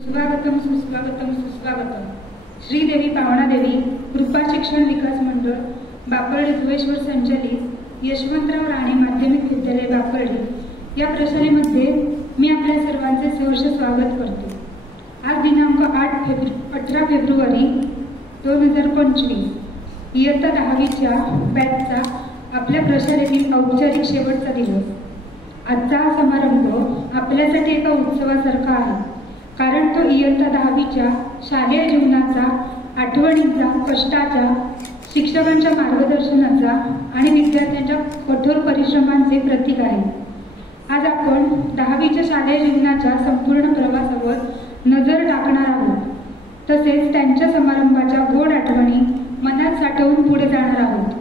स्वागतम सुस्वागतम सुस्वागतम. श्रीदेवी पावणादेवी कृपा शिक्षण विकास मंडळ बापर्डी धुळेश्वर संचालित यशवंतराव राणे माध्यमिक विद्यालय बापर्डी या प्रशालेमध्ये मी आपल्या सर्वांचे सहर्ष स्वागत करते. आज दिनांक 18 फेब्रुवारी 2025 इयत्ता 10वीच्या बॅचचा आपल्या प्रशालेतील औपचारिक शेवटचा दिवस. आजचा हा समारंभ आपल्यासाठी एका उत्सवासारखा आहे, कारण तो इयत्ता 10वीच्या शालेय जीवनाचा, आठवणींचा, कष्टाचा, शिक्षकांच्या मार्गदर्शनाचा आणि विद्यार्थ्यांच्या कठोर परिश्रमांचे प्रतीक आहे. आज आपण 10वीच्या शालेय जीवनाच्या संपूर्ण प्रवासावर नजर टाकणार आहोत, तसेच त्यांच्या समारंभाच्या गोड आठवणी मनात साठवून पुढे जाणार आहोत.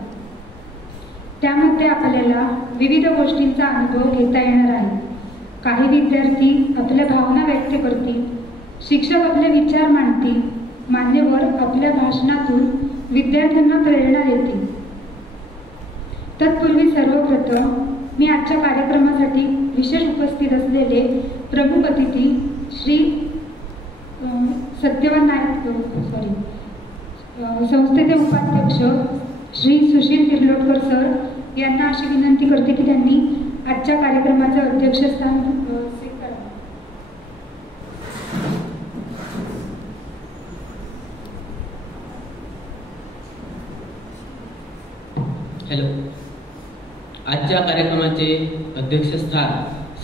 त्यामध्ये आपल्याला विविध गोष्टींचा अनुभव घेता येणार आहे. काही विद्यार्थी आपल्या भावना व्यक्त करतील, शिक्षक आपले विचार मांडतील, मान्यवर आपल्या भाषणातून विद्यार्थ्यांना प्रेरणा देतील. तत्पूर्वी सर्वप्रथम मी आजच्या कार्यक्रमासाठी विशेष उपस्थित असलेले प्रमुख अतिथी श्री सत्यवान नाईक संस्थेचे उपाध्यक्ष श्री सुशील तिर्लोटकर सर यांना अशी विनंती करते की त्यांनी आजच्या कार्यक्रमाचे अध्यक्षस्थान स्वीकारावे. हॅलो. आजच्या कार्यक्रमाचे अध्यक्षस्थान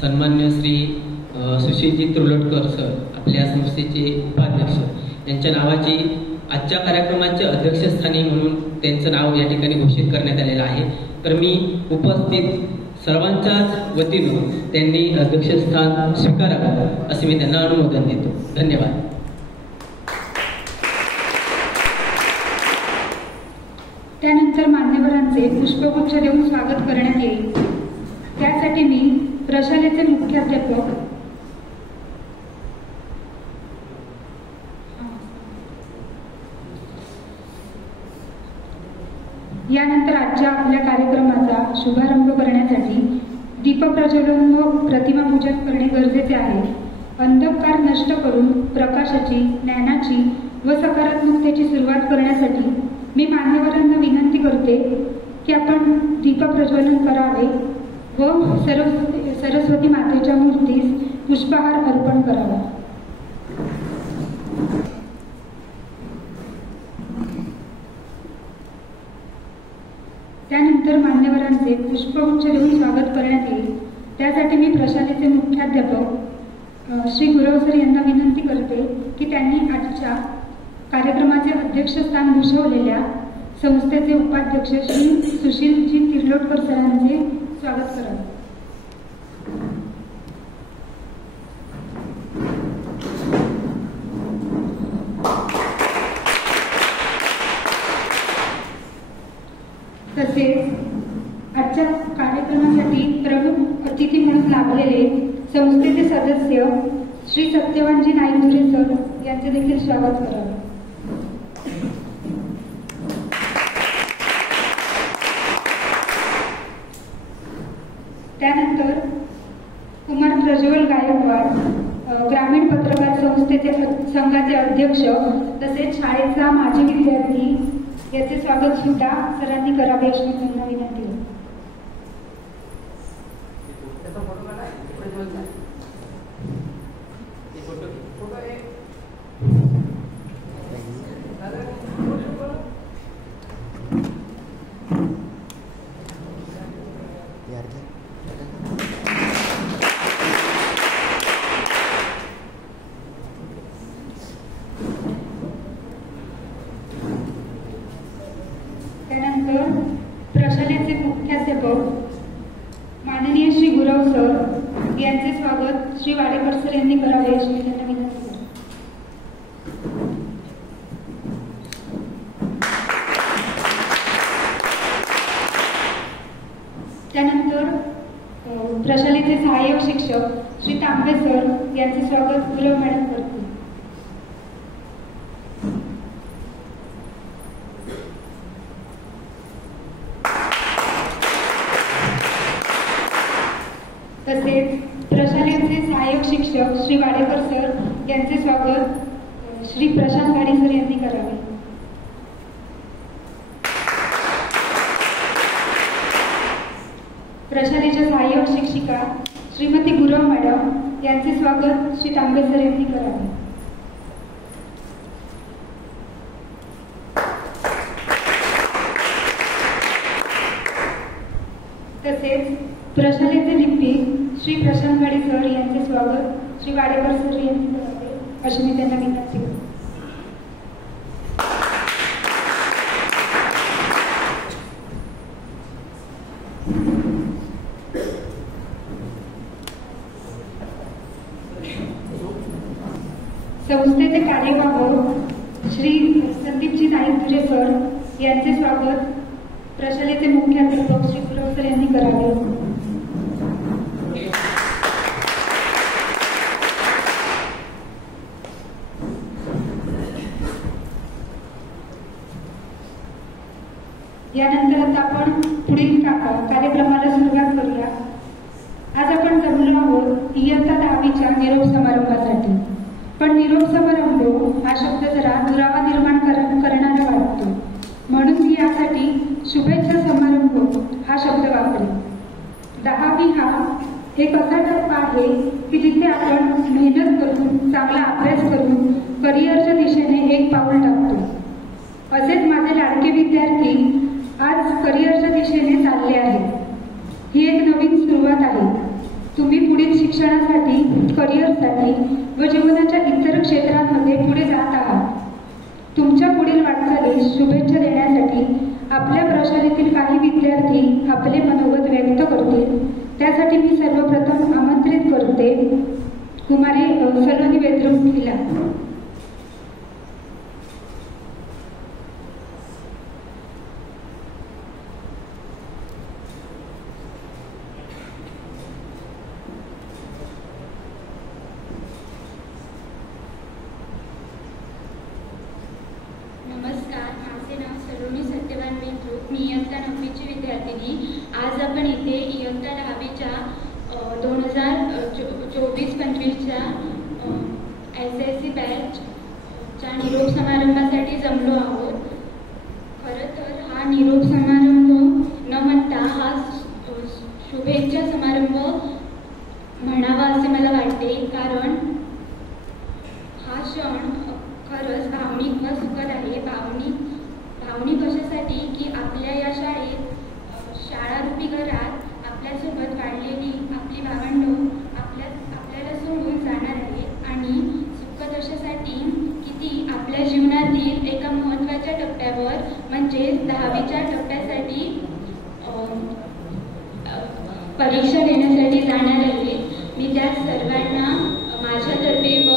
सन्मान्य श्री सुशीलजी तिर्लोटकर सर, आपल्या संस्थेचे उपाध्यक्ष, यांच्या नावाची आजच्या कार्यक्रमाच्या अध्यक्षस्थानी म्हणून त्यांचं नाव या ठिकाणी घोषित करण्यात आलेलं आहे. तर मी उपस्थित सर्वांच्याच वतीनं त्यांनी अध्यक्षस्थान स्वीकारावं असे मी त्यांना अनुमोदन देतो. धन्यवाद. त्यानंतर मान्यवरांचे पुष्पगुच्छ देऊन स्वागत करण्यात येईल. त्यासाठी मी प्रशालेचे मुख्याध्यापक यानंतर आजच्या आपल्या कार्यक्रमाचा शुभारंभ करण्यासाठी दीपप्रज्वलन व प्रतिमापूजन करणे गरजेचे आहे. अंधकार नष्ट करून प्रकाशाची, ज्ञानाची व सकारात्मकतेची सुरुवात करण्यासाठी मी मान्यवरांना विनंती करते की आपण दीपप्रज्वलन करावे व सरस्वती मातेच्या मूर्तीस पुष्पहार अर्पण करावा. त्यानंतर मान्यवरांचे पुष्पगुच्छ देऊन स्वागत करण्यात येईल. त्यासाठी मी प्रशालेचे मुख्याध्यापक श्री गुरव सर यांना विनंती करते की त्यांनी आजच्या कार्यक्रमाचे अध्यक्षस्थान भूषवलेल्या संस्थेचे उपाध्यक्ष श्री सुशीलजी तिर्लोटकर सरांचे स्वागत करावे. तसेच आजच्या कार्यक्रमासाठी प्रमुख अतिथी म्हणून लाभलेले संस्थेचे सदस्य श्री सत्यवानजी नाईक सर यांचे देखील स्वागत करावे. त्यानंतर कुमार प्रज्वल गायकवाड, ग्रामीण पत्रकार संस्थेचे संघाचे अध्यक्ष तसेच शाळेचा माजी विद्यार्थी, याचे स्वागत सुद्धा सरांनी करावे अशी त्यांना विनंती आहे. त्यानंतर प्रशालेचे मुख्याध्यापक माननीय श्री गुरव सर यांचे स्वागत श्री वाडेकर सर यांनी करावे अशी त्यांना विनंती आहे. त्यानंतर प्रशालेचे सहाय्यक शिक्षक श्री तांबे सर यांचे स्वागत गुरव मॅडम करतील. तसेच प्रशालेचे सहाय्यक शिक्षक श्री वाडेकर सर यांचे स्वागत स्वागत श्री प्रशांत गाडी सर यांनी करावे. प्रशालेच्या सहाय्यक शिक्षिका श्रीमती गुरव मॅडम यांचे स्वागत श्री तांबे सर यांनी करावे. तसेच प्रशालेचे लिपिक श्री प्रशांत गाडी सर यांचे स्वागत श्री वाडेकर सर यांनी करावे अशी मी त्यांना विनंती करते. संस्थेचे कार्यवाह श्री संदीपजी नाईक सर यांचे स्वागत प्रशालेचे मुख्याध्यापक श्री गुरव सर यांनी करावे. यानंतर आता आपण पुढील कार्यक्रमाला सुरुवात करूया. आज आपण जमलो आहोत इयत्ता 10वीच्या निरोप समारंभासाठी. पण निरोप समारंभ हा शब्द जरा दुरावा निर्माण करणारा वाटतो, म्हणून मी यासाठी शुभेच्छा समारंभ हा शब्द वापरेन. 10वी हा एक असा टप्पा आहे की जिथे आपण मेहनत करून चांगला अभ्यास करून करिअरच्या दिशेने एक पाऊल टाकतो. असेच माझे लाडके विद्यार्थी आज करिअरच्या दिशेने चालले आहेत. ही एक नवीन सुरुवात आहे. तुम्ही पुढील शिक्षणासाठी, करिअरसाठी व जीवनाच्या इतर क्षेत्रांमध्ये पुढे जात आहात. तुमच्या पुढील वाटचालीस शुभेच्छा देण्यासाठी आपल्या प्रशालेतील काही विद्यार्थी आपले मनोगत व्यक्त करतील. त्यासाठी मी सर्वप्रथम आमंत्रित करते कुमारी सलोनी वेद्रुक हिला. नमस्कार, माझे नाव सलोनी सत्यवान वेद्रुक. मी इयत्ता 9वीची विद्यार्थिनी. आज आपण इथे इयत्ता 10वीच्या 2024-25च्या SSC बॅचच्या निरोप समारंभासाठी जमलो आहोत. खरं तर हा निरोप समारंभ न म्हणता हा शुभेच्छा समारंभ म्हणावा असे मला वाटते, कारण हा क्षण खरंच भावनिक व सुखद आहे. भावनिक कशासाठी की आपल्या या शाळारूपी घरात आपल्यासोबत वाढलेली आपली भावंडं आपल्याला सोडून जाणार आहेत. आणि सुखद अशासाठी की ती आपल्या जीवनातील एका महत्त्वाच्या टप्प्यावर म्हणजेच 10वीच्या टप्प्यासाठी परीक्षा देण्यासाठी जाणार आहे. मी त्या सर्वांना माझ्यातर्फे व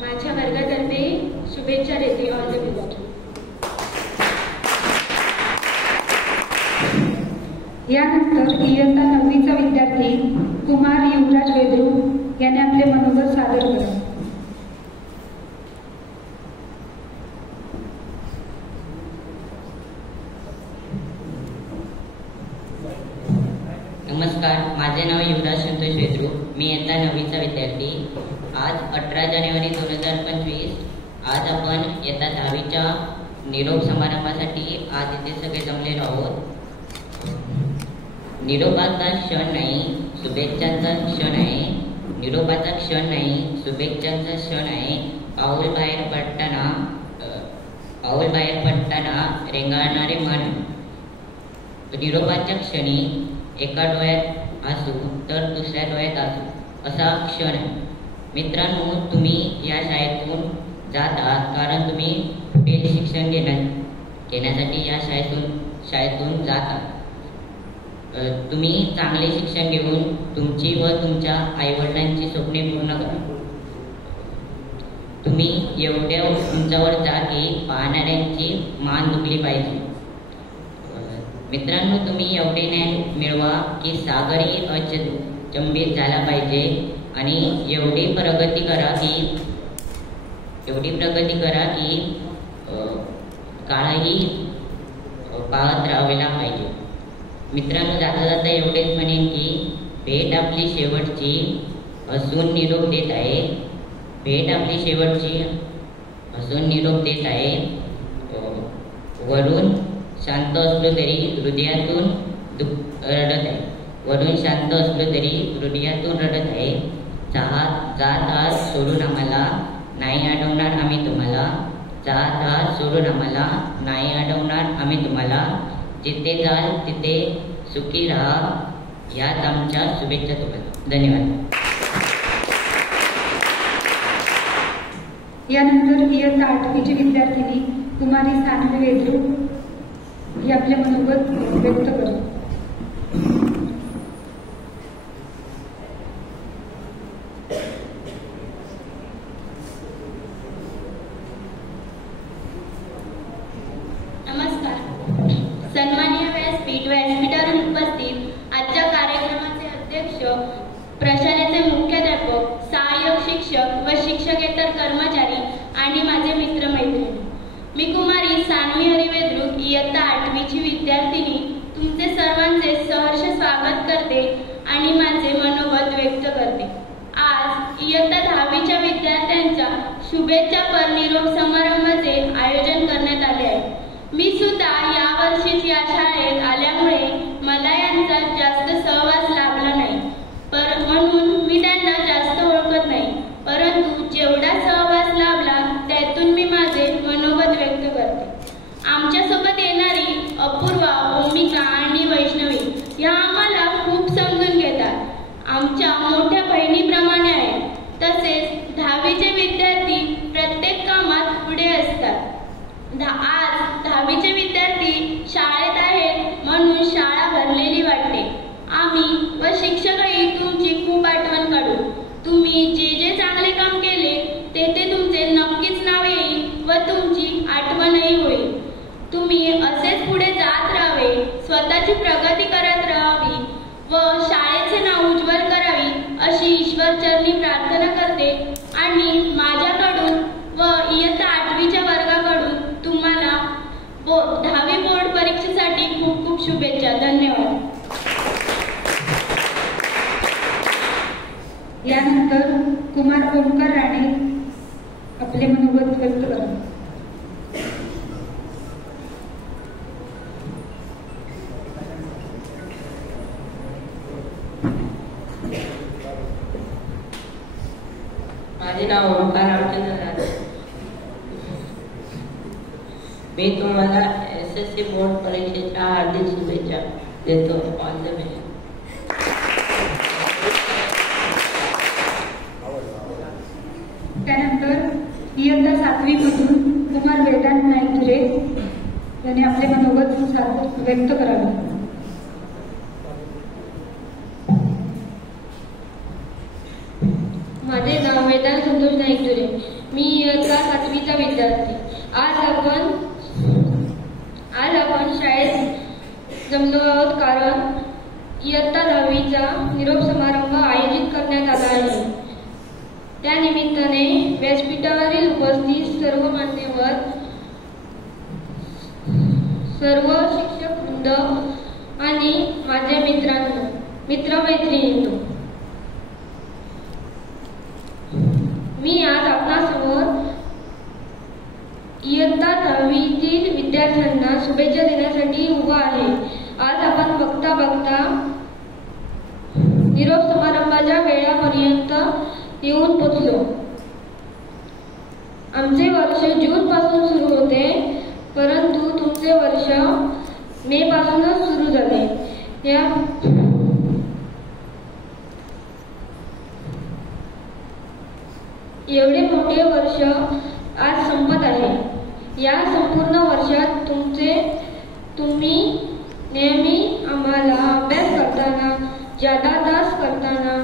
माझ्या वर्गातर्फे शुभेच्छा देते. All the best. यानंतर इयत्ता 9वीचा विद्यार्थी कुमार युवराज वेद्रुक याने आपले मनोगत सादर केले. नमस्कार, माझे नाव युवराज संतोष वेद्रुक. मी इयत्ता 9वीचा विद्यार्थी. आज 18 जानेवारी 2025. आज आपण इयत्ता 10वीच्या निरोप समारंभासाठी आज इथे सगळे जमलेलो आहोत. निरोपाचा क्षण नाही, शुभेच्छांचा क्षण आहे. निरोपाचा क्षण नाही, शुभेच्छांचा क्षण आहे. पाऊल बाहेर पडताना रेंगाळणारे मन. निरोपाच्या क्षणी एका डोळ्यात असू तर दुसऱ्या डोळ्यात असू असा क्षण आहे. मित्रांनो, तुम्ही या शाळेतून जात आहात कारण तुम्ही पुढील शिक्षण घेण्यासाठी या शाळेतून जात आहात. तुम्ही चांगले शिक्षण घेऊन तुमची व तुमच्या आईवडिलांची स्वप्ने पूर्ण करा. तुम्ही एवढ्या उंचावर जा की पाहणाऱ्यांची मान दुखली पाहिजे. मित्रांनो, तुम्ही एवढे ज्ञान मिळवा की सागरही अचंबित झाला पाहिजे आणि एवढी प्रगती करा की काळही पाहत राहायला पाहिजे. मित्रांनो, जाता जाता एवढेच म्हणेन की भेट आपली शेवटची असून निरोप देत आहे. भेट आपली शेवटची असून निरोप देत आहे. वरून शांत असलो तरी हृदयातून रडत आहे. वरून शांत असलो तरी हृदयातून रडत आहे. जात आत सोडून आम्हाला नाही अडवणार आम्ही तुम्हाला. जात आत सोडून आम्हाला नाही अडवणार आम्ही तुम्हाला. जिथे जाल तिथे सुखी राहा. यात आमच्या शुभेच्छा तुम्हाला. धन्यवाद. यानंतर इयत्ता 8वीची विद्यार्थिनी कुमारी सानवी वेद्रू ही आपले मनोगत व्यक्त करते. नमस्कार. सन्माननीय व्यासपीठावर उपस्थित आजच्या कार्यक्रमाचे अध्यक्ष, प्रशालेचे मुख्याध्यापक, सहाय्यक शिक्षक व शिक्षकेतर कर्मचारी आणि माझे मित्रमैत्रिणी, मी कुमारी सानवी हरिवेद्रुक इयत्ता 8वीची विद्यार्थिनी तुमचे सर्वांचे सहर्ष स्वागत करते आणि माझे मनोगत व्यक्त करते. आज इयत्ता 10वीच्या विद्यार्थ्यांच्या शुभेच्छा परनिरोप समारंभाचे आयोजन करण्यात आले आहे. मी सुद्धा यावर्षीच या शाळेत आल्यामुळे मला यांचा जास्त सहवास लाभला नाही, म्हणून मी त्यांना जास्त ओळखत नाही. परंतु जेवढा सहवास लाभला त्यातून मी माझे मनोगत व्यक्त करते. आमच्यासोबत येणारी अपूर्वा, ओमिका आणि वैष्णवी या आम्हाला खूप समजून घेतात. आमच्या मोठ्या बहिणीप्रमाणे आहेत. तसेच 10वीचे विद्यार्थी प्रत्येक कामात पुढे असतात. आज 10वीचे विद्यार्थी शाळेत आहेत म्हणून शाळा भरलेली वाटते. आम्ही व शिक्षकही तुमची खूप आठवण काढू. तुम्ही जे जे चांगले काम केले ते तुमचे नक्कीच नाव येईल व तुमची आठवणही होईल. तुम्ही असेच पुढे जात राहावे, स्वतःची प्रगती करत राहावी व शाळेचे नाव उज्ज्वल करावी अशी ईश्वरचरणी प्रार्थना करते आणि माझ्याकडून व इयत्ता 8वीच्या वर्गाकडून तुम्हाला 10वी बोर्ड परीक्षेसाठी खूप खूप शुभेच्छा. धन्यवाद. यानंतर कुमार ओमकार राणे आपले मनोगत व्यक्त करतात. माझे नाव ओमकार रामचंद्र राणे. मी तुम्हाला SSC बोर्ड परीक्षेच्या हार्दिक शुभेच्छा देतो. All the best. त्यानंतर इयत्ता 7वी मधून कुमार वेदांत नाईकरे यांनी आपले मनोगत व्यक्त करावे. माझे नाव वेदांत संतोष नाईकरे. मी इयत्ता 7वीचा विद्यार्थी. आज आपण शाळेत जमलो आहोत कारण इयत्ता 10वीचा निरोप समारंभ आयोजित करण्यात आला आहे. त्यानिमित्ताने व्यासपीठावरील उपस्थित सर्व मान्यवर, सर्व शिक्षक वृंद आणि माझे मित्रमैत्रिणींनो, मी आज आपणासमोर इयत्ता 10वीतील विद्यार्थ्यांना शुभेच्छा देण्यासाठी उभा आहे. आज आपण बघता निरोप समारंभाच्या वेळापर्यंत येऊन पोचलो. आमचे वर्ष जून पासून सुरू होते, परंतु तुमचे वर्ष मे पासूनच सुरू झाले. एवढे मोठे वर्ष आज संपत आहे. या संपूर्ण वर्षात तुम्ही नेहमी आम्हाला अभ्यास करताना, जादा तास करताना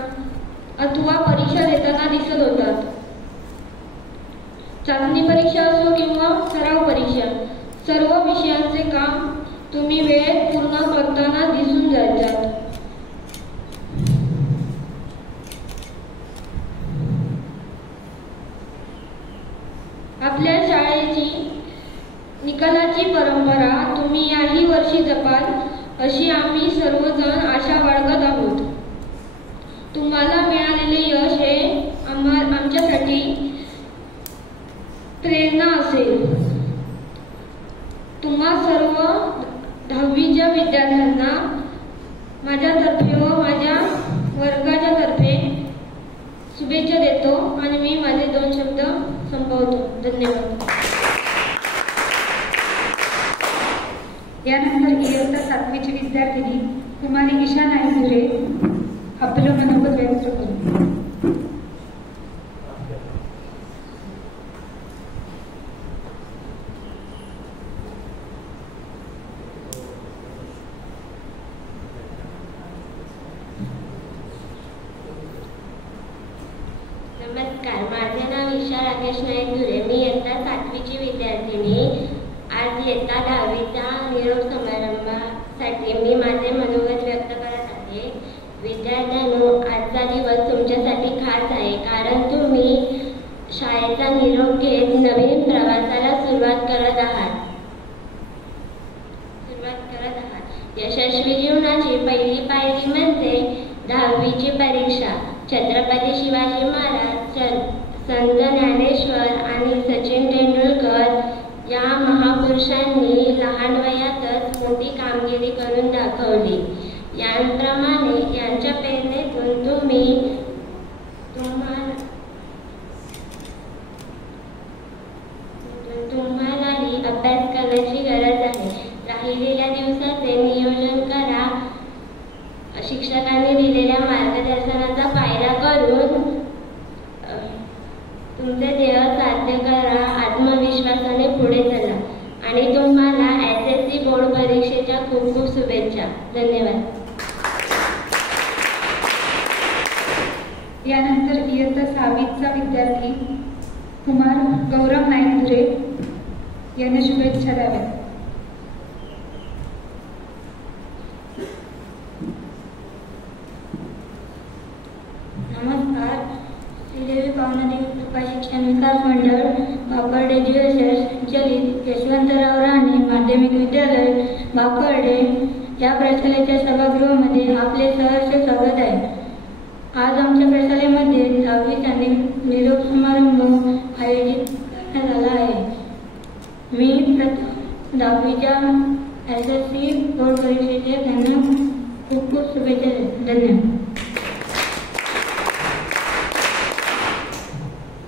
अथवा परीक्षा देताना दिसत होतात. चाचणी परीक्षा असो किंवा सराव परीक्षा, सर्व विषयांचे काम तुम्ही वेळेत पूर्ण करताना दिसून जायचात. आपल्या शाळेची निकालाची परंपरा तुम्ही याही वर्षी जपाल अशी आम्ही सर्वजण आशा बाळगत आहोत. तुम्हाला मिळालेले यश हे आमच्यासाठी प्रेरणा असेल. तुम्हा सर्व 10वीच्या विद्यार्थ्यांना माझ्यातर्फे व माझ्या वर्गाच्या तर्फे शुभेच्छा देतो आणि मी माझे 2 शब्द संपवतो. धन्यवाद. यानंतर इयत्ता 7वीची विद्यार्थिनी कुमारी ईशा नाईकरे आपलं मनोगत व्यक्त करू. नमस्कार, माझे नाव ईशा राकेश नाईक धुरे. मी इयत्ता 7वीची विद्यार्थिनी. आज इयत्ता 10वीचा निरोप समारंभासाठी मी माझे मनोगत व्यक्त करत आहे. विद्यार्थ्यांनो, आजचा दिवस तुमच्यासाठी खास आहे, कारण तुम्ही शाळेचा निरोप घेत नवीन प्रवासाला सुरुवात करत आहात. यशस्वी जीवनाची पहिली पायरी म्हणजे 10वीची परीक्षा. छत्रपती शिवाजी महाराज, संत ज्ञानेश्वर आणि सचिन तेंडुलकर या महापुरुषांनी लहान वयातच मोठी कामगिरी करून दाखवली. याप्रमाणे यांच्या प्रेरणेतून तुम्हालाही अभ्यास करण्याची गरज आहे. राहिलेल्या दिवसाचे नियोजन करा. शिक्षकांनी दिलेल्या मार्गदर्शनाचा फायदा करून तुमचे ध्येय साध्य करा. आत्मविश्वासाने पुढे चला आणि तुम्हाला SSC बोर्ड परीक्षेच्या खूप खूप शुभेच्छा. धन्यवाद. यानंतर इयत्ता 6वीचा विद्यार्थी कुमार गौरव नाईक धुरे यांनी शुभेच्छा द्याव्यात. नमस्कार. श्रीदेवी पावनादेवी कृपा शिक्षण विकास मंडळ बापर्डे एज्युकेशन संचलित यशवंतराव राणे माध्यमिक विद्यालय बापर्डे या प्रशालेच्या सभागृहामध्ये आपले सहर्ष स्वागत आहे. आज आमच्या प्रशालेमध्ये 10वीचा निरोप समारंभ आयोजित करण्यात आला आहे. मी 10वीच्या SSC बोर्ड परीक्षेचे त्यांना खूप खूप शुभेच्छा देतो. धन्यवाद.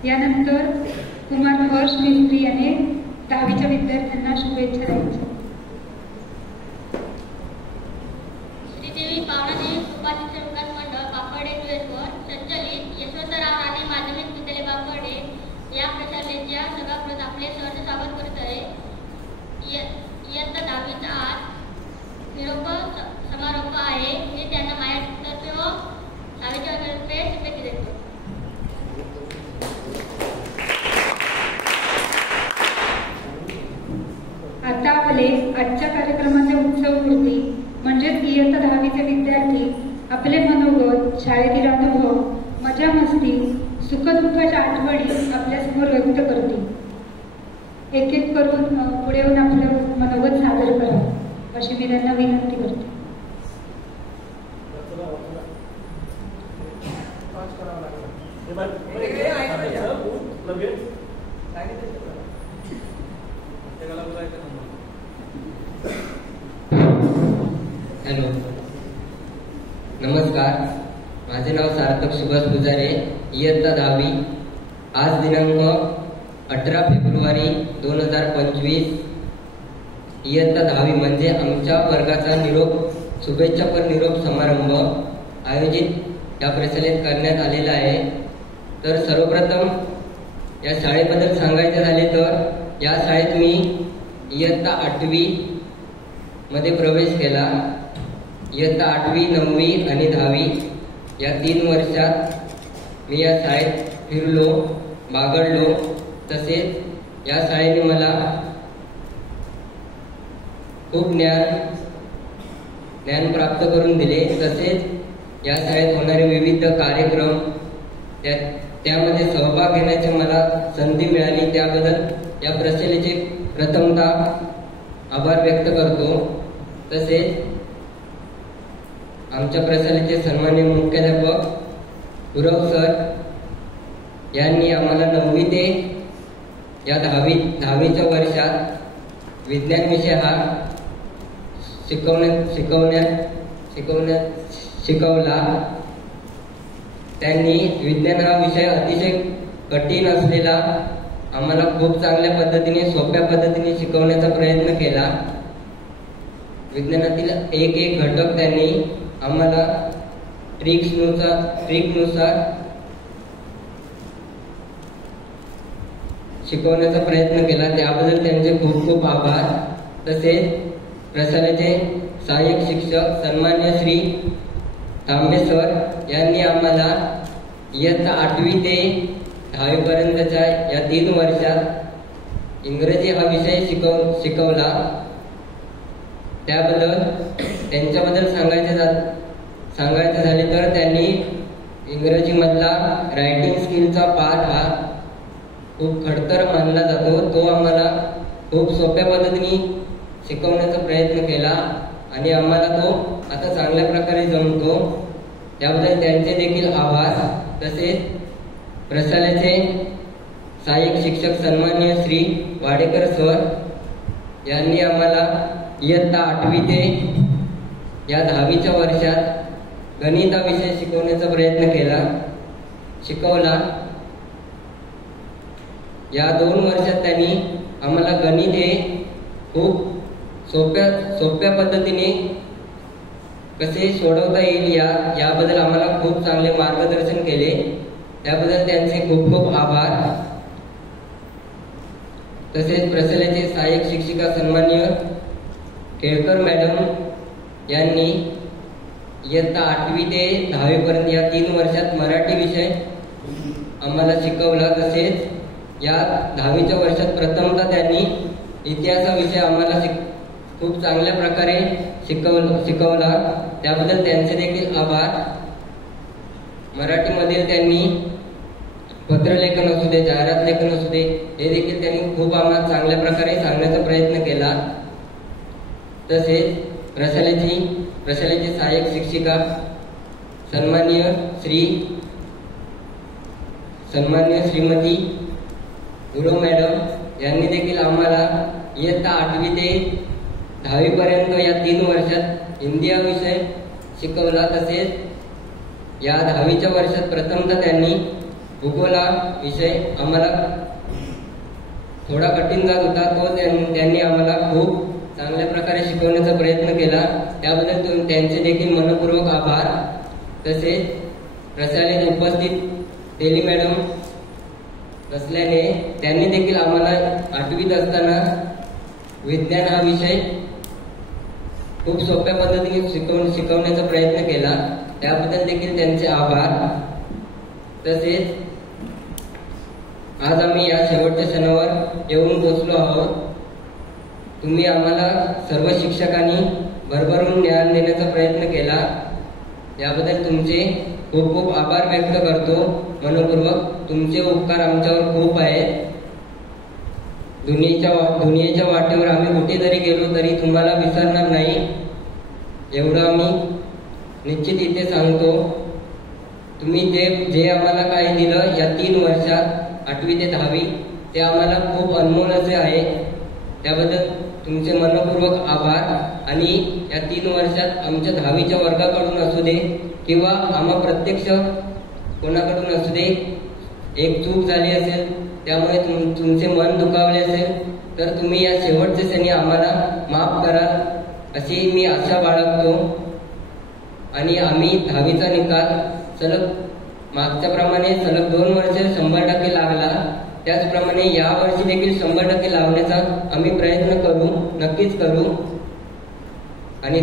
यानंतर कुमार हर्ष मिस्त्री यांनी 10वीच्या विद्यार्थ्यांना शुभेच्छा द्यायच्या. श्रीदेवी पावनादेवी कृपा शिक्षण विकास मंडळ बापर्डे संचलित यशवंतराव राणे माध्यमिक विद्यालय बापर्डे या प्रशालेच्या सभागृहात आपले सहर्ष स्वागत करत आहे. इयत्ता 10वीचा आज निरोप समारंभ आहे. मी त्यांना माझ्यातर्फे व 10वीच्या तर्फे शुभेच्छा देतो. आता आपले आजच्या कार्यक्रमाचे उत्सवमूर्ती म्हणजेच इयत्ता 10वीचे विद्यार्थी आपले मनोगत, शाळेतील अनुभव, मजा मस्ती, सुखदुःखाच्या आठवणी आपल्यासमोर व्यक्त करतील. एक एक करून पुढे येऊन आपलं मनोगत सादर करावं अशी मी त्यांना विनंती करते. हॅलो, नमस्कार. माझे नाव सार्थक सुभाष पुजारे, इयत्ता 10वी. आज दिनांक 18 फेब्रुवारी 2025 इयत्ता 10वी म्हणजे आमच्या वर्गाचा शुभेच्छापर निरोप समारंभ आयोजित या प्रशालेत करण्यात आलेला आहे. तर सर्वप्रथम या शाळेबद्दल सांगायचे झाले तर या शाळेत मी इयत्ता 8वी मध्ये प्रवेश केला. इयत्ता 8वी, 9वी आणि 10वी या 3 वर्षात मी या शाळेत फिरलो, बागडलो. तसेच या शाळेने मला खूप ज्ञान प्राप्त करून दिले. तसेच या शाळेत होणारे विविध कार्यक्रम त्यामध्ये सहभाग घेण्याची मला संधी मिळाली. त्याबद्दल या प्रशालेचे प्रथमतः आभार व्यक्त करतो. तसेच आमच्या प्रशालेचे सन्माननीय मुख्याध्यापक गुरव सर यांनी आम्हाला 9वी ते या 10वीच्या वर्षात विज्ञान विषय हा शिकवला. त्यांनी विज्ञान हा विषय अतिशय कठीण असलेला आम्हाला खूप चांगल्या पद्धतीने सोप्या पद्धतीने शिकवण्याचा प्रयत्न केला. विज्ञानातील एक घटक त्यांनी आम्हाला ट्रिकनुसार शिकवण्याचा प्रयत्न केला. त्याबद्दल त्यांचे खूप खूप आभार. तसेच प्रशालेचे सहाय्यक शिक्षक सन्मान्य श्री तांबे सर यांनी आम्हाला इयत्ता 8वी ते 10वी पर्यंतच्या या 3 वर्षात इंग्रजी हा विषय शिकवला. त्याबद्दल त्यांच्याबद्दल सांगायचं झाले तर त्यांनी इंग्रजीमधला रायटिंग स्किलचा पाठ हा खूप खडतर मानला जातो. तो आम्हाला खूप सोप्या पद्धतीने शिकवण्याचा प्रयत्न केला आणि आम्हाला तो आता चांगल्या प्रकारे जमतो. त्याबद्दल त्यांचे देखील आभार. तसेच प्रशालेचे सहाय्यक शिक्षक सन्मान्य श्री वाडेकर सर यांनी आम्हाला इयत्ता 8वी ते या 10वीच्या वर्षात गणित हा विषय शिकवण्याचा प्रयत्न शिकवला. या 2 वर्षात त्यांनी आम्हाला गणित हे खूप सोप्या पद्धतीने कसे सोडवता येईल याबद्दल आम्हाला खूप चांगले मार्गदर्शन केले. त्याबद्दल त्यांचे खूप खूप आभार. तसेच प्रशालेचे सहाय्यक शिक्षिका सन्मान्य केळकर मॅडम यांनी इयत्ता 8वी ते 10वी पर्यंत या 3 वर्षात मराठी विषय आम्हाला शिकवला. तसेच या 10वीच्या वर्षात प्रथमतः त्यांनी इतिहास हा विषय आम्हाला खूप चांगल्या प्रकारे शिकवला. त्याबद्दल त्यांचे देखील आभार. मराठीमध्ये त्यांनी पत्रलेखन असू दे, जाहिरात लेखन असू दे, हे देखील त्यांनी खूप आम्हाला चांगल्या प्रकारे सांगण्याचा प्रयत्न केला. तसेच प्रशालेची सहाय्यक शिक्षिका सन्मान्य श्रीमती गुरव मॅडम यांनी देखील आम्हाला इयत्ता 8वी ते 10वी पर्यंत या 3 वर्षात हिंदी हा विषय शिकवला. तसेच या 10वीच्या वर्षात प्रथमतः त्यांनी भूगोल हा विषय आम्हाला थोडा कठीण जात होता. तो त्यांनी आम्हाला खूप चांगल्या प्रकारे शिकवण्याचा प्रयत्न केला. त्याबद्दल त्यांचे देखील मनपूर्वक आभार. तसेच प्रशालेत उपस्थित तेली मॅडम नसल्याने त्यांनी देखील आम्हाला 8वीत असताना विज्ञान हा विषय खूप सोप्या पद्धतीने शिकवण्याचा प्रयत्न केला. त्याबद्दल देखील त्यांचे आभार. तसेच आज आम्ही या शेवटच्या क्षणावर येऊन पोहोचलो आहोत. तुम्ही आम्हाला सर्व शिक्षकांनी भरभरून ज्ञान देण्याचा प्रयत्न केला. याबद्दल तुमचे खूप खूप आभार व्यक्त करतो मनपूर्वक. तुमचे उपकार आमच्यावर खूप आहेत. दुनियेच्या वाटेवर आम्ही कुठे जरी गेलो तरी तुम्हाला विसरणार नाही, एवढं आम्ही निश्चित इथे सांगतो. तुम्ही जे आम्हाला काय दिलं या 3 वर्षात 8वी ते 10वी ते आम्हाला खूप अनमोल असे आहे. त्याबद्दल तुमचे मनपूर्वक आभार. आणि या 3 वर्षात आमच्या 10वीच्या वर्गाकडून असू दे किंवा आम्हा प्रत्यक्ष कोणाकडून असू दे एक चूक झाली असेल, त्यामुळे तुमचे मन दुखावले असेल तर तुम्ही या शेवटच्या क्षणी आम्हाला माफ कराल अशी मी आशा बाळगतो. आणि आम्ही 10वीचा निकाल सलग मागच्याप्रमाणे सलग 2 वर्ष 100% लागला, त्याचप्रमाणे या वर्षी देखील 100% लावण्याचा आम्ही प्रयत्न करू, नक्कीच करू. आणि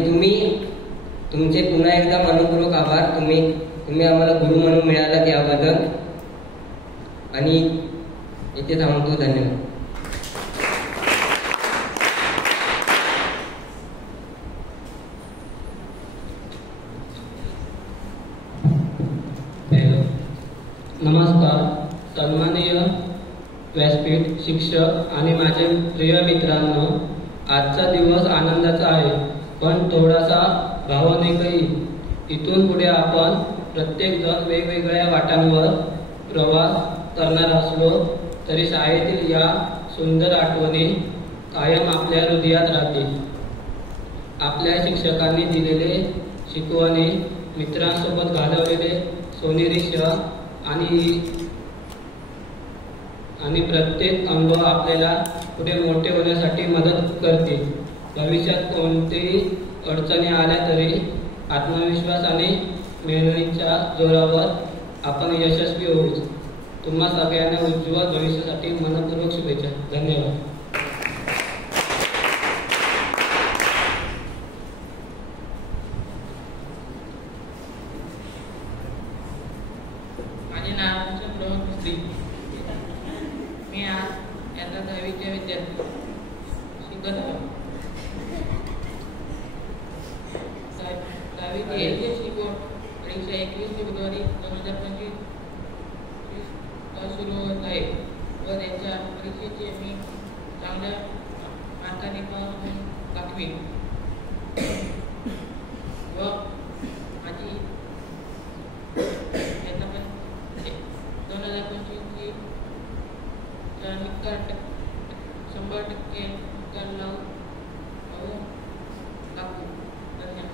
तुमचे पुन्हा एकदा मनपूर्वक आभार. तुम्ही आम्हाला गुरु म्हणून मिळालात याबद्दल. आणि इथे थांबतो. धन्यवाद. नमस्कार. सन्माननीय व्यासपीठ, शिक्षक आणि माझे प्रिय मित्रांनो, आजचा दिवस आनंदाचा आहे पण थोडासा भावनिकही. इथून पुढे आपण प्रत्येक जण वेगवेगळ्या वाटांवर प्रवास करणार असलो तरी शाळेतील या सुंदर आठवणी कायम आपल्या हृदयात राहतील. आपल्या शिक्षकांनी दिलेले शिकवणे, मित्रांसोबत घालवलेले सोनेरी क्षण आणि प्रत्येक अनुभव आपल्याला पुढे मोठे होण्यासाठी मदत करतील. भविष्यात कोणतीही अडचणी आल्या तरी आत्मविश्वास आणि मेहनतीच्या जोरावर आपण यशस्वी होऊ. तुम्हा सगळ्यांना उज्ज्वल भविष्यासाठी मनपूर्वक शुभेच्छा. धन्यवाद. माझे नाव चंद्रमोहन श्री. मी आज याचा 10वीच्या विद्यार्थी शिकत आहे. 10वीची एचएससी बोर्ड परीक्षा 21 फेब्रुवारी 2025 सुरू होत आहे व त्यांच्या परीक्षेचे मी चांगल्या मार्काने पास दाखवीन व माझी 2025ची निकाल 100% निकाल लावून दाखवू. धन्यवाद.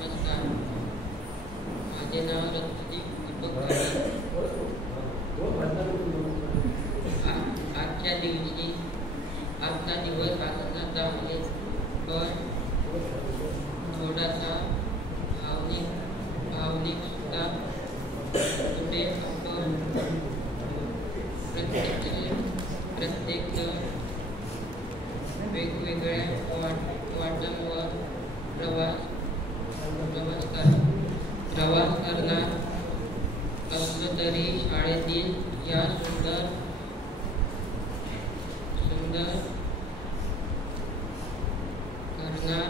नमस्कार, माझे नाव रत्नदीप दीपक गाडे. आजच्या दिवशी आजचा दिवस आनंदाचा आहे, पण थोडासा भावनिक सुद्धा. पुढे आपण प्रत्येक वेगवेगळ्या वाटांवर प्रवास करणार असलो तरी शाळेतील या सुंदर करणार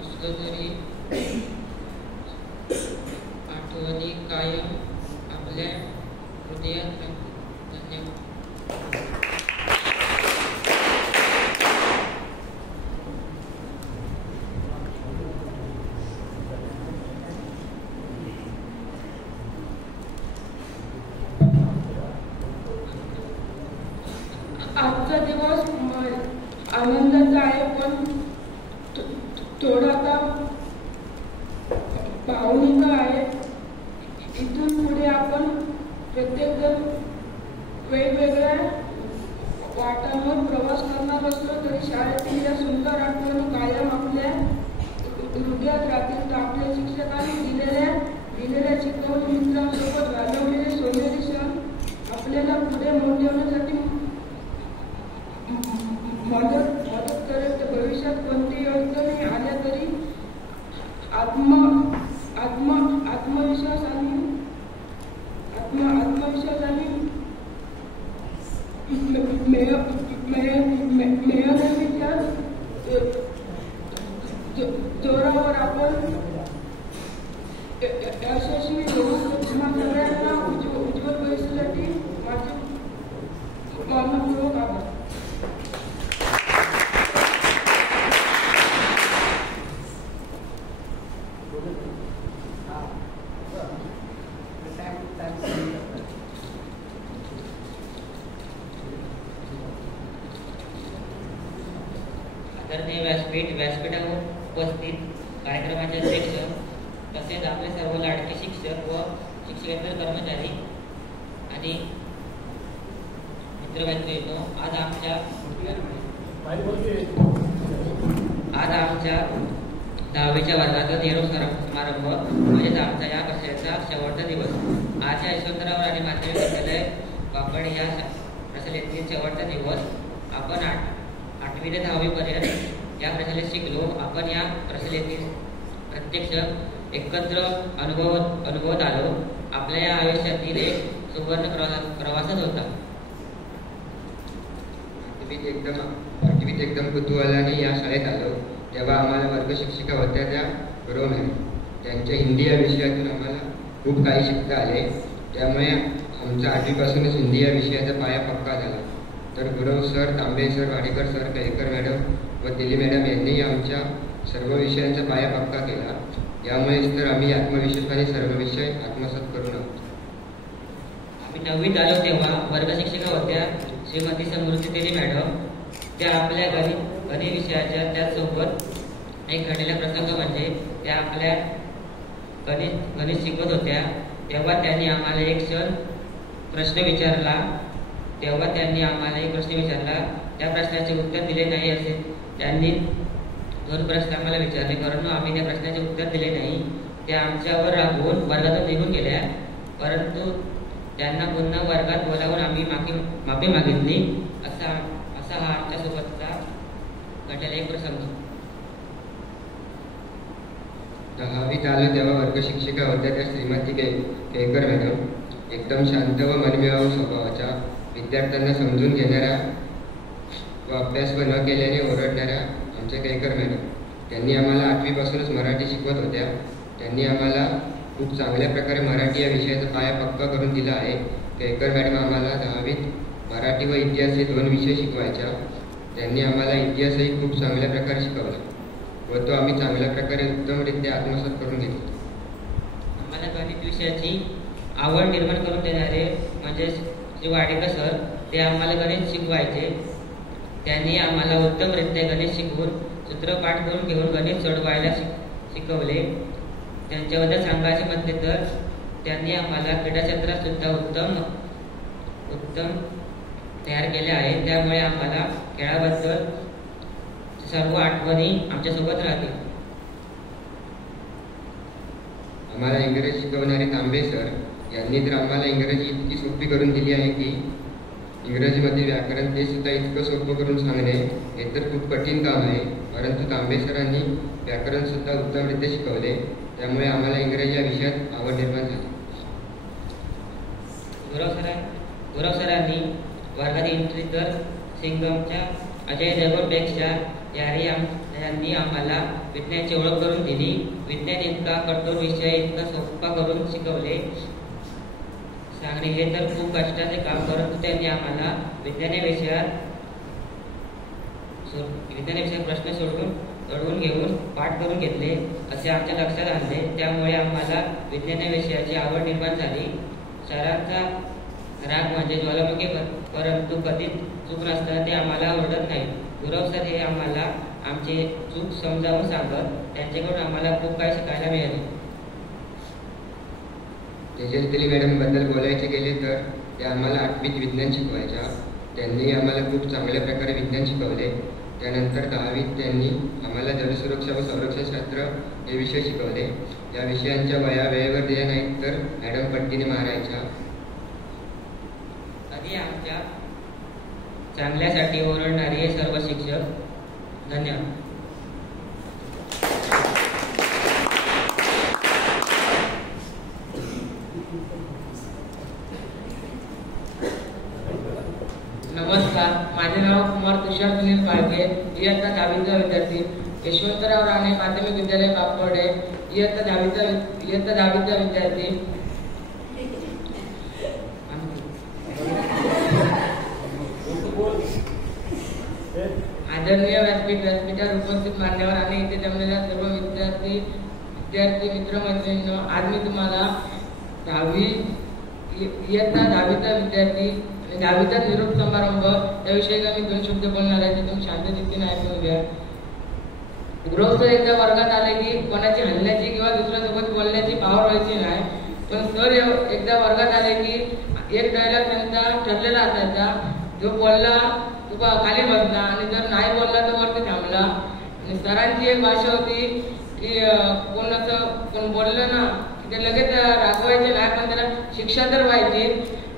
असलो तरी आठवणी कायम आपल्या हृदयात राहतील. धन्यवाद. आजचा दिवस आनंदाचा आहे, पण थोडासा भावनिक आहे. इथून पुढे आपण प्रत्येक जण वेगवेगळ्या वाटांवर प्रवास करणार असलो तरी शाळेतील या सुंदर आठवणी कायम आपल्या हृदयात राहतील. तर आपल्या शिक्षकांनी दिलेल्या शिकवणी, मित्रांसोबत घालवलेले सोनेरी क्षण आपल्याला पुढे मोठे होण्यासाठी मदत करेल. तर भविष्यात कोणतीही अडचणी आल्या तरी आत्मविश्वास आणि मेहनतीच्या जोरावर आपण यशस्वी होऊ. सगळ्यांना उज्ज्वल भविष्यासाठी माझे मनपूर्वक आभार. आदरणीय व्यासपीठावर उपस्थित कार्यक्रमाचे अध्यक्ष तसेच आपले सर्व लाडके शिक्षक व शिक्षकेतर कर्मचारी आणि मित्रमैत्रिणींनो, आज आमच्या 10वीच्या वर्गाचा निरोप समारंभ म्हणजेच आमचा या वर्षाचा शेवटचा दिवस. आज या यशवंतराव राणे माध्यमिक विद्यालय बापड या प्रशालेतील शेवटचा दिवस. आपण 8वी ते 10वी पर्यंत या प्रशालेत शिकलो. आपण या प्रशालेतील प्रत्यक्ष एकत्र अनुभवत आलो. आपल्या या आयुष्यातील एक सुवर्ण प्रवासच होता. आठवीत एकदम कुतूहलाने या शाळेत आलो तेव्हा आम्हाला वर्ग शिक्षिका होत्या त्या गुरव मॅम. त्यांच्या हिंदी या विषयातून आम्हाला खूप काही शिकता आले. त्यामुळे आमच्या 8वीपासूनच हिंदी या विषयाचा पाया पक्का झाला. तर गुरव सर, तांबे सर, वाडेकर सर, कैकर मॅडम व दिली मॅडम यांनी आमच्या सर्व विषयांचा पाया पक्का केला. यामुळेच तर आम्ही आत्मविश्वासाने सर्व विषय आत्मसात करून आहोत. आम्ही 9वीत आलो तेव्हा वर्ग शिक्षिका होत्या श्रीमती समृद्धी मॅडम. त्या आपल्या गणित विषयाच्या त्याचसोबत एक घडलेला प्रसंग म्हणजे त्या आपल्या गणित शिकवत होत्या. तेव्हा त्यांनी आम्हाला एक प्रश्न विचारला. त्या प्रश्नाचे उत्तर दिले नाही. असे त्यांनी 2 प्रश्न आम्हाला विचारले, परंतु आम्ही त्या प्रश्नाचे उत्तर दिले नाही. त्या आमच्यावर रागवून वर्गातून निघून गेल्या. परंतु त्यांना पुन्हा वर्गात बोलावून आम्ही माफी मागितली. असा हा आमच्यासोबतचा घडलेला एक प्रसंग. 10वीत आलो तेव्हा वर्ग शिक्षिका होत्या त्या श्रीमती केळकर मॅडम. एकदम शांत व मनमिळावू स्वभावाच्या, विद्यार्थ्यांना समजून घेणाऱ्या व अभ्यास न केल्याने ओरडणाऱ्या आमच्या केळकर मॅडम. त्यांनी आम्हाला 8वीपासूनच मराठी शिकवत होत्या. त्यांनी आम्हाला खूप चांगल्या प्रकारे मराठी या विषयाचा पाया पक्का करून दिला आहे. केळकर मॅडम आम्हाला 10वीत मराठी व इतिहास हे 2 विषय शिकवायच्या. त्यांनी आम्हाला इतिहासही खूप चांगल्या प्रकारे शिकवला व तो आम्ही चांगल्या प्रकारे उत्तमरित्या आत्मसात करून घेतला. आम्हाला गणित विषयाची आवड निर्माण करून देणारे म्हणजे श्री वाडेकर सर, ते आम्हाला गणित शिकवायचे. त्यांनी आम्हाला उत्तमरित्या गणित शिकवून सूत्रपाठ करून घेऊन गणित सोडवायला शिकवले. त्यांच्याबद्दल सांगायचे म्हटले तर त्यांनी आम्हाला क्रीडा क्षेत्रात सुद्धा उत्तम तयार केले आहे. त्यामुळे आम्हाला खेळाबद्दल सर्व आठवणी आमच्यासोबत राहतील. आम्हाला इंग्रजी शिकवणारे तांबे सर यांनी तर आम्हाला इंग्रजी इतकी सोपी करून दिली आहे की इंग्रजीमध्ये व्याकरण ते सुद्धा इतकं सोपं करून सांगणे हे तर खूप कठीण काम आहे. परंतु तांबे सरांनी व्याकरण सुद्धा उत्तमरित्या शिकवले. त्यामुळे आम्हाला इंग्रजी या विषयात आवड निर्माण झाली. गुरव सरांनी वर्गात एंट्री तर सिंगमच्या अजय देवपेक्षा यांनी आम्हाला विज्ञानाची ओळख करून दिली. विज्ञान इतका कठोर विषय इतका सोपा करून शिकवले सांगणे हे तर खूप कष्टाचे काम. परंतु त्यांनी आम्हाला विज्ञान विषयात प्रश्न सोडवून घेऊन पाठ करून घेतले असे आमच्या लक्षात आणले. त्यामुळे आम्हाला विज्ञान विषयाची आवड निर्माण झाली. सरांचा राग म्हणजे ज्वालामुखी, परंतु कधीच चूक नसताना ते आम्हाला ओरडत नाही. गुरव सर हे आम्हाला आमची चूक समजावून सांगत. त्यांच्याकडून आम्हाला खूप काही शिकायला मिळाले. तेजस्विनी मॅडम बद्दल बोलायचे गेले तर त्या आम्हाला 8वीत विज्ञान शिकवायच्या. त्यांनी आम्हाला खूप चांगल्या प्रकारे विज्ञान शिकवले. त्यानंतर 10वीत त्यांनी आम्हाला जलसुरक्षा व संरक्षणशास्त्र हे विषय शिकवले. या विषयांच्या वया वेळेवर दिल्या नाहीत तर मॅडम पट्टीने मारायच्या. कधी आमच्या चांगल्यासाठी ओरडणारे हे सर्व शिक्षक. धन्यवाद. नमस्कार, माझे नाव कुमार तुषार सुनील पाळके, इयत्ता 10वीचा विद्यार्थी, यशवंतराव राणे माध्यमिक विद्यालय बापवडे, इयत्ता 10वीचा विद्यार्थी. आदरणीय व्यासपीठावर उपस्थित मान्यवर आणि इथे जमलेल्या सर्व विद्यार्थी मित्रमैत्रिणींनो, आज मी तुम्हाला इयत्ता 10वीचा विद्यार्थी 10वीचा निरोप समारंभ याविषयी मी 2 शब्द बोलणार आहे. ते तुम्ही शांत चित्तीने ऐकून घ्या. गुरव सर एकदा वर्गात आले की कोणाची हलण्याची किंवा दुसऱ्यासोबत बोलण्याची पावर व्हायची नाही. पण सर एकदा वर्गात आले की एक डायलॉग त्यांचा ठरलेला असायचा. जो बोलला तो खाली बसला आणि जर नाही बोलला तर वरती थांबला. आणि सरांची एक भाषा होती की कोण बोललं ना की ते लगेच रागवायचे नाही, पण त्याला शिक्षा तर व्हायची.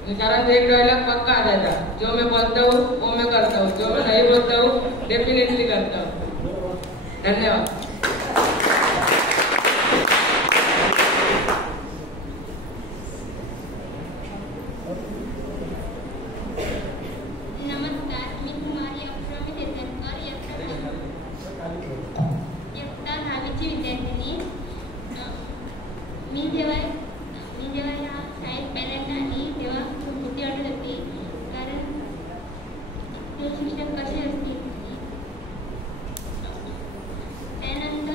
सरांचा एक डायलॉग पक्का असायचा, जो मैं बोलता हूँ वो मैं करता हूँ, जो मैं नहीं बोलता हूँ डेफिनेटली करता हूँ. धन्यवाद. नमस्कार, मी कुमारी अक्षरामी देसरकर, इयत्ता 10वीची विद्यार्थिनी. मी जेव्हा या शाळेत पहिल्यांदा आली तेव्हा खूप भीती वाटत होती, कारण ते शिक्षक कसे असतील. त्यानंतर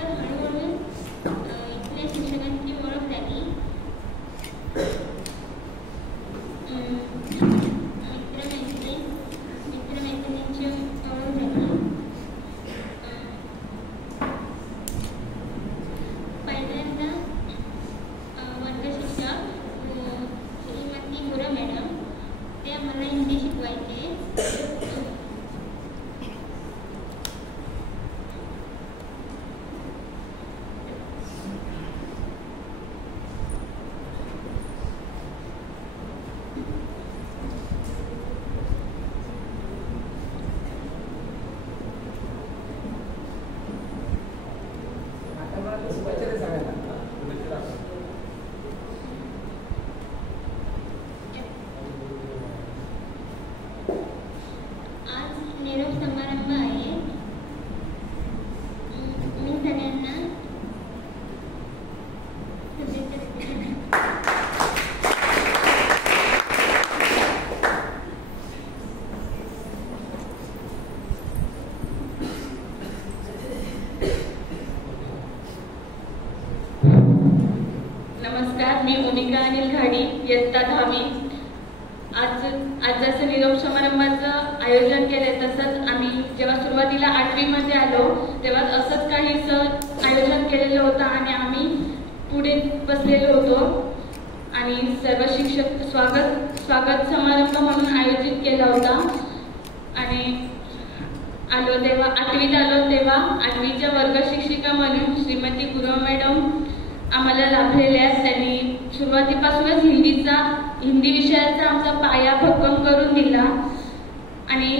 मी ओनिका अनिल घाडी, इयत्ता 10वी. आज जसं निरोप समारंभाचं आयोजन केलंय तसंच आम्ही जेव्हा सुरुवातीला 8वी मध्ये आलो तेव्हा असंच काहीच आयोजन केलेलं होतं आणि आम्ही पुढे बसलेलो होतो आणि सर्व शिक्षक स्वागत समारंभ म्हणून आयोजित केला होता. आणि आलो तेव्हा 8वीत आलो तेव्हा 8वीच्या वर्ग शिक्षिका म्हणून श्रीमती गुरव मॅडम आम्हाला लाभलेल्या. त्यांनी सुरुवातीपासूनच हिंदी विषयाचा आमचा पाया भक्कम करून दिला. आणि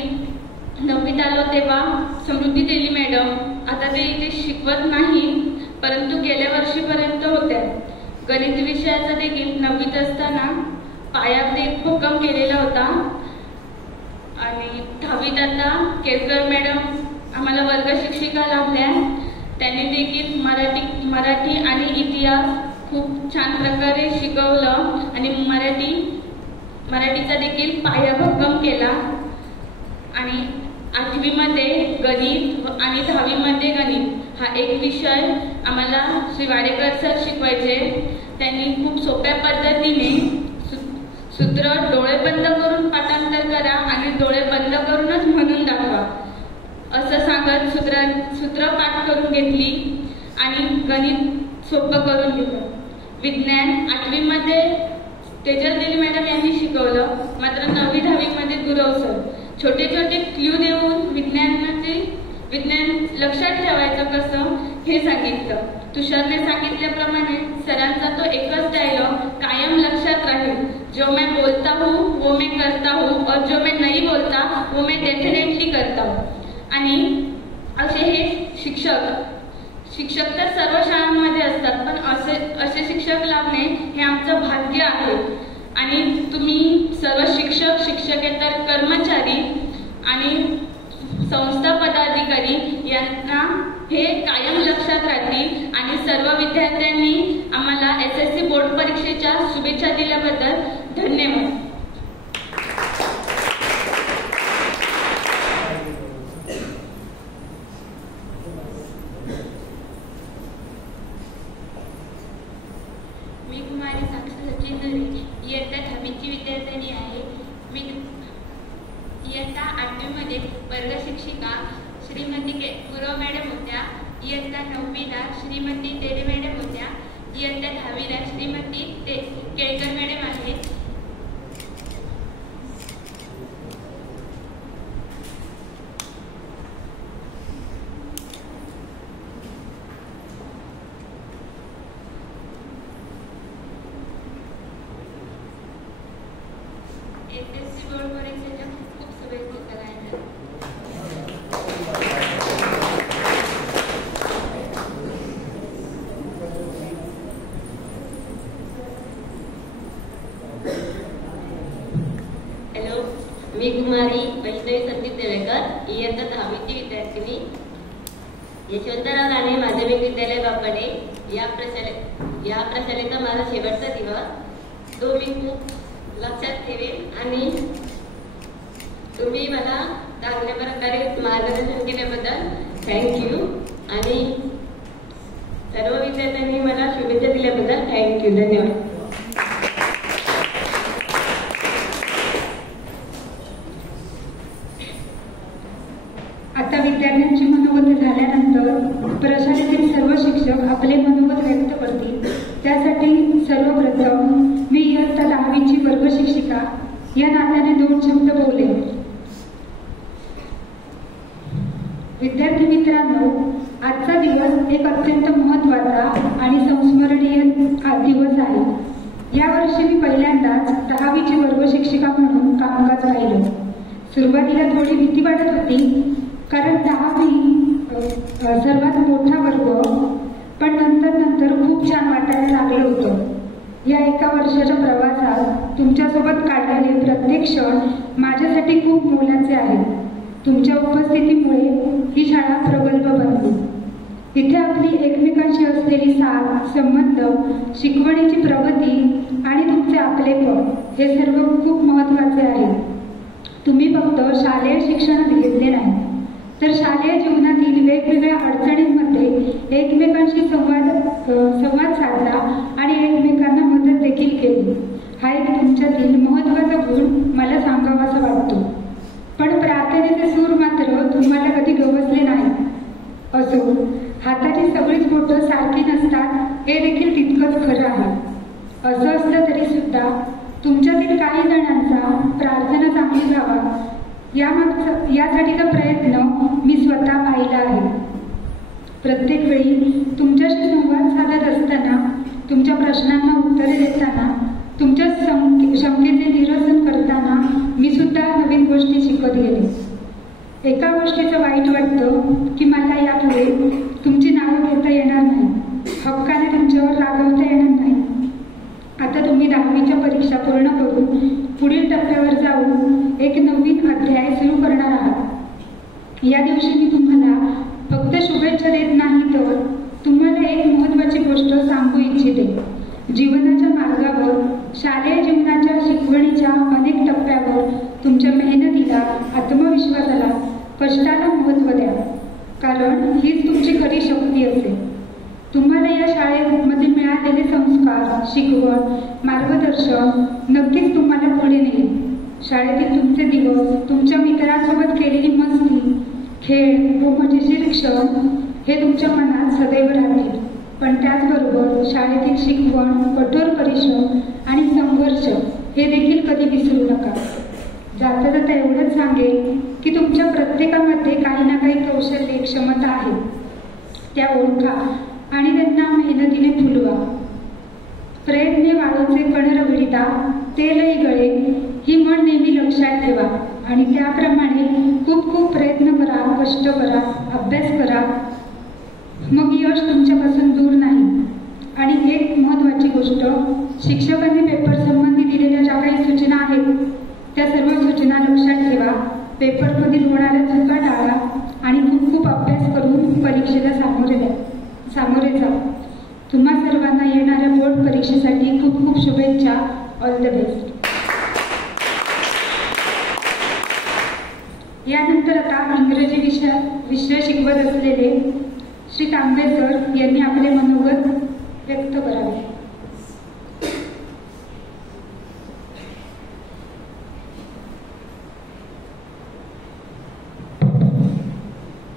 9वीत आलो तेव्हा समृद्धी तेली मॅडम, आता ते इथे शिकवत नाही परंतु गेल्या वर्षीपर्यंत होत्या. गणित विषयाचा देखील 9वीत असताना पाया ते भक्कम केलेला होता. आणि 10वीत आता केळकर मॅडम आम्हाला वर्ग शिक्षिका लाभल्या. त्यांनी देखील मराठी आणि इतिहास खूप छान प्रकारे शिकवलं आणि मराठीचा देखील पाया भक्कम केला. आणि 8वी मध्ये गणित आणि 10वी मध्ये गणित हा एक विषय आम्हाला श्री वाडेकर सर शिकवायचे. त्यांनी खूप सोप्या पद्धतीने सूत्र डोळे बंद करून पाठांतर करा आणि डोळे बंद करूनच म्हणून दाखवा असं सांगत सूत्र पाठ करून घेतली आणि गणित सोपं करून दिलं. विज्ञान 8वी मध्ये तेजल तेली मॅडम यांनी शिकवलं, मात्र 9वी 10वी मध्ये गुरव सर छोटे छोटे क्ल्यू देऊन विज्ञान लक्षात ठेवायचं कसं हे सांगितलं. तुषारने सांगितल्याप्रमाणे सरांचा तो एकच डायलॉग कायम लक्षात राहील, जो मैं बोलता हूँ वो मैं करता हूँ और जो मैं नहीं बोलता वो मैं डेफिनेटली करता हूँ. आणि असे हे शिक्षक तर सर्व शाळांमध्ये असतात, पण असे शिक्षक लाभणे हे आमचं भाग्य आहे. आणि तुम्ही सर्व शिक्षक, शिक्षकेतर कर्मचारी आणि संस्था पदाधिकारी यांना हे कायम लक्षात राहतील. आणि सर्व विद्यार्थ्यांनी आम्हाला SSC बोर्ड परीक्षेच्या शुभेच्छा दिल्याबद्दल धन्यवाद. मी कुमारी साक्षी सचिन दरे, इयत्ता 10वीची विद्यार्थिनी आहे. मी इयत्ता 8वी मध्ये वर्ग शिक्षिका श्रीमती गुरव मॅडम होत्या. इयत्ता 9वीला श्रीमती तेरे मॅडम होत्या. इयत्ता 10वीला श्रीमती केळकर मॅडम आहेत. SSC बोर्ड परीक्षेच्या खूप शुभेच्छा सगळ्यांना. हॅलो, मी कुमारी वैष्णवी संदीप देवेकर, इयत्ता 10वीची विद्यार्थिनी, यशवंतराव राणे माध्यमिक विद्यालय बापडे. या प्रशालेचा माझा शेवटचा दिवस, तो मी खूप लक्षात ठेवेन आणि तुम्ही मला चांगल्या प्रकारे मार्गदर्शन केल्याबद्दल थँक्यू. आणि सर्व विद्यार्थ्यांनी मला शुभेच्छा दिल्याबद्दल थँक्यू. धन्यवाद. आता विद्यार्थ्यांची मनोगत झाल्यानंतर प्रशालेतील सर्व शिक्षक आपले मनोगत व्यक्त करतील. त्यासाठी सर्वप्रथम मी इयत्ता 10वीची वर्ग शिक्षिका या नात्याने 2 शब्द बोलेन. विद्यार्थी मित्रांनो, आजचा दिवस एक अत्यंत महत्त्वाचा आणि संस्मरणीय दिवस आहे. यावर्षी मी पहिल्यांदाच 10वीची वर्ग शिक्षिका म्हणून कामकाज पाहिलं. सुरुवातीला थोडी भीती वाटत होती, कारण 10वी सर्वात मोठा वर्ग, पण नंतर खूप छान वाटायला लागलं होतं. या एका वर्षाच्या प्रवासात तुमच्यासोबत काढलेले प्रत्येक क्षण माझ्यासाठी खूप मोलाचे आहेत. तुमच्या उपस्थितीमुळे ही शाळा प्रगल्भ बनली. इथे आपली एकमेकांशी असलेली साथ, संबंध, शिकवणीची प्रगती आणि तुमचे आपलेपण हे सर्व खूप महत्त्वाचे आहे. तुम्ही फक्त शालेय शिक्षणात घेतले नाही, तर शालेय जीवनातील वेगवेगळ्या अडचणींमध्ये एकमेकांशी संवाद साधला आणि एकमेकांना मदत मात्र तुम्हाला कधी गवसले नाही. असो, हाताची सगळीच बोटं सारखी नसतात हे देखील तितकंच खरं आहे. असं असलं तरी सुद्धा तुमच्यातील काही जणांचा प्रार्थना चांगली व्हावा यासाठीचा प्रयत्न मी स्वतः पाहिला आहे. प्रत्येक वेळी तुमच्याशी संवाद साधत असताना, तुमच्या प्रश्नांना उत्तरे देताना, तुमच्या शंकेचे निरसन करताना मी सुद्धा नवीन गोष्टी शिकत गेले. एका गोष्टीचं वाईट वाटतं की मला यापुढे तुमची नावं घेता येणार नाही, हक्काने तुमच्यावर रागवता येणार नाही. आता तुम्ही 10वीच्या परीक्षा पूर्ण करून पुढील टप्प्यावर जाऊन एक नवीन अध्याय सुरू करणार आहात. या दिवशी मी तुम्हाला फक्त शुभेच्छा देत नाही, तर तुम्हाला एक महत्त्वाची गोष्ट सांगू इच्छिते. जीवनाच्या मार्गावर, शालेय जीवनाच्या शिकवणीच्या अनेक टप्प्यावर तुमच्या मेहनतीला, आत्मविश्वासाला, कष्टाला महत्त्व द्या, कारण हीच तुमची खरी शक्ती असेल. तुम्हाला या शाळेमध्ये मिळालेले संस्कार, शिकवण, मार्गदर्शन नक्कीच तुम्हाला पुढे नेईल. शाळेतील तुमचे दिवस, तुमच्या मित्रांसोबत केलेली मस्ती, खेळ व मजेशीर क्षण हे तुमच्या मनात सदैव राहतील. पण त्याचबरोबर शाळेतील शिकवण, कठोर परिश्रम आणि संघर्ष हे देखील कधी विसरू नका. जाता जाता एवढंच सांगेल की तुमच्या प्रत्येकामध्ये काही ना काही कौशल्य, क्षमता आहे. त्या ओळखा आणि त्यांना मेहनतीने फुलवा. प्रयत्ने वाळूचे कण रगडिता तेलही गळे ही म्हण नेहमी लक्षात ठेवा आणि त्याप्रमाणे खूप खूप प्रयत्न करा, कष्ट करा, अभ्यास करा. मग यश तुमच्यापासून दूर नाही. आणि एक महत्त्वाची गोष्ट, शिक्षकांनी पेपर संबंधी दिलेल्या ज्या काही सूचना आहेत त्या सर्व सूचना लक्षात ठेवा. पेपरमधील होणाऱ्या चुका टाळा आणि खूप खूप अभ्यास करून परीक्षेला सामोरे जा. तुम्हा सर्वांना येणाऱ्या बोर्ड परीक्षेसाठी खूप खूप शुभेच्छा. All the best. यानंतर आता इंग्रजी विषय शिकवत असलेले श्री तांबे सर यांनी आपले मनोगत व्यक्त करावे.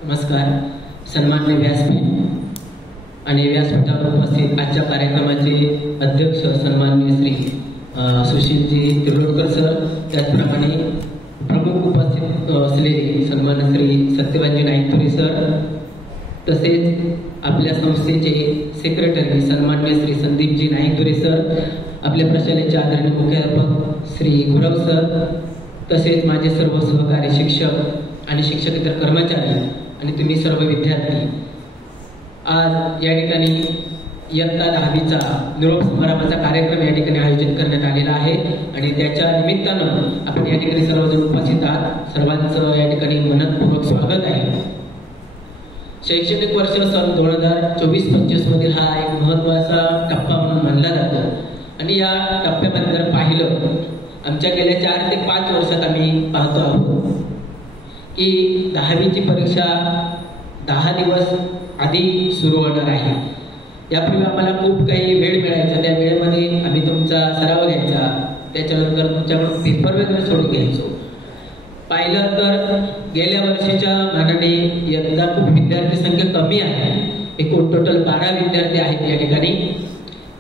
नमस्कार. सन्माननीय व्यासपीठ आणि व्यासपीठावर उपस्थित आजच्या कार्यक्रमाचे अध्यक्ष सन्माननीय श्री सुशीलजी तिरुलोटकर सर, त्याचप्रमाणे प्रमुख उपस्थित असलेले सन्माननीय श्री सत्यवानजी नाईकपुरे सर, तसेच आपल्या संस्थेचे सेक्रेटरी सन्माननीय श्री संदीपजी नाईकपुरे सर, आपल्या प्रशालेचे आदरणीय मुख्याध्यापक श्री गुरव सर, तसेच माझे सर्व सहकारी शिक्षक आणि शिक्षकेतर कर्मचारी आणि तुम्ही सर्व विद्यार्थी. आज या ठिकाणी इयत्ता 10वीचा निरोप समारंभाचा कार्यक्रम या ठिकाणी आयोजित करण्यात आलेला आहे आणि त्याच्या निमित्तानं आपण या ठिकाणी सर्वजण उपस्थित आहात. सर्वांचं या ठिकाणी मनपूर्वक स्वागत आहे. शैक्षणिक वर्ष सन 2024-25 मधील हा एक महत्त्वाचा टप्पा म्हणून मानला जातो आणि या टप्प्याबद्दल पाहिलं आमच्या गेल्या 4 ते 5 वर्षात आम्ही पाहतो आहोत की 10वीची परीक्षा 10 दिवस आधी सुरू होणार आहे. यापूर्वी आम्हाला खूप काही वेळ मिळायचा, त्या वेळेमध्ये आम्ही तुमचा सराव घ्यायचा, त्याच्यानंतर तुमच्याकडून पेपर वगैरे सोडून घ्यायचो. पाहिलं तर गेल्या वर्षीच्या मानाने यंदा खूप विद्यार्थी संख्या कमी आहे. एकूण टोटल 12 विद्यार्थी आहेत या ठिकाणी,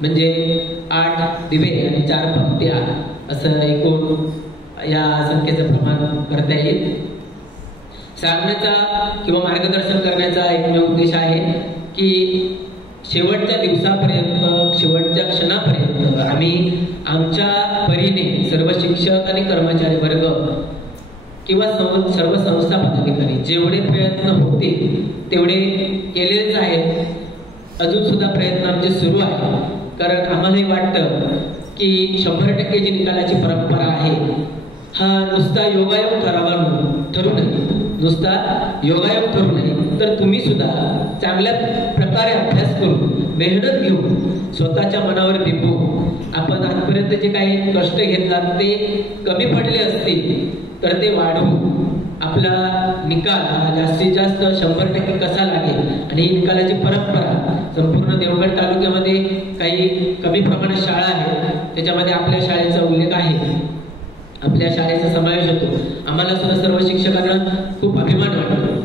म्हणजे 8 दिवे आणि 4 पंक्त्या असं एकूण या संख्येचं प्रमाण करता येईल. सांगण्याचा किंवा मार्गदर्शन करण्याचा एकमेव उद्देश आहे की शेवटच्या दिवसापर्यंत, शेवटच्या क्षणापर्यंत आम्ही आमच्या परीने सर्व शिक्षक आणि कर्मचारी वर्ग किंवा सर्व संस्था पदाधिकारी जेवढे प्रयत्न होते तेवढे केलेच आहेत. अजून सुद्धा प्रयत्न आमचे सुरू आहे, कारण आम्हालाही वाटतं की 100% जी निकालाची परंपरा आहे हा नुसता योगायोग ठरू नये, नुसता योगायोग ठरू नये, तर तुम्ही सुद्धा चांगल्या प्रकारे अभ्यास करून, मेहनत घेऊन, स्वतःच्या मनावर बिंबून आपण आजपर्यंत जे काही कष्ट घेतलात ते कमी पडले असतील तर ते वाढवून आपला निकाल हा जास्तीत जास्त 100% कसा लागेल आणि ही निकालाची परंपरा संपूर्ण देवगड तालुक्यामध्ये काही कमी प्रमाणात शाळा आहेत, त्याच्यामध्ये आपल्या शाळेचा उल्लेख आहे. आपल्या शाळेचा समावेश होतो. आम्हाला सुद्धा सर्व शिक्षकांना खूप अभिमान वाटतो.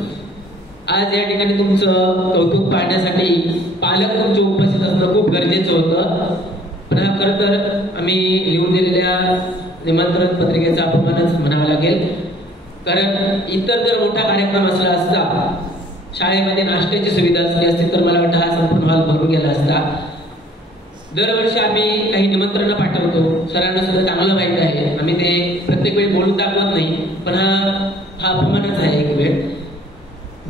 आज या ठिकाणी तुमचं कौतुक पाहण्यासाठी पालक तुमचे उपस्थित असणं खूप गरजेचं होतं. पण हा खरं तर आम्ही लिहून दिलेल्या निमंत्रण पत्रिकेचा अपमानच म्हणावा लागेल. कारण इतर जर मोठा कार्यक्रम असला असता, शाळेमध्ये नाश्त्याची सुविधा असली असती तर मला वाटतं हा संपूर्ण हॉल भरून गेला असता. दरवर्षी आम्ही काही निमंत्रण पाठवतो, सरांना सुद्धा चांगलं माहिती आहे, आम्ही ते प्रत्येक वेळी बोलून दाखवत नाही, पण हा अपमानच आहे. एक वेळ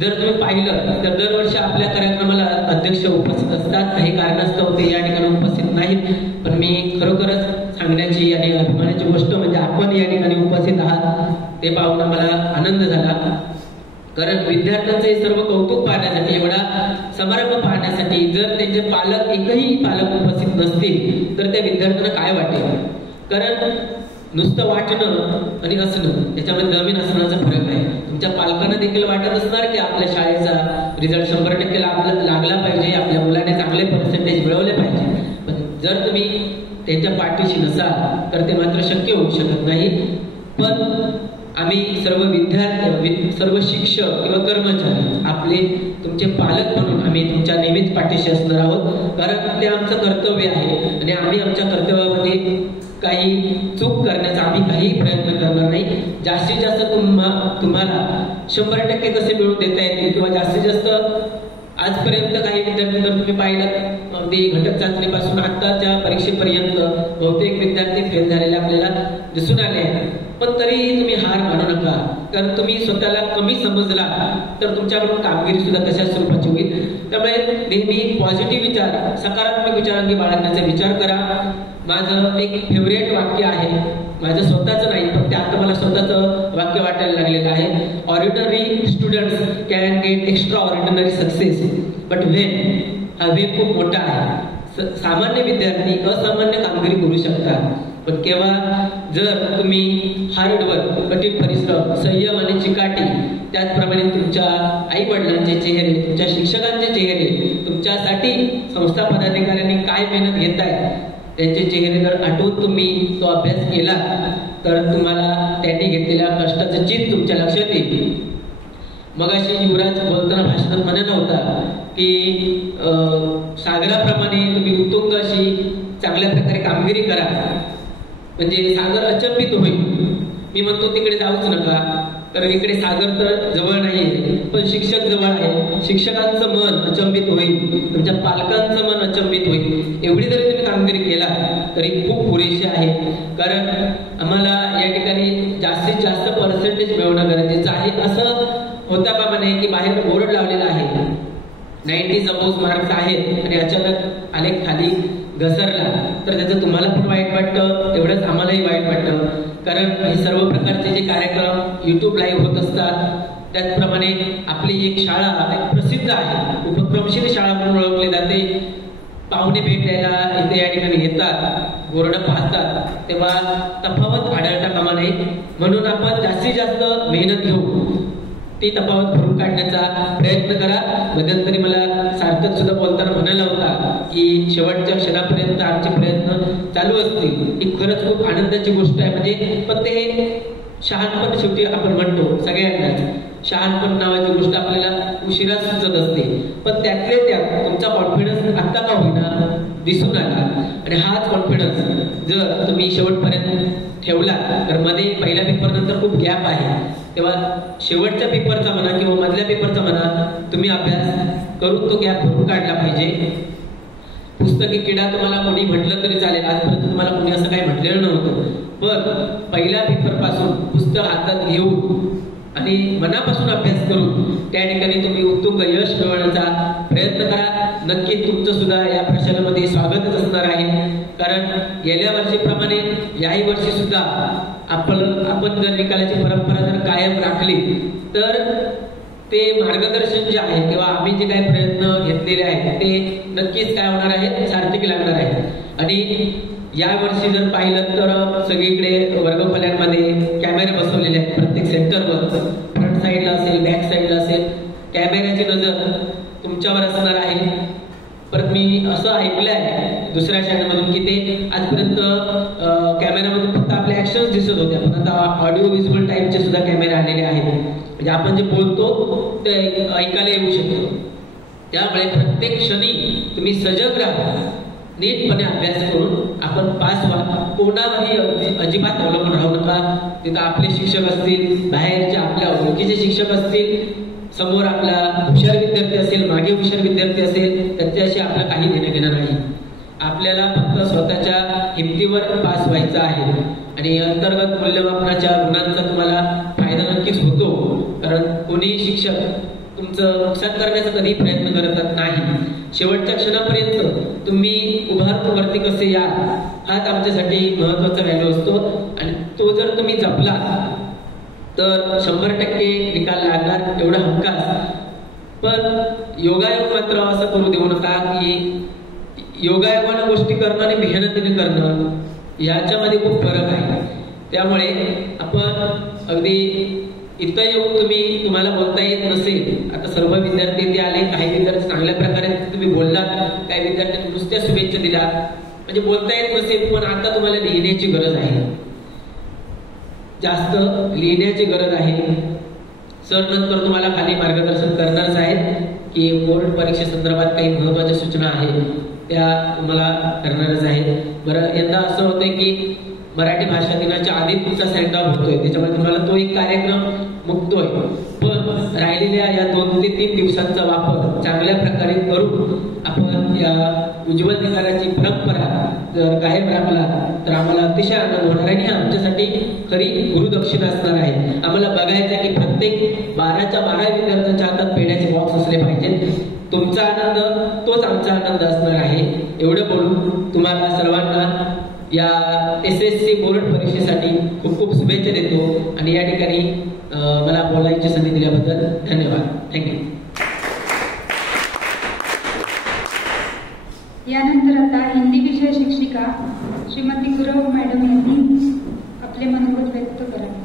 जर तुम्ही पाहिलं तर दरवर्षी आपल्या कार्यक्रमाला अध्यक्ष उपस्थित असतात, काही कारणास्तव ते या ठिकाणी उपस्थित नाहीत. पण मी खरोखरच सांगण्याची आणि अभिमानाची गोष्ट म्हणजे आपण या ठिकाणी उपस्थित आहात ते पाहून मला आनंद झाला. कारण विद्यार्थ्यांचे सर्व कौतुक पाहण्यासाठी, एवढा समारंभ पाहण्यासाठी जर त्यांचे पालक एकही पालक उपस्थित नसतील तर त्या विद्यार्थ्यांना काय वाटेल. कारण नुसतं वाटणं आणि असणं याच्यामध्ये जमीन असण्याचा फरक आहे. तुमच्या पालकांना देखील वाटत असणार की आपल्या शाळेचा रिझल्ट 100% लागला पाहिजे, आपल्या मुलाने चांगले पर्सेंटेज मिळवले पाहिजे. पण जर तुम्ही त्यांच्या पाठीशी नसाल तर ते मात्र शक्य होऊ शकत नाही. पण आम्ही सर्व विद्यार्थी, सर्व शिक्षक किंवा कर्मचारी आपले तुमचे पालक म्हणून आम्ही तुमच्या नेहमीच पाठीशी असणार आहोत. कारण ते आमचं कर्तव्य आहे आणि आम्ही आमच्या कर्तव्यामध्ये काही चूक करण्याचा आम्ही काही प्रयत्न करणार नाही. जास्तीत जास्त तुम्हाला 100% कसे मिळवून देता येतील किंवा जास्तीत जास्त आजपर्यंत काही विद्यार्थी जर तुम्ही पाहिलं अगदी घटक चाचणीपासून आत्ताच्या परीक्षेपर्यंत बहुतेक विद्यार्थी फेल झालेले आपल्याला दिसून आले आहेत. पण तरीही तुम्ही हार मानू नका. कारण तुम्ही स्वतःला कमी समजला तर तुमच्याकडून कामगिरी सुद्धा तशाच स्वरूपाची होईल. त्यामुळे नेहमी पॉझिटिव्ह विचार, सकारात्मक विचारांनी बाळगण्याचा विचार करा. माझं एक फेवरेट वाक्य आहे, माझं स्वतःचं नाही पण ते आता मला स्वतःचं वाक्य वाटायला लागलेलं आहे. Ordinary students can get extra ordinary success but when, हा वेग खूप मोठा आहे. सामान्य विद्यार्थी असामान्य कामगिरी करू शकतात, पण केव्हा जर तुम्ही हार्डवर्क, कठीण परिश्रम, संयम आणि चिकाटी, त्याचप्रमाणे तुमच्या आई वडिलांचे चेहरे, तुमच्या शिक्षकांचे चेहरे, तुमच्यासाठी संस्था पदाधिकाऱ्यांनी काय मेहनत घेत आहे त्यांचे चेहरे जर आठवून तुम्ही तो अभ्यास केला तर तुम्हाला त्यांनी घेतलेल्या कष्टाचं चिन्ह तुमच्या लक्षात येईल. मगाशी युवराज बोलताना भाषणात म्हणाला होता की सागराप्रमाणे तुम्ही उत्तुंग अशी चांगल्या प्रकारे कामगिरी करा म्हणजे सागर अचंबित होईल. मी म्हणतो तिकडे जाऊच नका, कारण इकडे सागर तर जवळ नाहीये पण शिक्षक जवळ आहे. शिक्षकांचं मन अचंबित होईल, तुमच्या पालकांचं मन अचंबित होईल. एवढी जरी तुम्ही कामगिरी केला तरी खूप पुरेशी आहे. कारण आम्हाला या ठिकाणी जास्तीत जास्त पर्सेंटेज मिळवणं गरजेचं आहे. असं होता कामा नये की बाहेर बोर्ड लावलेला आहे 90 सपोज मार्क्स आहेत आणि अचानक आलेख खाली घसरला तर त्याचं तुम्हाला पण वाईट वाटतं, तेवढंच आम्हालाही वाईट वाटतं. कारण हे सर्व प्रकारचे जे कार्यक्रम YouTube लाईव्ह होत असतात, त्याचप्रमाणे आपली एक शाळा एक प्रसिद्ध आहे, उपक्रमशील शाळा म्हणून ओळखली जाते. पाहुणे भेट द्यायला इथे या ठिकाणी येतात, बोर्ड पाहतात, तेव्हा तफावत आढळता कामा नये. म्हणून आपण जास्तीत जास्त मेहनत घेऊ, ती तफावत भरून काढण्याचा प्रयत्न करा. मध्यंतरी मला सार्थक सुद्धा बोलताना म्हणाला होता की शेवटच्या क्षणापर्यंत आमचे प्रयत्न चालू असतील. ही खरंच खूप आनंदाची गोष्ट आहे. म्हणजे पण ते शहाणपण, शेवटी आपण म्हणतो सगळ्यांनाच शहाणपण नावाची गोष्ट आपल्याला उशिरा सुचत असते, पण त्यातले त्यात तुमचा कॉन्फिडन्स आत्ता का होईना दिसून आला. आणि हाच कॉन्फिडन्स जर तुम्ही शेवटपर्यंत ठेवला तर मध्ये पहिल्या पेपर नंतर खूप गॅप आहे, तेव्हा शेवटच्या पेपरचा म्हणा किंवा मधल्या पेपरचा म्हणा तुम्ही अभ्यास करून तो गॅप भरून काढला पाहिजे. पुस्तकी किडा तुम्हाला कोणी म्हटलं तरी चालेल, आजपर्यंत तुम्हाला कोणी असं काही म्हटलेलं नव्हतं, पण पहिल्या पेपर पासून पुस्तक हातात घेऊन आणि मनापासून अभ्यास करून त्या ठिकाणी तुम्ही उत्तुंग यश मिळवण्याचा प्रयत्न करा. नक्की तुमचं सुद्धा या प्रशालेमध्ये स्वागतच असणार आहे. कारण गेल्या वर्षीप्रमाणे याही वर्षी सुद्धा आपण जर निकालाची परंपरा जर कायम राखली तर ते मार्गदर्शन जे आहे किंवा आम्ही जे काही प्रयत्न घेतलेले आहेत ते नक्कीच काय होणार आहेत, सार्थकी लागणार आहेत. आणि या वर्षी जर पाहिलं तर सगळीकडे वर्गखोल्यांमध्ये कॅमेरे बसवलेले आहेत, प्रत्येक सेंटरवर फ्रंट साईडला असेल, बॅक साईडला असेल. कॅमेऱ्याची नजर तुमच्यावर असणार आहे. परत मी असं ऐकलं आहे दुसऱ्या चॅनलमधून की ते आजपर्यंत कॅमेऱ्यामधून फक्त आपले ॲक्शन्स दिसत होते, पण आता ऑडिओ व्हिज्युअल टाईपचे सुद्धा कॅमेरे आलेले आहेत, म्हणजे आपण जे बोलतो ते ऐकायला येऊ शकतो. त्यामुळे प्रत्येक क्षणी तुम्ही सजग राहा, नीटपणे अभ्यास करून आपण पास व्हा. कोणावरही अजिबात अवलंबून राहू नका. तिथं आपले शिक्षक असतील, बाहेरचे आपल्या ओळखीचे शिक्षक असतील, समोर आपला हुशार विद्यार्थी असेल, मागे हुशार विद्यार्थी असेल, त्याच्याशी आपलं काही देणं घेणं नाही. आपल्याला फक्त स्वतःच्या हिमतीवर पास व्हायचं आहे आणि अंतर्गत मूल्यमापनाच्या गुणांचा तुम्हाला फायदा नक्कीच होतो, कारण कोणीही शिक्षक तुमचं नुकसान करण्याचा कधी प्रयत्न करत नाही. शेवटच्या क्षणापर्यंत तुम्ही उभारवरती कसे या हाच आमच्यासाठी महत्वाचा व्हॅल्यू असतो आणि तो जर तुम्ही जपला तर 100% निकाल लागणार एवढा हमखास. पण योगायोग मात्र असं करू देऊ नका की योगायोगानं गोष्टी करणं आणि मेहनतीने करणं याच्यामध्ये खूप फरक आहे. त्यामुळे आपण अगदी इथं येऊन तुम्हाला बोलता येत नसेल, आता सर्व विद्यार्थी इथे आले, काही विद्यार्थी चांगल्या प्रकारे तुम्ही बोललात, काही विद्यार्थ्यांनी नुसत्या शुभेच्छा दिल्या, म्हणजे बोलता येत नसेल, पण आता तुम्हाला लिहिण्याची गरज आहे, जास्त लिहिण्याची गरज आहे. सर नंतर तुम्हाला खाली मार्गदर्शन करणारच आहेत की बोर्ड परीक्षेसंदर्भात काही महत्वाच्या सूचना आहेत त्या तुम्हाला करणारच आहेत. बरं, यंदा असं होतंय की मराठी भाषा दिनाच्या आधी तुमचा सेंड ऑफ होतोय, त्याच्यामुळे तुम्हाला तो एक कार्यक्रम मुक्तोय, पण राहिलेल्या या 2 ते 3 दिवसांचा वापर चांगल्या प्रकारे करून आपण या उज्ज्वल निकालाची परंपरा जर कायम राखला तर आम्हाला अतिशय आनंद होणार आहे. आणि आमच्यासाठी खरी गुरुदक्षिणा असणार आहे. आम्हाला बघायचं की प्रत्येक 12च्या 12 विद्यार्थ्यांच्या हातात पेढ्याचे बॉक्स असले पाहिजेत. तुमचा आनंद तोच आमचा आनंद असणार आहे. एवढं बोलून तुम्हाला सर्वांना या SSC बोर्ड परीक्षेसाठी खूप खूप शुभेच्छा देतो आणि या ठिकाणी मला बोलायची संधी दिल्याबद्दल धन्यवाद. थँक्यू. यानंतर आता हिंदी विषय शिक्षिका श्रीमती गुरव मॅडम यांनी आपले मनोगत व्यक्त करावे.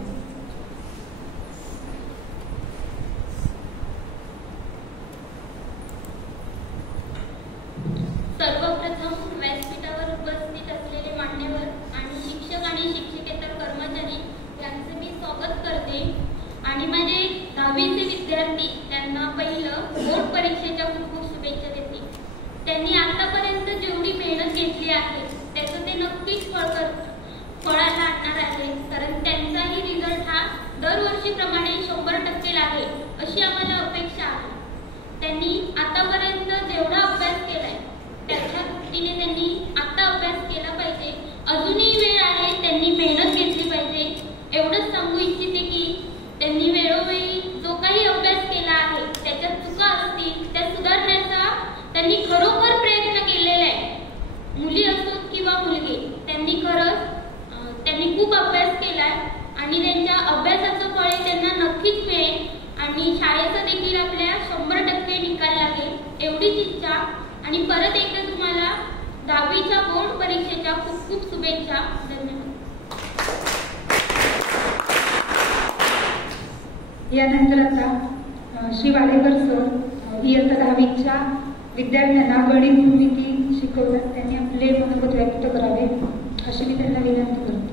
सर्वप्रथम व्यासपीठावर उपस्थित असलेले मान्यवर आणि शिक्षक आणि शिक्षकेतर कर्मचारी यांचे मी स्वागत करते आणि माझे 10वीचे विद्यार्थी त्यांना पहिलं बोर्ड परीक्षेच्या खूप खूप शुभेच्छा देते. त्यांनी आतापर्यंत जेवढी मेहनत घेतली आहे त्याचं ते नक्कीच फळाला आणणार आहे, कारण त्यांचाही रिझल्ट हा दरवर्षीप्रमाणे 100% लागेल अशी आम्हाला अपेक्षा आहे. त्यांनी आतापर्यंत जेवढा अभ्यास केलाय त्याच्या दृष्टीने त्यांनी आता अभ्यास केला पाहिजे. अजूनही वेळ आहे, त्यांनी मेहनत घेतली पाहिजे. एवढंच सांगू इच्छिते की त्यांनी वेळोवेळी जो काही अभ्यास केला आहे त्याच्यात चुका असतील त्या सुधारण्याचा त्यांनी खरोखर प्रयत्न केलेला आहे. मुली असो किंवा मुलगे, त्यांनी खूप अभ्यास केलाय आणि त्यांच्या अभ्यासाचं फळ त्यांना नक्कीच मिळेल आणि शाळेचा देखील आपल्या 100% निकाल लागेल एवढीच इच्छा. आणि परत एकदा तुम्हाला 10वीच्या बोर्ड परीक्षेच्या खूप खूप शुभेच्छा. धन्यवाद. यानंतर आता श्री वाडेकर सर इयत्ता 10वीच्या विद्यार्थ्यांना गणित भूमिती शिकवतात, त्यांनी आपले मनोगत व्यक्त करावे अशी मी त्यांना विनंती करते.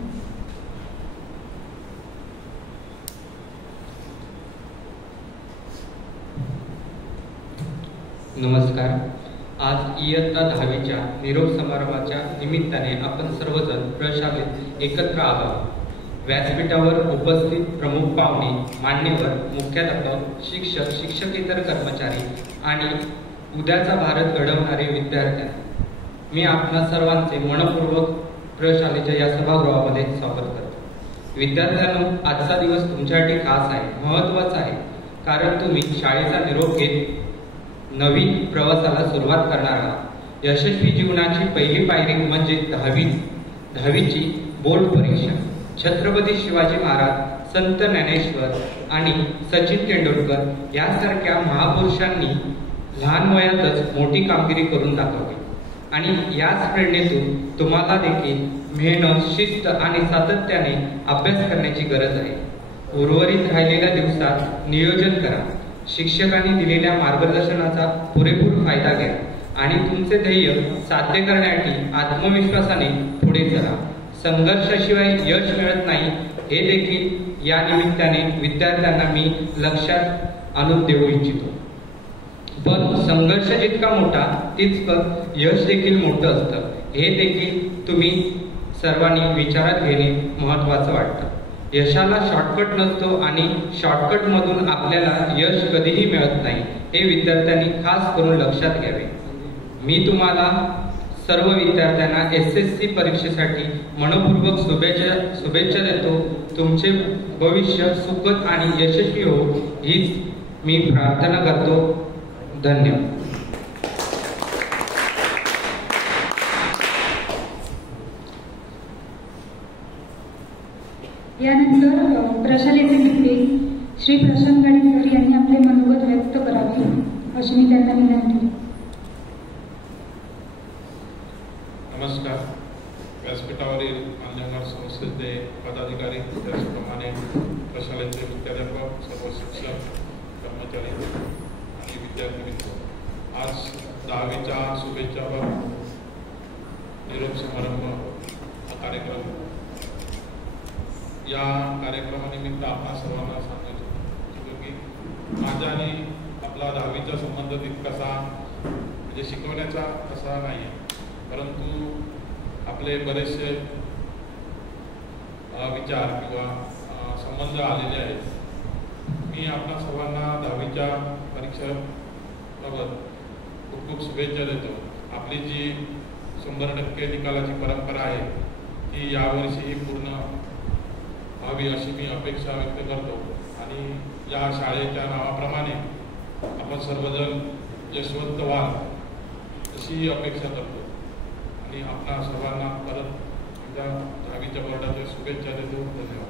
नमस्कार. आज इयत्ता 10वीच्या निरोप समारंभाच्या निमित्ताने आपण सर्वजण प्रशालेत एकत्र आलो आहोत. व्यासपीठावर उपस्थित प्रमुख पाहुणे, मान्यवर, मुख्याध्यापक, शिक्षक, शिक्षकेतर कर्मचारी आणि उद्याचा भारत घडवणारे विद्यार्थी, मी आपणा सर्वांचे मनपूर्वक प्रशालेच्या या सभागृहामध्ये स्वागत करतो. विद्यार्थ्यांनो, आजचा दिवस तुमच्यासाठी खास आहे, महत्त्वाचा आहे, कारण तुम्ही शाळेचा निरोप घेत नवीन प्रवासाला सुरुवात करणार आहात. यशस्वी जीवनाची पहिली पायरी म्हणजे 10वीची बोर्ड परीक्षा. छत्रपती शिवाजी महाराज, संत ज्ञानेश्वर आणि सचिन तेंडुलकर यासारख्या महापुरुषांनी लहान वयातच मोठी कामगिरी करून दाखवली आणि याच प्रेरणेतून तुम्हाला देखील मेहनत, शिस्त आणि सातत्याने अभ्यास करण्याची गरज आहे. उर्वरित राहिलेल्या दिवसात नियोजन करा. शिक्षकांनी दिलेल्या मार्गदर्शनाचा पुरेपूर फायदा घ्या आणि तुमचे ध्येय साध्य करण्यासाठी आत्मविश्वासाने पुढे चला. संघर्षाशिवाय यश मिळत नाही हे देखील या निमित्ताने विद्यार्थ्यांना मी लक्षात आणून देऊ इच्छितो. पण संघर्ष जितका मोठा तितकं यश देखील मोठं असतं हे देखील तुम्ही सर्वांनी विचारात घेणे महत्त्वाचं वाटतं. यशाला शॉर्टकट नसतो आणि शॉर्टकटमधून आपल्याला यश कधीही मिळत नाही हे विद्यार्थ्यांनी खास करून लक्षात घ्यावे. मी तुम्हाला सर्व विद्यार्थ्यांना SSC परीक्षेसाठी मनपूर्वक शुभेच्छा देतो. तुमचे भविष्य सुखद आणि यशस्वी हो हीच मी प्रार्थना करतो. धन्यवाद. यानंतर प्रशालेचे मित्र श्री प्रशांत गाडी सर यांनी आपले मनोगत व्यक्त करावे अशी मी त्यांना विनंती. नमस्कार. व्यासपीठावरील मान्यवर संस्थेचे पदाधिकारी, त्याचप्रमाणे प्रशालेचे मुख्याध्यापक, सर्व शिक्षक, कर्मचारी आणि विद्यार्थी मित्र, आज 10वीच्या शुभेच्छावर निरोप समारंभ हा कार्यक्रम. या कार्यक्रमानिमित्त आपण सर्वांना सांगायचं इच्छितो की माझा आणि आपला 10वीचा संबंध तितकासा म्हणजे शिकवण्याचा असा नाही आहे, परंतु आपले बरेचसे विचार किंवा संबंध आलेले आहेत. मी आपल्या सर्वांना 10वीच्या परीक्षेबाबत खूप खूप शुभेच्छा देतो. आपली जी 100% निकालाची परंपरा आहे ती यावर्षीही पूर्ण व्हावी अशी मी अपेक्षा व्यक्त करतो आणि या शाळेच्या नावाप्रमाणे आपण सर्वजण यशवंत व्हाल अशी अपेक्षा करतो आणि आपल्या सर्वांना परत एकदा 10वीच्या बोर्डाच्या शुभेच्छा देतो. धन्यवाद.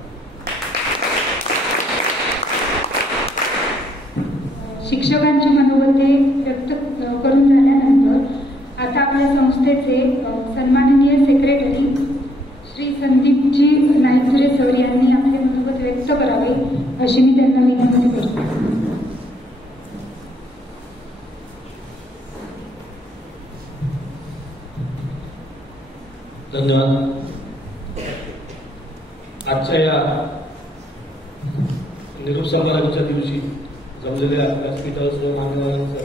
शिक्षकांची मनोगते व्यक्त करून झाल्यानंतर आता आपल्या संस्थेचे सन्माननीय सेक्रेटरी श्री संदीपजी नाईकपुरे सर यांनी आपले मनोगत व्यक्त करावे अशी मी त्यांना विनंती करतो. धन्यवाद. आजच्या या निरोप समारंभाच्या दिवशी जमलेल्या व्यासपीठावर मान्यवरांचं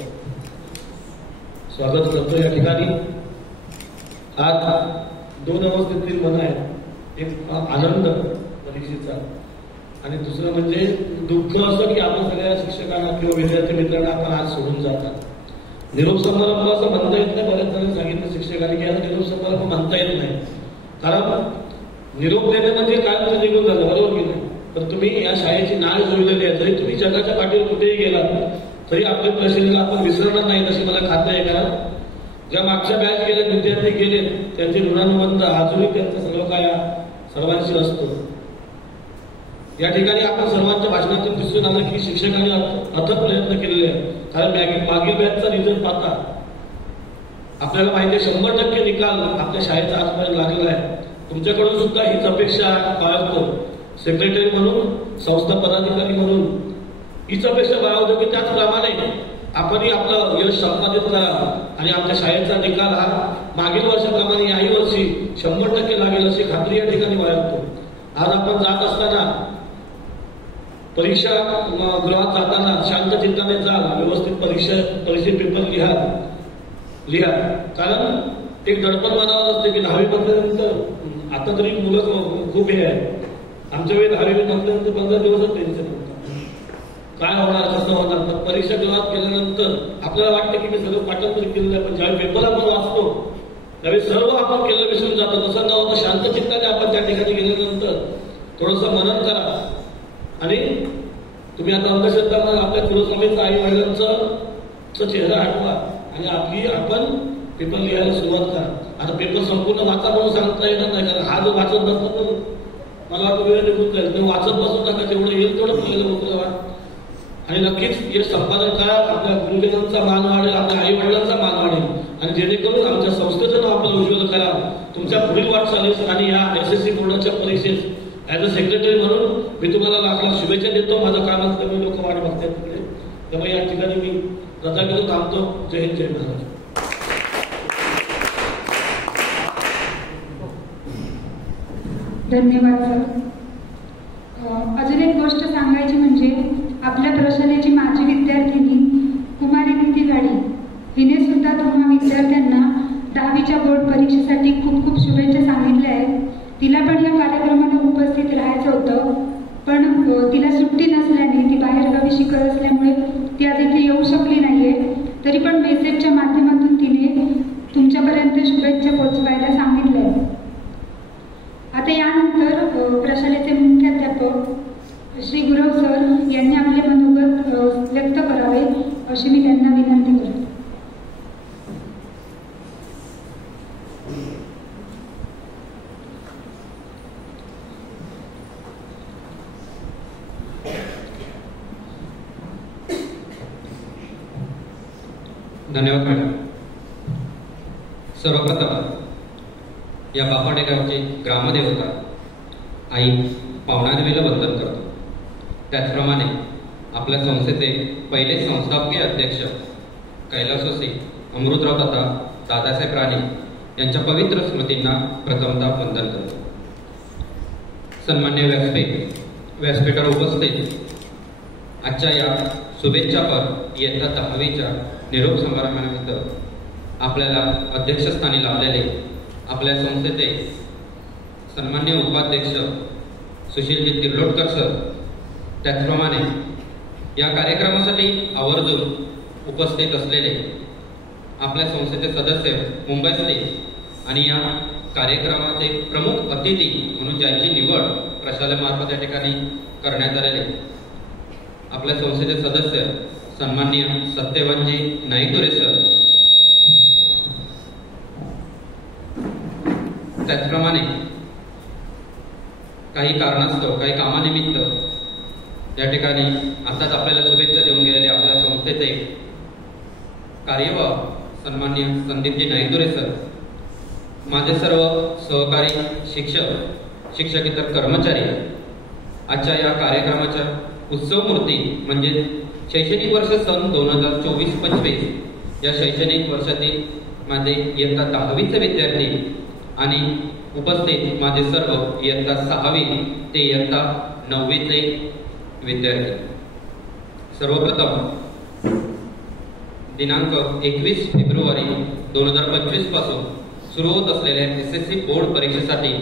स्वागत करतो. या ठिकाणी आज 2 अवस्थेतील मन आहेत. एक आनंद परीक्षेचा आणि दुसरं म्हणजे दुःख असं की आपण सगळ्या शिक्षकांना किंवा विद्यार्थी मित्रांना आपण आज सोडून जातात. निरोप समारंभ असं म्हणता येत नाही. बऱ्याच जणांनी सांगितलं शिक्षकांनी की आता निरोप समारंभ म्हणता येत नाही, कारण निरोप देणे म्हणजे काय म्हणजे निघून झालं, बरोबर की नाही. तर तुम्ही या शाळेची नाळ जोडलेली आहे. जरी तुम्ही जगाच्या पाठीवर कुठेही गेलात तरी आपल्या प्रशालेला आपण विसरणार नाही अशी मला खात्री आहे. कारण ज्या मागच्या बॅच गेले विद्यार्थी गेले त्यांचे ऋणानुबंध अजूनही त्यांचा सर्व काय सर्वांशी असतो. या ठिकाणी आपण सर्वांच्या भाषणातून दिसून आलं की शिक्षकांनी अथक प्रयत्न केलेले आहेत. कारण मागील बॅचचा रिझल्ट पाहता आपल्याला माहिती आहे 100% निकाल आपल्या शाळेचा आजपर्यंत लागलेला आहे. तुमच्याकडून सुद्धा हीच अपेक्षा बाळगतो. सेक्रेटरी म्हणून, संस्था पदाधिकारी म्हणून हीच अपेक्षा बाळगतो की त्याचप्रमाणे आपणही आपलं यश संपादित करा आणि आमच्या शाळेचा निकाल हा मागील वर्षाप्रमाणे याही वर्षी 100% लागेल अशी खात्री या ठिकाणी बाळगतो. आज आपण जात असताना परीक्षा गृहात जाताना शांत चित्ताने जा, व्यवस्थित परीक्षेत पेपर लिहा. कारण एक दडपण मनावर असते की 10वी म्हटल्यानंतर आता तरी मुलं खूप हे आहे. आमच्या वेळी 10वी म्हटल्यानंतर 15 दिवसच टेन्शन होतं, काय होणार कसं होणार. पण परीक्षा गृहात गेल्यानंतर आपल्याला वाटतं की मी सगळं पाठन तरी केलेलं आहे, पण ज्यावेळी पेपर आपण वाचतो त्यावेळी सर्व आपण केलं विसरून जातो. तसं न होतं शांत चित्ताने आपण त्या ठिकाणी गेल्यानंतर थोडंसं मनन करा आणि तुम्ही आता अंधश्रद्धा आपल्या कुलस्वामींचा आई वडिलांचा चेहरा हटवा आणि आपण पेपर लिहायला सुरुवात करा. आता पेपर संपूर्ण वाचा म्हणून सांगता येणार नाही, कारण हा जो वाचत बसतो तो मला वेळ निघून जाईल. तुम्ही वाचत बसून नका, जेवढं येईल तेवढं पहिलं उतरवा आणि नक्कीच हे संपादन करा. आपल्या गुरुजनांचा मान वाढेल, आपल्या आई वडिलांचा मान वाढेल आणि जेणेकरून आमच्या संस्थेचं नाव आपण उज्ज्वल करा. तुमच्या पुढील वाटचालीस आणि या SSC बोर्डाच्या परीक्षेस ॲज अ सेक्रेटरी म्हणून मी तुम्हाला लाख शुभेच्छा देतो. माझं काम असतं मी लोक वाट बघतात तिकडे, त्यामुळे या ठिकाणी मी रजा घेऊन थांबतो. जय हिंद, जय महाराज. धन्यवाद सर. अजून एक गोष्ट सांगायची म्हणजे आपल्या प्रशालेची माजी विद्यार्थिनी कुमारी निधी गाडी हिने सुद्धा तुम्हा विद्यार्थ्यांना 10वीच्या बोर्ड परीक्षेसाठी खूप खूप शुभेच्छा सांगितल्या आहेत. तिला पण या कार्यक्रमाला उपस्थित राहायचं होतं, पण तिला सुट्टी नसल्याने ती बाहेरगावी शिकत असल्यामुळे ती आज इथे येऊ शकली नाहीये. तरी पण मेसेजच्या माध्यमातून तिने तुमच्यापर्यंत शुभेच्छा पोहोचवायला सांगितल्या आहेत. आता यानंतर प्रशालेचे मुख्याध्यापक श्री गुरव सर यांनी आपले मनोगत व्यक्त करावे अशी मी त्यांना विनंती करते. धन्यवाद मॅडम. सर्वप्रथम या बापाडे गावचे ग्रामदेवता आई पावणादेवीला वंदन करतो. त्याचप्रमाणे आपल्या संस्थेचे पहिले संस्थापकीय अध्यक्ष कैलासवासी अमृतराव तथा दादासाहेब राणे यांच्या पवित्र स्मृतींना प्रथमतः वंदन करतो. सन्मान्य व्यासपीठावर उपस्थित आजच्या या शुभेच्छापर इयत्ता 10वीच्या निरोप समारंभानिमित्त आपल्याला अध्यक्षस्थानी लावलेले आपल्या संस्थेचे सन्मान्य उपाध्यक्ष सुशीलजी तिर्लोटकर सर, त्याचप्रमाणे या कार्यक्रमासाठी आवर्जून उपस्थित असलेले आपल्या संस्थेचे सदस्य मुंबईतले आणि या कार्यक्रमाचे प्रमुख अतिथी म्हणून ज्यांची निवड प्रशालेमार्फत या ठिकाणी करण्यात आलेले आपल्या संस्थेचे सदस्य सन्माननीय सत्यवानजी नाईकदुरे सर, त्याचप्रमाणे काही कारणास्तव काही कामानिमित्त या ठिकाणी आताच आपल्याला शुभेच्छा देऊन गेलेले आपल्या संस्थेचे कार्यवाह सन्माननीय संदीपजी नाईकदुरे सर, माझे सर्व सहकारी शिक्षकेतर कर्मचारी, आजच्या या कार्यक्रमाच्या उत्सवमूर्ती म्हणजे शैक्षणिक वर्ष सन 2024-25 या शैक्षणिक वर्षातील माझे इयत्ता 10वीचे विद्यार्थी आणि उपस्थित माझे सर्व इयत्ता 6वी ते इयत्ता 9वीचे विद्यार्थी. सर्वप्रथम दिनांक 21 फेब्रुवारी 2025 पासून सुरू होत असलेल्या SSC बोर्ड परीक्षेसाठी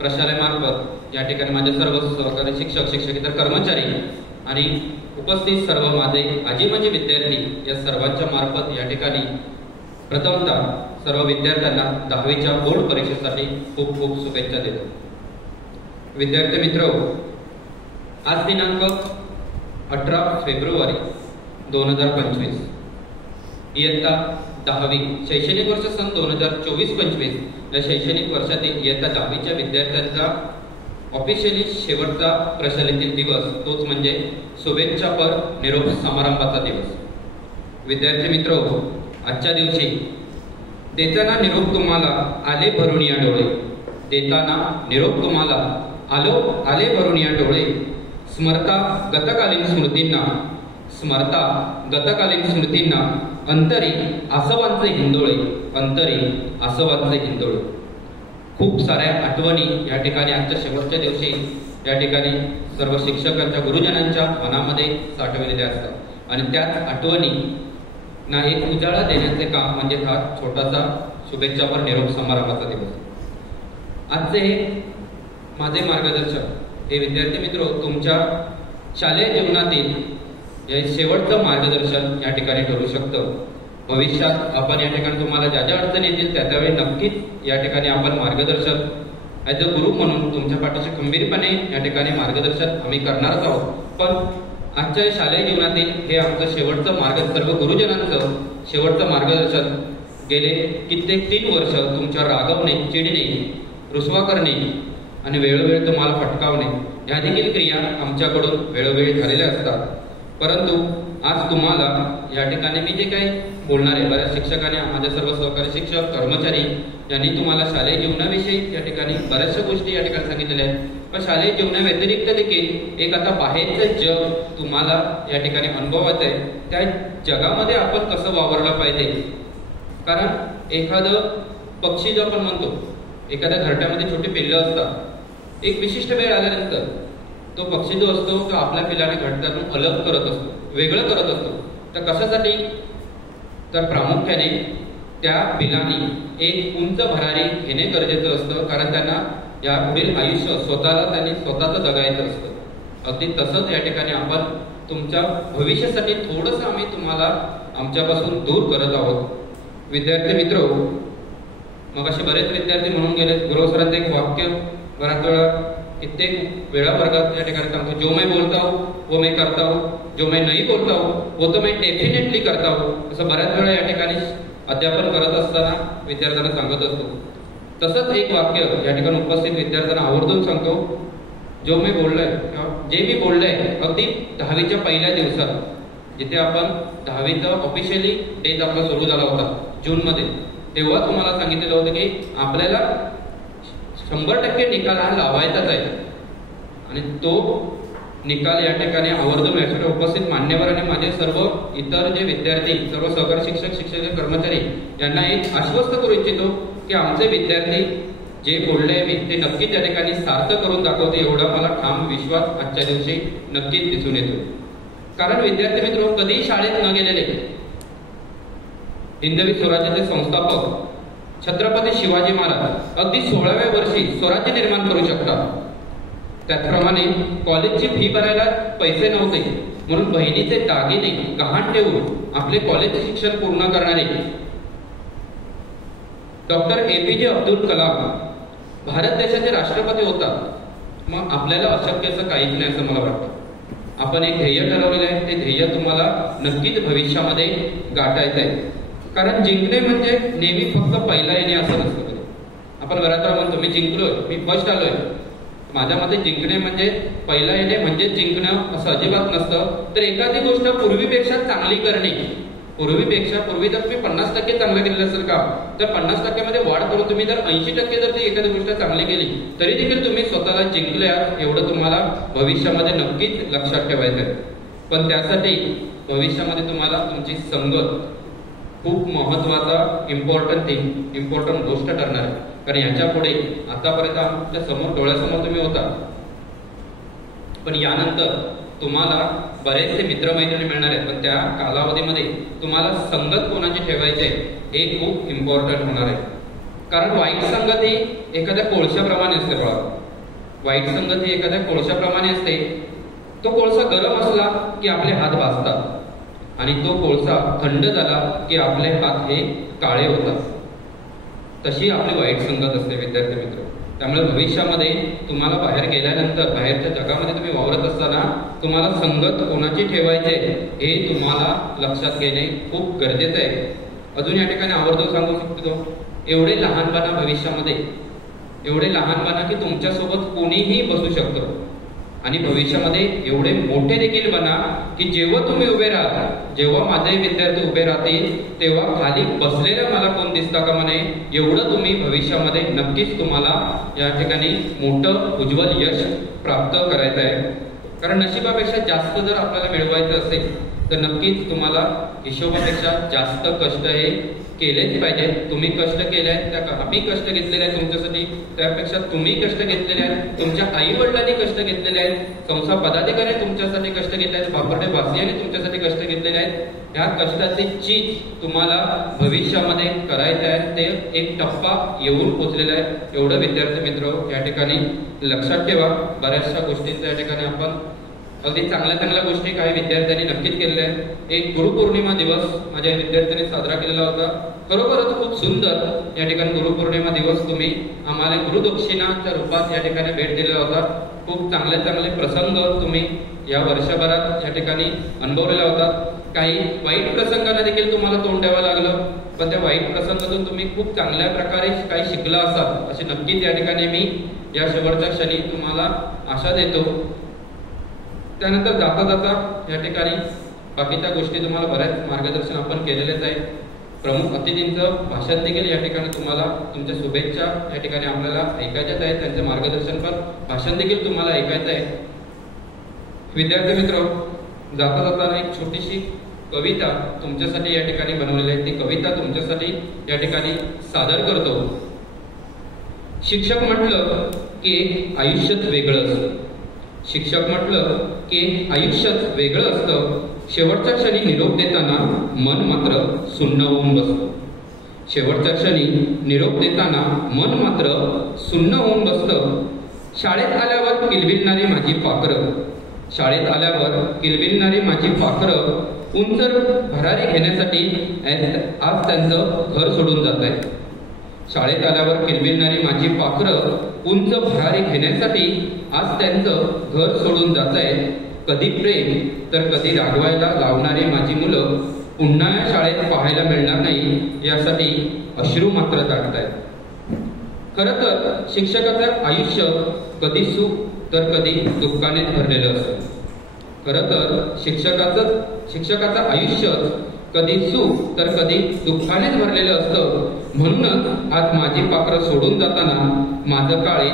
प्रशालेमार्फत या ठिकाणी माझे सर्व सहकारी शिक्षकेतर कर्मचारी आणि उपस्थित सर्व माझे आजी विद्यार्थी या सर्वांच्या मार्फत या ठिकाणी प्रथमतः सर्व विद्यार्थ्यांना 10वीच्या बोर्ड परीक्षेसाठी खूप खूप शुभेच्छा देतो. विद्यार्थी मित्र, आज दिनांक 18 फेब्रुवारी 2025 इयत्ता 10वी शैक्षणिक वर्ष सन 2024-25 या शैक्षणिक वर्षातील इयत्ता 10वीच्या विद्यार्थ्यांचा ऑफिशियली शेवटचा प्रशालेतील दिवस, तोच म्हणजे शुभेच्छापर निरोप समारंभाचा दिवस. विद्यार्थी मित्र, आजच्या दिवशी देताना निरोप तुम्हाला आले भरून या डोळे, देताना निरोप तुम्हाला आले भरून या डोळे, स्मरता गतकालीन स्मृतींना अंतरी आसवांचे हिंदोळे. खूप साऱ्या आठवणी या ठिकाणी आजच्या शेवटच्या दिवशी या ठिकाणी सर्व शिक्षकांच्या गुरुजनांच्या मनामध्ये साठवलेल्या असतात आणि त्याच आठवणी ना एक उजाळा देण्याचे काम म्हणजे हा छोटासा शुभेच्छापर निरोप समारंभाचा दिवस. आजचे हे माझे मार्गदर्शक हे विद्यार्थी मित्र तुमच्या शालेय जीवनातील हे शेवटचं मार्गदर्शन या ठिकाणी ठरू शकतं. भविष्यात आपण या ठिकाणी तुम्हाला ज्या ज्या अडचणी येतील त्यावेळी नक्कीच या ठिकाणी आपण मार्गदर्शन ॲज अ गुरु म्हणून तुमच्या पाठीशी खंबीरपणे या ठिकाणी मार्गदर्शन आम्ही करणारच आहोत. पण आजच्या शालेय जीवनातील हे आमचं शेवटचं सर्व गुरुजनांचं शेवटचं मार्गदर्शन गेले कित्येक 3 वर्ष तुमच्या रागवणे, चिडणे, रुसवा करणे आणि वेळोवेळी तुम्हाला फटकावणे ह्या देखील क्रिया आमच्याकडून वेळोवेळी झालेल्या असतात. परंतु आज तुम्हाला या ठिकाणी मी जे काही बोलणार आहे, बऱ्याच शिक्षकांनी माझ्या सर्व सहकारी शिक्षक कर्मचारी यांनी तुम्हाला शालेय जीवनाविषयी या ठिकाणी बऱ्याचशा गोष्टी या ठिकाणी सांगितलेल्या आहेत. पण शालेय जीवनाव्यतिरिक्त देखील एक आता बाहेरचं जग तुम्हाला या ठिकाणी अनुभवायचं आहे. त्या जगामध्ये आपण कसं वावरलं पाहिजे, कारण एखादं पक्षी जो आपण म्हणतो, एखाद्या घरट्यामध्ये छोटी पिल्लं असतात एक विशिष्ट वेळ आल्यानंतर तो पक्षी जो असतो तो आपल्या पिलाने घटकातून अलग करत असतो, वेगळं करत असतो. तर कशासाठी? तर प्रामुख्याने त्या पिलांनी एक उंच भरारी घेणे गरजेचं असतं, कारण त्यांना या पुढील आयुष्य स्वतःला त्यांनी स्वतःचं जगायचं असतं. अगदी तसंच या ठिकाणी आपण तुमच्या भविष्यासाठी थोडंसं आम्ही तुम्हाला आमच्यापासून दूर करत आहोत. विद्यार्थी मित्र, मग असे बरेच विद्यार्थी म्हणून गेले, गुरु सरांचं एक वाक्य बऱ्याच वेळा कित्येक वेळा वर्गात या ठिकाणी सांगतो, जो मैं बोलता हूँ वो मैं करता हूँ, जो मैं नहीं बोलता हूँ वो तो मैं डेफिनेटली करता हूँ. असं बऱ्याच वेळा या ठिकाणी अध्यापन करत असताना विद्यार्थ्यांना सांगत असतो. तसंच एक वाक्य या ठिकाणी उपस्थित विद्यार्थ्यांना आवर्जून सांगतो, जो मी बोललोय किंवा जे मी बोललोय अगदी 10वीच्या पहिल्या दिवसात, जिथे आपण 10वीचं ऑफिशियली डेट आपला सुरू झाला होता जूनमध्ये, तेव्हा तुम्हाला सांगितलेलं होतं की आपल्याला 100% निकाल हा लावायचाच आहे. आणि तो निकाल या ठिकाणी आवर्जून यासाठी उपस्थित मान्यवर आणि माझे सर्व इतर जे विद्यार्थी, सर्व सहकारी शिक्षक, शिक्षक कर्मचारी यांना एक आश्वस्त करू इच्छितो की आमचे विद्यार्थी जे बोलले मी ते नक्कीच या ठिकाणी सार्थ करून दाखवते, एवढा मला ठाम विश्वास आजच्या दिवशी नक्कीच दिसून येतो. कारण विद्यार्थी मित्र, कधीही शाळेत न गेलेले हिंदवी स्वराज्याचे संस्थापक छत्रपती शिवाजी महाराज अगदी 16व्या वर्षी स्वराज्य निर्माण करू शकतात. त्याचप्रमाणे कॉलेजची फी भरायला पैसे नव्हते म्हणून बहिणीचे दागिने गहाण ठेवून आपले कॉलेजचे शिक्षण पूर्ण करणारे डॉक्टर APJ अब्दुल कलाम भारत देशाचे राष्ट्रपती होतात. मग आपल्याला अशक्य असं काहीच नाही असं मला वाटतं. आपण एक ध्येय ठरवलेलं आहे, ते ध्येय तुम्हाला नक्कीच भविष्यामध्ये गाठायचं आहे. कारण जिंकणे म्हणजे नेहमी फक्त पहिला येणे असं नसतं. आपण बऱ्याच वेळा म्हणतो मी जिंकलोय, मी फर्स्ट आलोय. माझ्या मते जिंकणे म्हणजे पहिला येणे म्हणजे जिंकणं असं अजिबात नसतं. तर एखादी गोष्ट पूर्वीपेक्षा चांगली करणे, पूर्वी जर तुम्ही 50% चांगलं केलेलं असेल का, तर 50% मध्ये वाढ करून तुम्ही जर 80% जर ती एखादी गोष्ट चांगली केली तरी देखील तुम्ही स्वतःला जिंकले आहात, एवढं तुम्हाला भविष्यामध्ये नक्कीच लक्षात ठेवायचं आहे. पण त्यासाठी भविष्यामध्ये तुम्हाला तुमची संगत खूप महत्वाचा इम्पॉर्टंट गोष्ट ठरणार आहे. कारण याच्या पुढे आतापर्यंत आमच्या समोर डोळ्यासमोर तुम्ही होता, पण यानंतर तुम्हाला बरेचसे मित्रमैत्रिणी मिळणार आहेत. पण त्या कालावधीमध्ये तुम्हाला संगत कोणाची ठेवायची हे खूप इम्पॉर्टंट होणार आहे. कारण वाईट संगत ही एखाद्या कोळशाप्रमाणे असते. बघा, वाईट संगत ही एखाद्या कोळशाप्रमाणे असते. तो कोळसा गरम असला की आपले हात भाजतात आणि तो कोळसा थंड झाला की आपले हात हे काळे होतात. तशी आपली वाईट संगत असते विद्यार्थी मित्र. त्यामुळे भविष्यामध्ये तुम्हाला बाहेर गेल्यानंतर, बाहेरच्या जगामध्ये तुम्ही वावरत असताना तुम्हाला संगत कोणाची ठेवायचे हे तुम्हाला लक्षात घेणे खूप गरजेचं आहे. अजून या ठिकाणी आवर्जून सांगू शकतो, एवढे लहानपणा भविष्यामध्ये, एवढे लहानपणा की तुमच्यासोबत कोणीही बसू शकतं. आणि भविष्यामध्ये एवढे मोठे देखील बना की जेव्हा तुम्ही उभे राहा, जेव्हा माझे विद्यार्थी उभे राहतील तेव्हा खाली बसलेलं मला कोण दिसता का म्हणे, एवढं तुम्ही भविष्यामध्ये नक्कीच तुम्हाला या ठिकाणी मोठं उज्ज्वल यश प्राप्त करायचं आहे. कारण नशिबापेक्षा जास्त जर आपल्याला मिळवायचं असेल तर नक्कीच तुम्हाला हिशोबापेक्षा जास्त कष्ट हे केलेच पाहिजे. तुम्ही कष्ट केले आहेत, त्या आम्ही कष्ट घेतलेले आहेत तुमच्यासाठी, त्यापेक्षा तुम्ही कष्ट घेतलेले आहेत, तुमच्या आई वडिलांनी कष्ट घेतलेले आहेत, संस्था पदाधिकारी तुमच्यासाठी कष्ट घेतले आहेत, बापरडे वासियांनी तुमच्यासाठी कष्ट घेतलेले आहेत. ह्या कष्टाची चीज तुम्हाला भविष्यामध्ये करायचं आहे. ते एक टप्पा येऊन पोचलेला आहे. एवढं विद्यार्थी मित्र या ठिकाणी लक्षात ठेवा. बऱ्याचशा गोष्टींचा या ठिकाणी आपण अगदी चांगल्या गोष्टी काही विद्यार्थ्यांनी नक्कीच केलेल्या आहेत. एक गुरुपौर्णिमा दिवस माझ्या विद्यार्थ्यांनी साजरा केलेला होता. खरोखरच खूप सुंदर या ठिकाणी गुरुपौर्णिमा दिवस तुम्ही आम्हाला गुरुदक्षिणाच्या रूपात या ठिकाणी भेट दिलेला होता. खूप चांगले प्रसंग तुम्ही या वर्षभरात या ठिकाणी अनुभवलेला होता. काही वाईट प्रसंगांना देखील तुम्हाला तोंड द्यावं लागलं, पण त्या वाईट प्रसंगातून तुम्ही खूप चांगल्या प्रकारे काही शिकला असाल असे नक्कीच या ठिकाणी मी या शेवटच्या क्षणी तुम्हाला आशा देतो. त्यानंतर जाता या ठिकाणी बाकीच्या गोष्टी तुम्हाला बऱ्याच मार्गदर्शन आपण केलेलेच आहे. प्रमुख अतिथींचं भाषण देखील या ठिकाणी तुम्हाला तुमच्या शुभेच्छा या ठिकाणी आपल्याला ऐकायच्याच आहे. त्यांचं मार्गदर्शन पण भाषण देखील तुम्हाला ऐकायचं आहे. विद्यार्थी मित्र, जाता एक छोटीशी कविता तुमच्यासाठी या ठिकाणी बनवलेली आहे. ती कविता तुमच्यासाठी या ठिकाणी सादर करतो. शिक्षक म्हटलं की एक आयुष्यच वेगळं असतं. शिक्षक म्हटलं की एक आयुष्यच वेगळं असतं. शेवटच्या क्षणी निरोप देताना मन मात्र सुन्न होऊन बसतं. शेवटच्या क्षणी निरोप देताना मन मात्र सुन्न होऊन बसतं. शाळेत आल्यावर किलबिलणारी माझी पाखरं, शाळेत आल्यावर किलबिलणारी माझी पाखरं उंच भरारी घेण्यासाठी आज त्यांचं घर सोडून जात आहे. शाळेत आल्यावर किलबिलणारी माझी पाखरं उंच भरारी घेण्यासाठी आज त्यांचं घर सोडून जात आहे. कधी प्रेम तर कधी रागवायला लावणारी माझी मुलं पुन्हा या शाळेत पाहायला मिळणार नाही यासाठी अश्रू मात्र ताटतायत. खरं तर शिक्षकाचं आयुष्य कधी सुख तर कधी दुःखाने भरलेलं असतं. खरं तर शिक्षकाचं आयुष्य कधी सुख तर कधी दुःखानेच भरलेलं असतं. म्हणूनच आज माझी पाखरं सोडून जाताना माझं काळी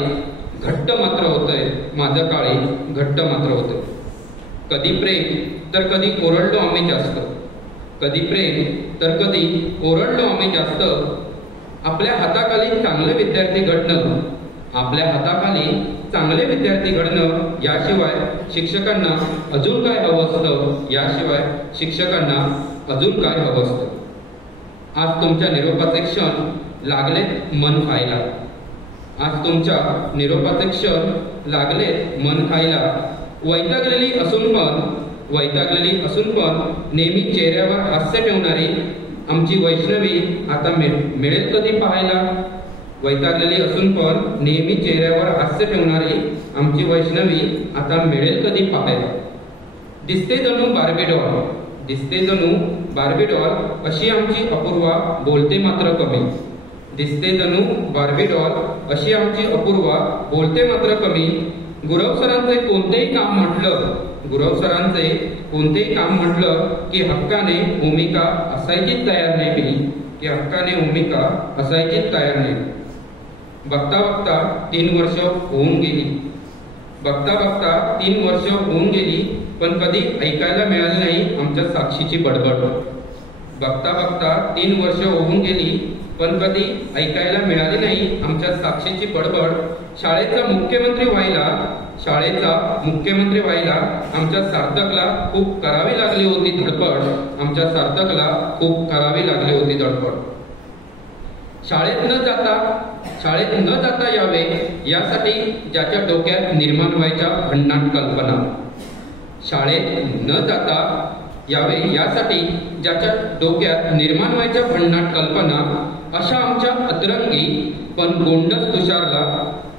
घट्ट मात्र होतंय, माझं काळी घट्ट मात्र होतंय. कधी प्रेम तर कधी ओरडलो आम्ही जास्त, कधी प्रेम तर कधी ओरडलो आम्ही जास्त. आपल्या हाताखाली चांगले विद्यार्थी घडणं, आपल्या हाताखाली चांगले विद्यार्थी घडणं याशिवाय शिक्षकांना अजून काय हवं असतं, याशिवाय शिक्षकांना अजून काय हवं असतं. आज तुमच्या निरोपाचे क्षण लागले मन खायला, आज तुमच्या निरोपाचे क्षण लागले मन खायला. वैतागलेली असून पण नेहमी चेहऱ्यावर हास्य ठेवणारी आमची वैष्णवी आता मिळेल कधी पाहायला. वैतागलेली असून पण नेहमी चेहऱ्यावर हास्य ठेवणारी आमची वैष्णवी आता मिळेल कधी पाहायला. दिसते जणू बार्बी डॉल, दिसते जणू बार्बी डॉल अशी आमची अपूर्वा बोलते मात्र कमी. दिसते जणू बार्बी डॉल अशी आमची अपूर्वा बोलते मात्र कमी. गुरव सरांचे कोणतेही काम म्हटलं की हक्काने भूमिका असायचीच तयार नाही मी, की हक्काने भूमिका असायचीच तयार नाही. बघता बघता 3 वर्ष होऊन गेली, बघता बघता 3 वर्ष होऊन गेली, पण कधी ऐकायला मिळाली नाही आमच्या साक्षीची बडबड. बघता बघता 3 वर्ष होऊन गेली, पण कधी ऐकायला मिळाली नाही आमच्या साक्षीची बडबड. शाळेचा मुख्यमंत्री व्हायला आमच्या सार्थकला खूप करावी लागली होती धडपड, आमच्या सार्थकला खूप करावी लागली होती धडपड. शाळेत न जाता यावे यासाठी ज्याच्या डोक्यात निर्माण व्हायच्या भन्नाट कल्पना, शाळेत न जाता यावे यासाठी ज्याच्या डोक्यात निर्माण व्हायच्या भन्नाट कल्पना, अशा आमच्या अतरंगी पण गोंडस तुषारला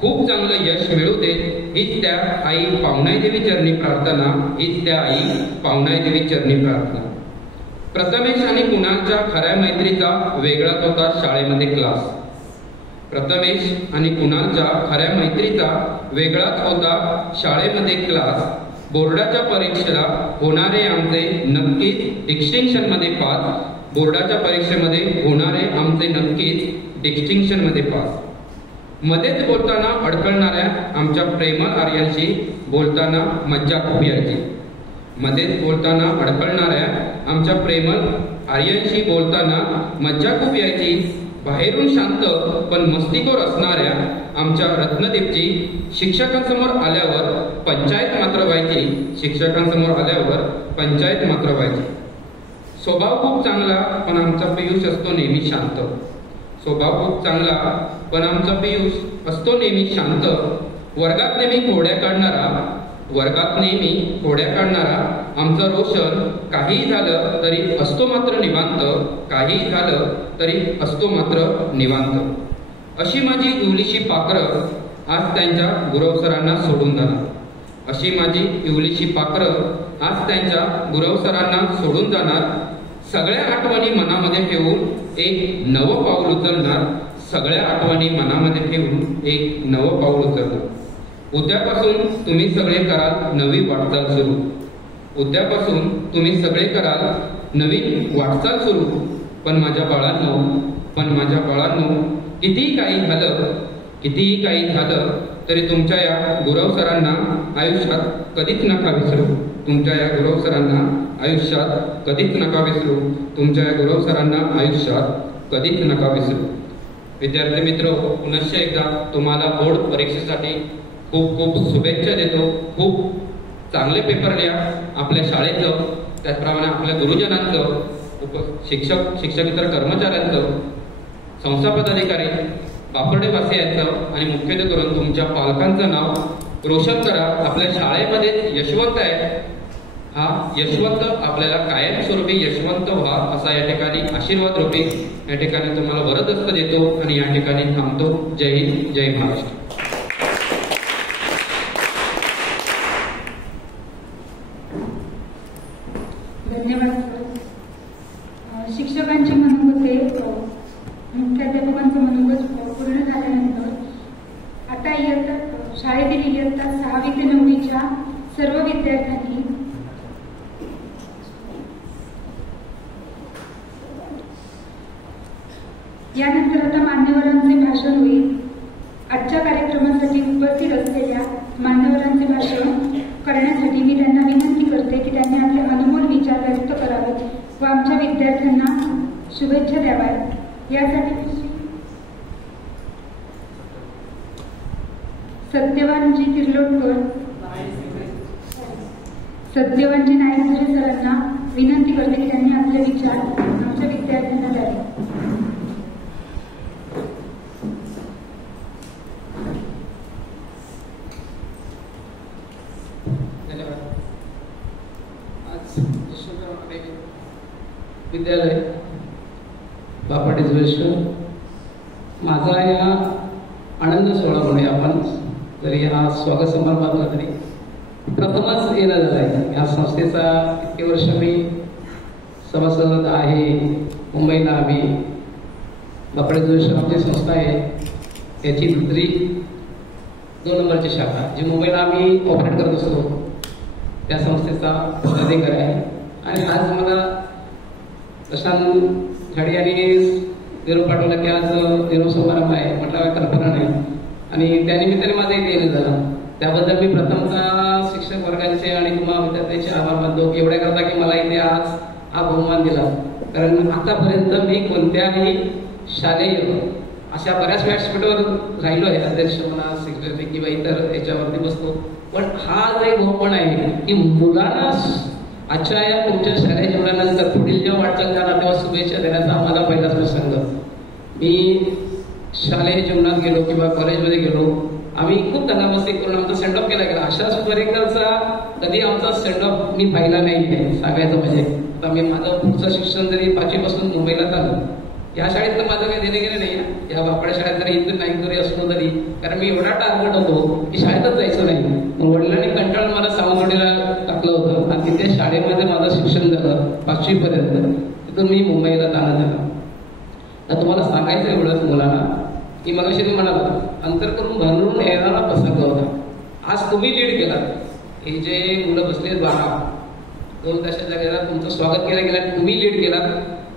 खूप चांगलं यश मिळू दे हीच त्या आई पावनाई देवी चरणी प्रार्थना, हीच त्या आई पावनाई देवी चरणी प्रार्थना. प्रथमेश आणि कुणालच्या खऱ्या मैत्रीचा वेगळाच होता शाळेमध्ये क्लास. प्रथमेश आणि कुणालच्या खऱ्या मैत्रीचा वेगळाच होता शाळेमध्ये क्लास. बोर्डाच्या परीक्षेला होणारे आमचे नक्कीच डिस्टिंक्शन मध्ये पास, बोर्डाच्या परीक्षेमध्ये होणारे आमचे नक्कीच डिस्टिंक्शन मध्ये पास. मध्येच बोलताना अडकळणाऱ्या आमच्या प्रेमळ आर्यांशी बोलताना मज्जा खूप यायची. मध्येच बोलताना अडकळणाऱ्या आमच्या प्रेमळ आर्यांशी बोलताना मज्जा खूप यायची. बाहेरून शांत पण मस्तीखोर असणाऱ्या आमच्या रत्नदीपची शिक्षकांसमोर आल्यावर पंचायत मात्र व्हायची, शिक्षकांसमोर आल्यावर पंचायत मात्र व्हायची. स्वभाव खूप चांगला पण आमचा पियुष असतो नेहमी शांत, स्वभाव खूप चांगला पण आमचा पियुष असतो नेहमी शांत. वर्गात नेहमी खोड्या काढणारा आमचा रोशन काहीही झालं तरी असतो मात्र निवांत, काहीही झालं तरी असतो मात्र निवांत. अशी माझी इवलीशी पाखरं आज त्यांच्या गुरव सरांना सोडून जाणार, अशी माझी इवलीशी पाखरं आज त्यांच्या गुरव सरांना सोडून जाणार. सगळ्या आठवणी मनामध्ये ठेवून एक नवं पाऊल उचलणार, सगळ्या आठवणी मनामध्ये ठेवून एक नवं पाऊल उचलणार. उद्यापासून तुम्ही सगळे कराल नवी वाटचाल सुरू, उद्यापासून तुम्ही सगळे कराल नवीन वाटचाल सुरू. पण माझ्या बाळांनो कितीही काही झालं तरी तुमच्या या गुरव सरांना आयुष्यात कधीच नका विसरू, तुमच्या या गुरव सरांना आयुष्यात कधीच नका विसरू, तुमच्या या गुरव सरांना आयुष्यात कधीच नका विसरू. विद्यार्थी मित्र, पुनश्च एकदा तुम्हाला बोर्ड परीक्षेसाठी खूप खूप शुभेच्छा देतो. खूप चांगले पेपर लिहा. आपल्या शाळेचं, त्याचप्रमाणे आपल्या गुरुजनांचं, शिक्षकेतर कर्मचाऱ्यांचं, संस्था पदाधिकारी, बापर्डेवासियांचं आणि मुख्यत्वे करून तुमच्या पालकांचं नाव रोशन करा. आपल्या शाळेमध्ये यशवंत आहे, हा यशवंत आपल्याला कायमस्वरूपी यशवंत व्हा असा या ठिकाणी आशीर्वाद रूपी या ठिकाणी तुम्हाला वरदहस्त देतो आणि या ठिकाणी थांबतो. जय हिंद, जय महाराष्ट्र. धन्यवाद सर. शिक्षकांची मनोगते, मुख्याध्यापकांचं मनोगत पूर्ण झाल्यानंतर आता शाळेतील इयत्ता 6वी ते 9वीच्या सर्व विद्यार्थ्यांनी यानंतर आता मान्यवरांचे भाषण होईल. आजच्या कार्यक्रमासाठी उपस्थित असलेल्या मान्यवरांचे भाषण करण्यासाठी मी त्यांना विनंती करते की त्यांनी आपले अनमोल विचार व्यक्त करावेत व आमच्या विद्यार्थ्यांना शुभेच्छा द्याव्यात. यासाठी सत्यवानजी नाईक सरांना विनंती करते की त्यांनी आपले विचार आमच्या विद्यार्थ्यांना द्यावे. विद्यालय बापट एज्युकेशन माझा या आनंद सोहळा म्हणूया आपण जरी हा स्वागत समारंभातला तरी प्रथमच येणं झालं आहे. या संस्थेचा इतके वर्ष मी सभासद आहे. मुंबईला आम्ही बापट एज्युकेशन आमची संस्था आहे, याची दुसरी 2 नंबरची शाखा जी मुंबईला आम्ही ऑपरेट करत असतो त्या संस्थेचा पदाधिकारी आहे. आणि आज मला प्रशांत झाडी यांनी निरोप पाठवला की आज निरोप समारंभ आहे. म्हटलं कल्पना नाही आणि त्यानिमित्ताने माझं इथे येणं झालं. त्याबद्दल मी प्रथमतः शिक्षक वर्गांचे आणि तुम्हा विद्यार्थ्यांचे आभार मानतो एवढ्या करता की मला इथे आज हा बहुमान दिला. कारण आतापर्यंत मी कोणत्याही शालेय अशा बऱ्याच व्यासपीठावर राहिलो आहे, अध्यक्ष म्हणा, सेक्रेटरी किंवा इतर याच्यावरती बसतो, पण हा जो एक बहुमान आहे की मुलांना आजच्या या तुमच्या शालेय जीवनानंतर पुढील जेव्हा वाटचाल करणार तेव्हा शुभेच्छा देण्याचा मला पहिलाच प्रसंग. मी शालेय जीवनात गेलो किंवा कॉलेजमध्ये गेलो, आम्ही खूप दंगामस्ती करून आमचा सेंडऑफ केला गेला. अशा सुधारेकरचा कधी आमचा सेंडऑफ मी पाहिला नाही सांगायचं म्हणजे. आता मी माझं पुढचं शिक्षण जरी 5वी पासून मुंबईला झालं, या शाळेत तर माझं काही देणे गेलं नाही. या बापड्या शाळेत जरी इथून नाही जरी असलो तरी, कारण मी एवढा टार्गेट होतो की शाळेतच जायचं नाही. मग वडिलांनी कंटाळून मला सावंतवाडीला टाकलं होतं आणि तिथे शाळेमध्ये माझं शिक्षण झालं 5वी पर्यंत. तिथून मी मुंबईला जाणं झालं. तर तुम्हाला सांगायचं एवढंच मुलांना की मगाशी मी म्हणाला अंतर करून भरून येणारा प्रसंग होता. आज तुम्ही लीड केला. हे जे मुलं बसले 2 तासाच्या गेला तुमचं स्वागत केलं गेलं, तुम्ही लीड केला.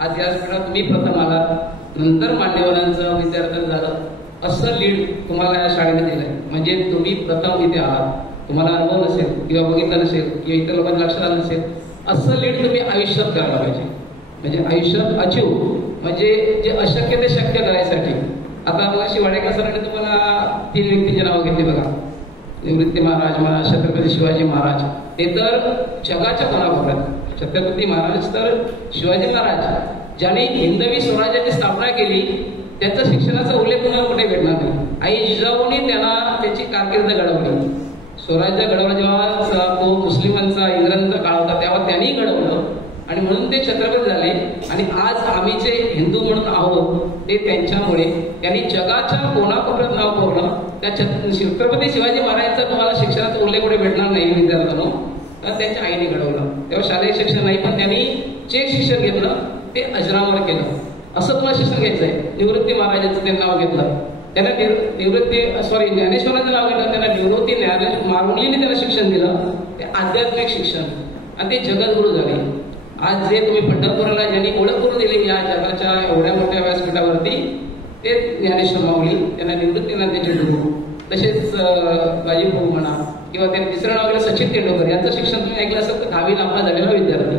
आज या स्पर्धेत तुम्ही प्रथम आलात, नंतर मान्यवरांचं विद्यार्थ्यांचं झालं. असं लीड तुम्हाला या शाळेने दिलंय म्हणजे तुम्ही प्रथम इथे आहात. तुम्हाला अनुभव नसेल किंवा बघितलं नसेल किंवा इतर लोकांना लक्षात आलं नसेल, असं लीड तुम्ही आयुष्यात करायला पाहिजे. म्हणजे आयुष्यात अचीव म्हणजे जे अशक्य ते शक्य करायसाठी. आता बघा शिवाडेकर सरांनी तुम्हाला 3 व्यक्तीची नावं घेतली बघा. निवृत्ती महाराज म्हणा, छत्रपती शिवाजी महाराज, हे तर जगाच्या कोणाकोपऱ्यात. छत्रपती महाराज तर शिवाजी महाराज ज्यांनी हिंदवी स्वराज्याची स्थापना केली, त्यांचा शिक्षणाचा उल्लेख तुम्हाला कुठे भेटणार नाही. आई जिजाऊनी त्यांना त्याची कारकीर्द घडवली. स्वराज्य घडवलं जेव्हा तो मुस्लिमांचा इंग्रजांचा काळ होता तेव्हा त्यांनी घडवलं आणि म्हणून ते छत्रपती झाले. आणि आज आम्ही जे हिंदू म्हणून आहोत ते त्यांच्यामुळे. त्यांनी जगाच्या कोणाकोपऱ्यात नाव कोरलं. त्या छत्रपती शिवाजी महाराजांचा तुम्हाला शिक्षणाचा उल्लेख कुठे भेटणार नाही विद्यार्थ्यांनो, तर त्यांच्या आईने घडवलं. तेव्हा शालेय शिक्षण नाही, पण त्यांनी जे शिक्षण घेतलं ते अजरामर केलं. असं तुम्हाला शिक्षण घ्यायचंय. निवृत्ती महाराजांचं ते नाव घेतलं, त्यांना ज्ञानेश्वरांचं नाव घेतलं, त्यांना निवृत्ती मारुलीने त्यांना शिक्षण दिलं. ते आध्यात्मिक शिक्षण आणि ते जगद्गुरू झाले. आज जे तुम्ही पंढरपूरला ज्यांनी ओळख करून दिली या जगाच्या एवढ्या मोठ्या व्यासपीठावरती, ते ज्ञानेश्वर माऊली, त्यांना निवृत्तीना त्याचे गुरु. तसेच बाजीभाऊ म्हणा किंवा त्यांनी तिसरं नाव गेलं सचिन तेंडुलकर. यांचं शिक्षण तुम्ही ऐकलं असेल तर 10वी नापास झालेला विद्यार्थी.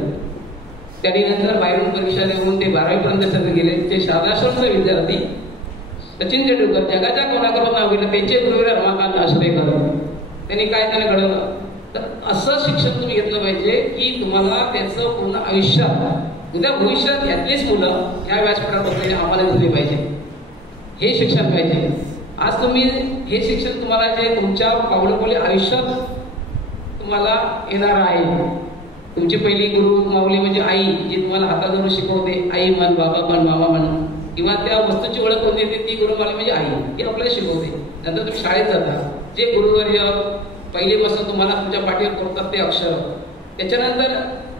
त्यांनी नंतर बाहेरून परीक्षा देऊन ते 12वी पर्यंत गेले. ते शारदाश्रमचे विद्यार्थी सचिन तेंडुलकर जगाच्या कोणाकडून नाव घेतलं, त्यांचे गुरु रमाकांत आश्रयकर, त्यांनी काय त्याने घडवलं. तर असं शिक्षण तुम्ही घेतलं पाहिजे की तुम्हाला त्याचं पूर्ण आयुष्यात उद्या भविष्यात यातलीच मुलं ह्या व्यासपीठाबद्दल आम्हाला दिली पाहिजे. हे शिक्षण पाहिजे. आज तुम्ही हे शिक्षण तुम्हाला जे तुमच्या पावलोपावली आयुष्यात तुम्हाला येणार आहे. तुमची पहिली गुरु माऊली म्हणजे आई, जी तुम्हाला हातात धरून शिकवते. आई म्हण, बाबा म्हण, मामा म्हण, किंवा त्या वस्तूची ओळख कोणती येते ती गुरु माऊली म्हणजे आई, ती आपल्याला शिकवते. नंतर तुम्ही शाळेत जाता, जे गुरुवर्य पहिलीपासून तुम्हाला तुमच्या पाठीवर करतात ते अक्षर, त्याच्यानंतर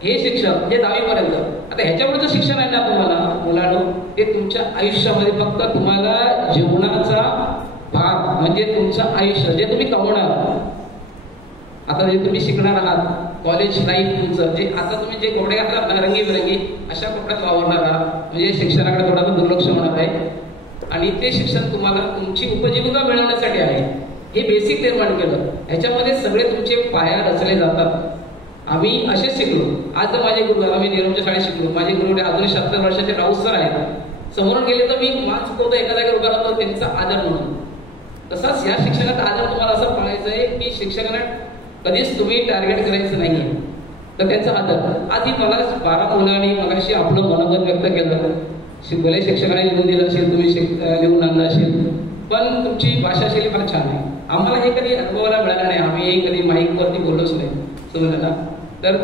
हे शिक्षण जे 10वी पर्यंत. आता ह्याच्यावरचं शिक्षण आहे ना तुम्हाला मुलांनो, ते तुमच्या आयुष्यामध्ये फक्त तुम्हाला जीवनाचा भाग म्हणजे तुमचं आयुष्य जे तुम्ही कमवणार. आता जे तुम्ही शिकणार आहात कॉलेज लाईफ तुमचं, जे आता तुम्ही जे कपडे घालणार ना रंगीबेरंगी, अशा कपड्यात वावरणार आहात म्हणजे शिक्षणाकडे थोडंसं दुर्लक्ष होणार आहे. आणि ते शिक्षण तुम्हाला तुमची उपजीविका मिळवण्यासाठी आहे. हे बेसिक निर्माण केलं, ह्याच्यामध्ये सगळे तुमचे पाया रचले जातात. आम्ही असेच शिकलो. आज तर माझे गुरु, आम्ही निरमच्या शाळेत शिकलो. माझे गुरु अजून 76 वर्षाचे राऊत सर आहेत. समोरून गेले तर मी मान चुकवतो, एका जागेवर उभा राहतो, त्यांचा आदर म्हणून. तसाच या शिक्षणात आदर तुम्हाला असं पाळायचं आहे की शिक्षकांना कधीच तुम्ही टार्गेट करायचं नाहीये, तर त्यांचा आदर. आधी मला 12 मुलांनी मगाशी आपलं मनोगत व्यक्त केलं. भले शिक्षकाने लिहून दिलं असेल, तुम्ही लिहून आणलं असेल, पण तुमची भाषाशैली फार छान आहे. आम्हाला हे कधी अनुभवाला मिळालं नाही. आम्ही कधी माईकवरती बोललोच नाही, समजलं ना. तर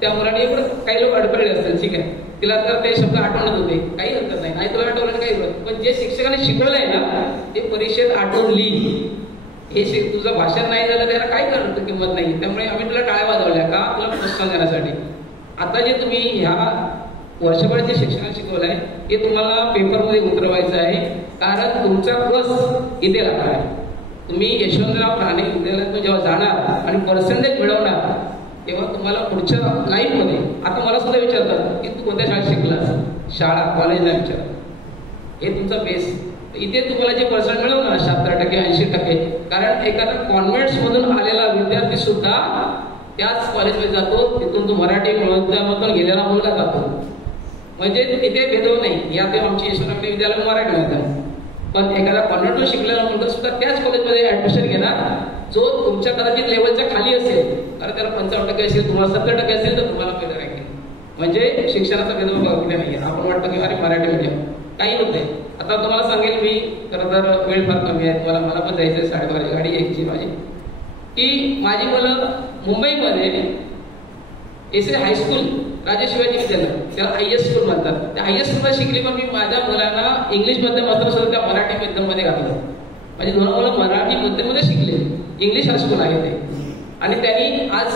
त्या मुलांनी एवढं काही लोक अडपडले असतील, ठीक आहे, तिला तर ते शब्द आठवणत होते, काही हरकत नाही, नाही तुला आठवलं काही होत. पण जे शिक्षकाने शिकवलंय ना ते परीक्षेत आठवून लिही. हे तुझं भाषण नाही झालं त्याला काय करत किंमत नाही. त्यामुळे आम्ही तुला टाळ्या वाजवल्या का, तुला प्रोत्साहन देण्यासाठी. आता जे तुम्ही ह्या वर्षभर जे शिक्षण शिकवलंय ते तुम्हाला पेपरमध्ये उतरवायचं आहे, कारण तुमचा कस इथे लागणार आहे. तुम्ही यशवंतराव राणे विद्यालयातून जेव्हा जाणार आणि पर्सेंटेज मिळवणार तेव्हा तुम्हाला पुढच्या लाईफमध्ये, आता मला सुद्धा विचारतात की तू कोणत्या शाळेत शिकलास, शाळा कॉलेजला विचारतात. हे तुमचा बेस. इथे तुम्हाला जे पर्सेंट मिळवणार 70%, 80%, कारण एखादा कॉन्व्हेंट्समधून आलेला विद्यार्थी सुद्धा त्याच कॉलेजमध्ये जातो, तिथून तो मराठी माध्यमातून गेलेला मुलगा जातो. म्हणजे तिथे भेदभाव नाही. या तेव्हा आमची यशवंतराव विद्यालय मराठी मिळतात, पण एखादा कॉन्व्हेंटवर शिकलेला मुलगा सुद्धा त्याच कॉलेजमध्ये ऍडमिशन घेणार जो तुमच्या कदाचित लेवलच्या खाली असेल. कारण त्याला 55% असेल, तुम्हाला 70% असेल तर तुम्हाला पहिलं राहील. म्हणजे शिक्षणाचा भेदभाव कुठे नाही. आपण वाटतं की अरे मराठी मीडियम काही होते. आता तुम्हाला सांगेल मी, खरं तर वेळ फार कमी आहे, मला पण जायचं आहे, 12:30 गाडी यायची माझी, की माझी मुलं मुंबईमध्ये एसए हायस्कूल राजे शिवाजी विद्यालय, त्याला IS स्कूल म्हणतात, त्या IS स्कूलमध्ये शिकली. पण मी माझ्या मुलांना इंग्लिश माध्यम मात्र सुद्धा त्या मराठी माध्यममध्ये घातलं. माझी 2 मुलं मराठी माध्यममध्ये शिकले, इंग्लिश हायस्कूल आहे ते. आणि त्यांनी आज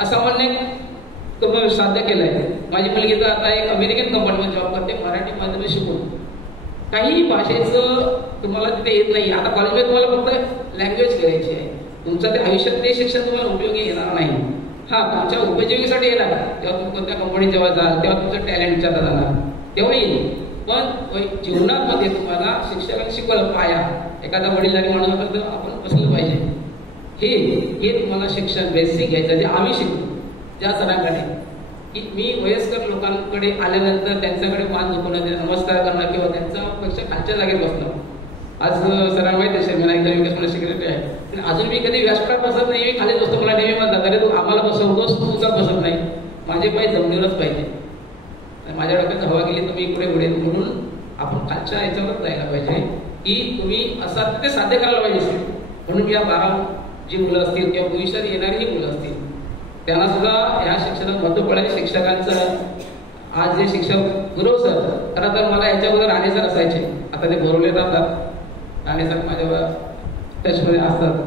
असामान्य साध्य केलंय. माझी मुलगी तर आता एक अमेरिकन कंपनीमध्ये जॉब करते, मराठी माध्यमात शिकून. काही भाषेचं तुम्हाला तिथे येत नाही. आता कॉलेजमध्ये तुम्हाला फक्त लँग्वेज करायची आहे. तुमचं ते आयुष्यात ते शिक्षण तुम्हाला उपयोगी येणार नाही. हा तुमच्या उपजीविकेसाठी येणार, तेव्हा तुम्ही कोणत्या कंपनीत जेव्हा जाल तेव्हा तुमचं टॅलेंट विचारता जाणार, तेव्हा येईल. पण जीवनामध्ये तुम्हाला शिक्षकांनी शिकवलं पाया. एखादा वडीलधारी माणूस आपण बसलं पाहिजे. हे तुम्हाला शिक्षण बेसिक घ्यायचं, जे आम्ही शिकतो ज्या सरांकडे, की मी वयस्कर लोकांकडे आल्यानंतर त्यांच्याकडे मान झुकवणं, नमस्कार करणं किंवा त्यांच्यापेक्षा खालच्या जागेत बसणं. आज सरांना माहिती असेल, मी एकदा विकास सेक्रेटरी आहे, पण अजून मी कधी व्यासपीठात बसत नाही, मी खालीच बसतो. मला नेहमी म्हणतात अरे तू आम्हाला बसवतोस, तुझा बसत नाही. माझे पाय जमिनीवरच पाहिजे. माझ्या डोक्यात हवा गेली तर मी इकडे पुढे, म्हणून आपण खालच्या याच्यावरच जायला पाहिजे की तुम्ही असं ते साध्य करायला पाहिजे. म्हणून या 12 जी मुलं असतील किंवा भविष्यात येणारी मुलं असतील त्यांना सुद्धा या शिक्षणात महत्व पडेल. शिक्षकांचं आज जे शिक्षक गुरु सर, खरं तर मला याच्याबरोबर राणे सर असायचे, आता ते बोरवले राहतात. राणे सर माझ्यावर टचमध्ये असतात,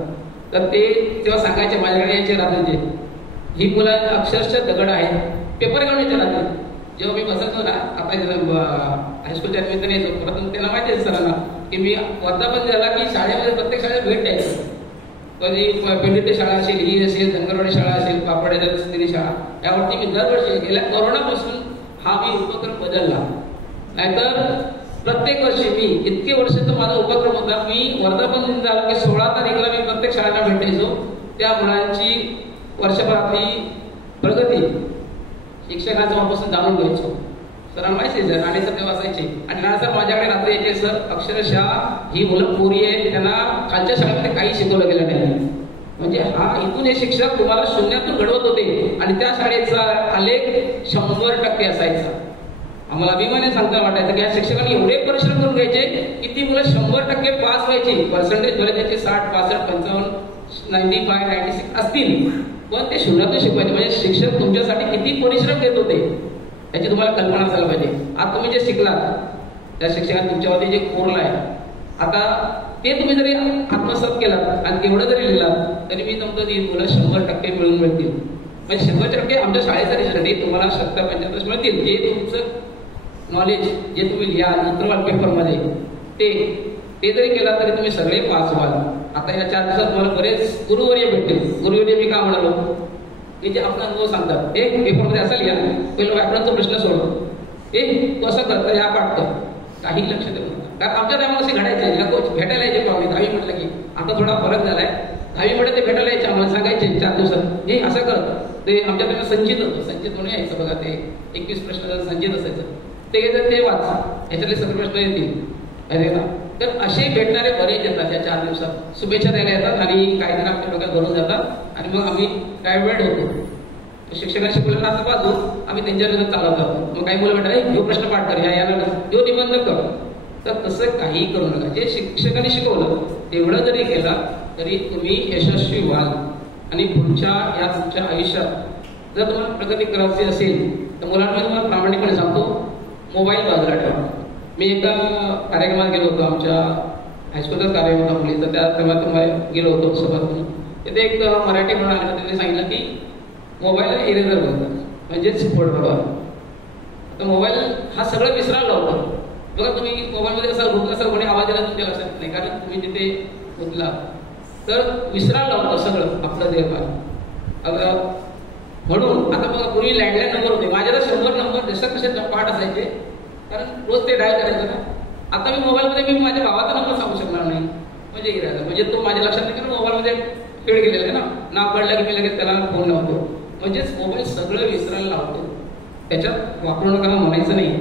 तर ते तेव्हा सांगायचे, माझ्याकडे यायचे रात्रीचे, ही मुलं अक्षरशः दगड आहे, पेपर घेऊन यायचे रात्री. जेव्हा मी बसतो ना, आता हायस्कूलच्या निमित्ताने येतो, परंतु त्यांना माहिती आहे सरांना की मी वर्धापन झाला की शाळेमध्ये प्रत्येक शाळेत भेट द्यायचं. कधी पेंडिते शाळा असेल, ही असेल, धनगरवाडी शाळा असेल, पापडे शाळा, यावरती मी दरवर्षी गेल्या कोरोनापासून हा मी उपक्रम बदलला. नाहीतर प्रत्येक वर्षी मी इतके वर्ष तर माझा उपक्रम होता, मी वर्धापन दिन झाला की 16 तारीखला मी प्रत्येक शाळांना भेटायचो. त्या मुलांची वर्षभरातली प्रगती शिक्षकांच्या वापासून जाणून घ्यायचो. तर माहिती सर राणे सर तेव्हा असायचे आणि राणे सर माझ्याकडे रात्री यायचे, सर अक्षरशः ही मुलं पोरी आहे, त्यांना खालच्या शाळेमध्ये काही शिकवलं गेलं नाही. म्हणजे हा इथून हे शिक्षक तुम्हाला शून्यातून घडवत होते आणि त्या शाळेचा आलेख 100% असायचा. आम्हाला अभिमाने सांगता वाटायचं की या शिक्षकांनी एवढे परिश्रम करून घ्यायचे की ती मुलं 100% पास व्हायची. पर्सेंटेज भले त्याचे 60, 65, 55, 95, 96 असतील, पण ते शून्यातून शिकवायचे. म्हणजे शिक्षक तुमच्यासाठी किती परिश्रम घेत होते याची तुम्हाला कल्पना असायला पाहिजे. आज तुम्ही जे शिकलात त्या शिक्षकांनी तुमच्यावरती जे कोरलं आहे, आता ते तुम्ही जरी आत्मसात केलात आणि तेवढं जरी लिहिलात तरी मी तुमचं ती मुलं 100% मिळून मिळतील. म्हणजे 100% आमच्या शाळेचा रिझल्ट आहे, तुम्हाला 70-75 मिळतील. जे तुमचं नॉलेज जे तुम्ही लिहा उत्तरवाल पेपरमध्ये ते जरी केला तरी तुम्ही सगळे पास व्हाल. आता या 4 दिवसात तुम्हाला बरेच गुरुवर्य भेटतील. गुरुवर्य मी का म्हणालो की जे आपला अनुभव सांगतात, हे पेपरमध्ये असं लिहा, पहिलं व्याकरणाचा प्रश्न सोडव, तो असं करतं, ह्या पाठतं, काही लक्ष देऊ नका. कारण आमच्या टायमाला असे घडायचे, कोच भेटायला यायचे पाहुणे. 10वी म्हटलं की आता थोडा फरक झालाय. 10वी मध्ये ते भेटायला यायचे, आम्हाला सांगायचे 4 दिवसात हे असं कर. ते आमच्या टायमा संचित होतं, संचित म्हणून यायचं बघा, ते 21 प्रश्न संचित असायचं, ते वाच, ह्याच्यातले सगळे प्रश्न येतील. तर असे भेटणारे बरेच येतात या 4 दिवसात, शुभेच्छा द्यायला येतात आणि काही जण आपल्या डोक्यात भरून जातात आणि मग आम्ही डायवर्ट होतो. शिक्षकांना शिकवलं ना बाजू आम्ही त्यांच्या विरोधात चालवत आहोत. मग काही मुलं म्हणतात ह्यो प्रश्न पाठ कर, याला ह्यो निबंध कर. तर तसं काही करू नका. जे शिक्षकांनी शिकवलं तेवढं जरी केलं तरी तुम्ही यशस्वी व्हाल आणि पुढच्या तुमच्या आयुष्यात जर तुम्हाला प्रगती करायची असेल तर मुलांना तुम्हाला प्रामाणिकपणे सांगतो, मोबाईल बाजूला ठेवा. मी एका कार्यक्रमात गेलो होतो, आमच्या हायस्कूलचाच कार्यक्रम होता मुलीचा, त्या तेव्हा गेलो होतो सोबत. तिथे एक मराठी म्हणून आले, त्यांनी सांगितलं की मोबाईलला इरेजर बोलतात, म्हणजेच फोल्डर. तर मोबाईल हा सगळं विसरायला लावतो. बघा तुम्ही मोबाईलमध्ये कसा गुंतला, असा कोणी आवाज दिला तुमच्या लक्षात नाही, कारण तुम्ही तिथे गुंतला तर विसरायला लावतो सगळं आपलं देह. म्हणून आता बघा पूर्वी लँडलाईन नंबर होते, माझ्याला 100 नंबर जसं कसे पाठ असायचे, कारण रोज ते डायल करायचं ना. आता मी मोबाईलमध्ये मी माझ्या भावाचा नंबर सांगू शकणार नाही, म्हणजे इरायचा, म्हणजे तो माझ्या लक्षात नाही, कारण मोबाईलमध्ये खेळ गेलेला आहे ना, नाव पडलं की मी लगेच त्याला फोन लावतो. म्हणजेच मोबाईल सगळं विसरायला लावतो. त्याच्यात वापरू नका म्हणायचं नाही.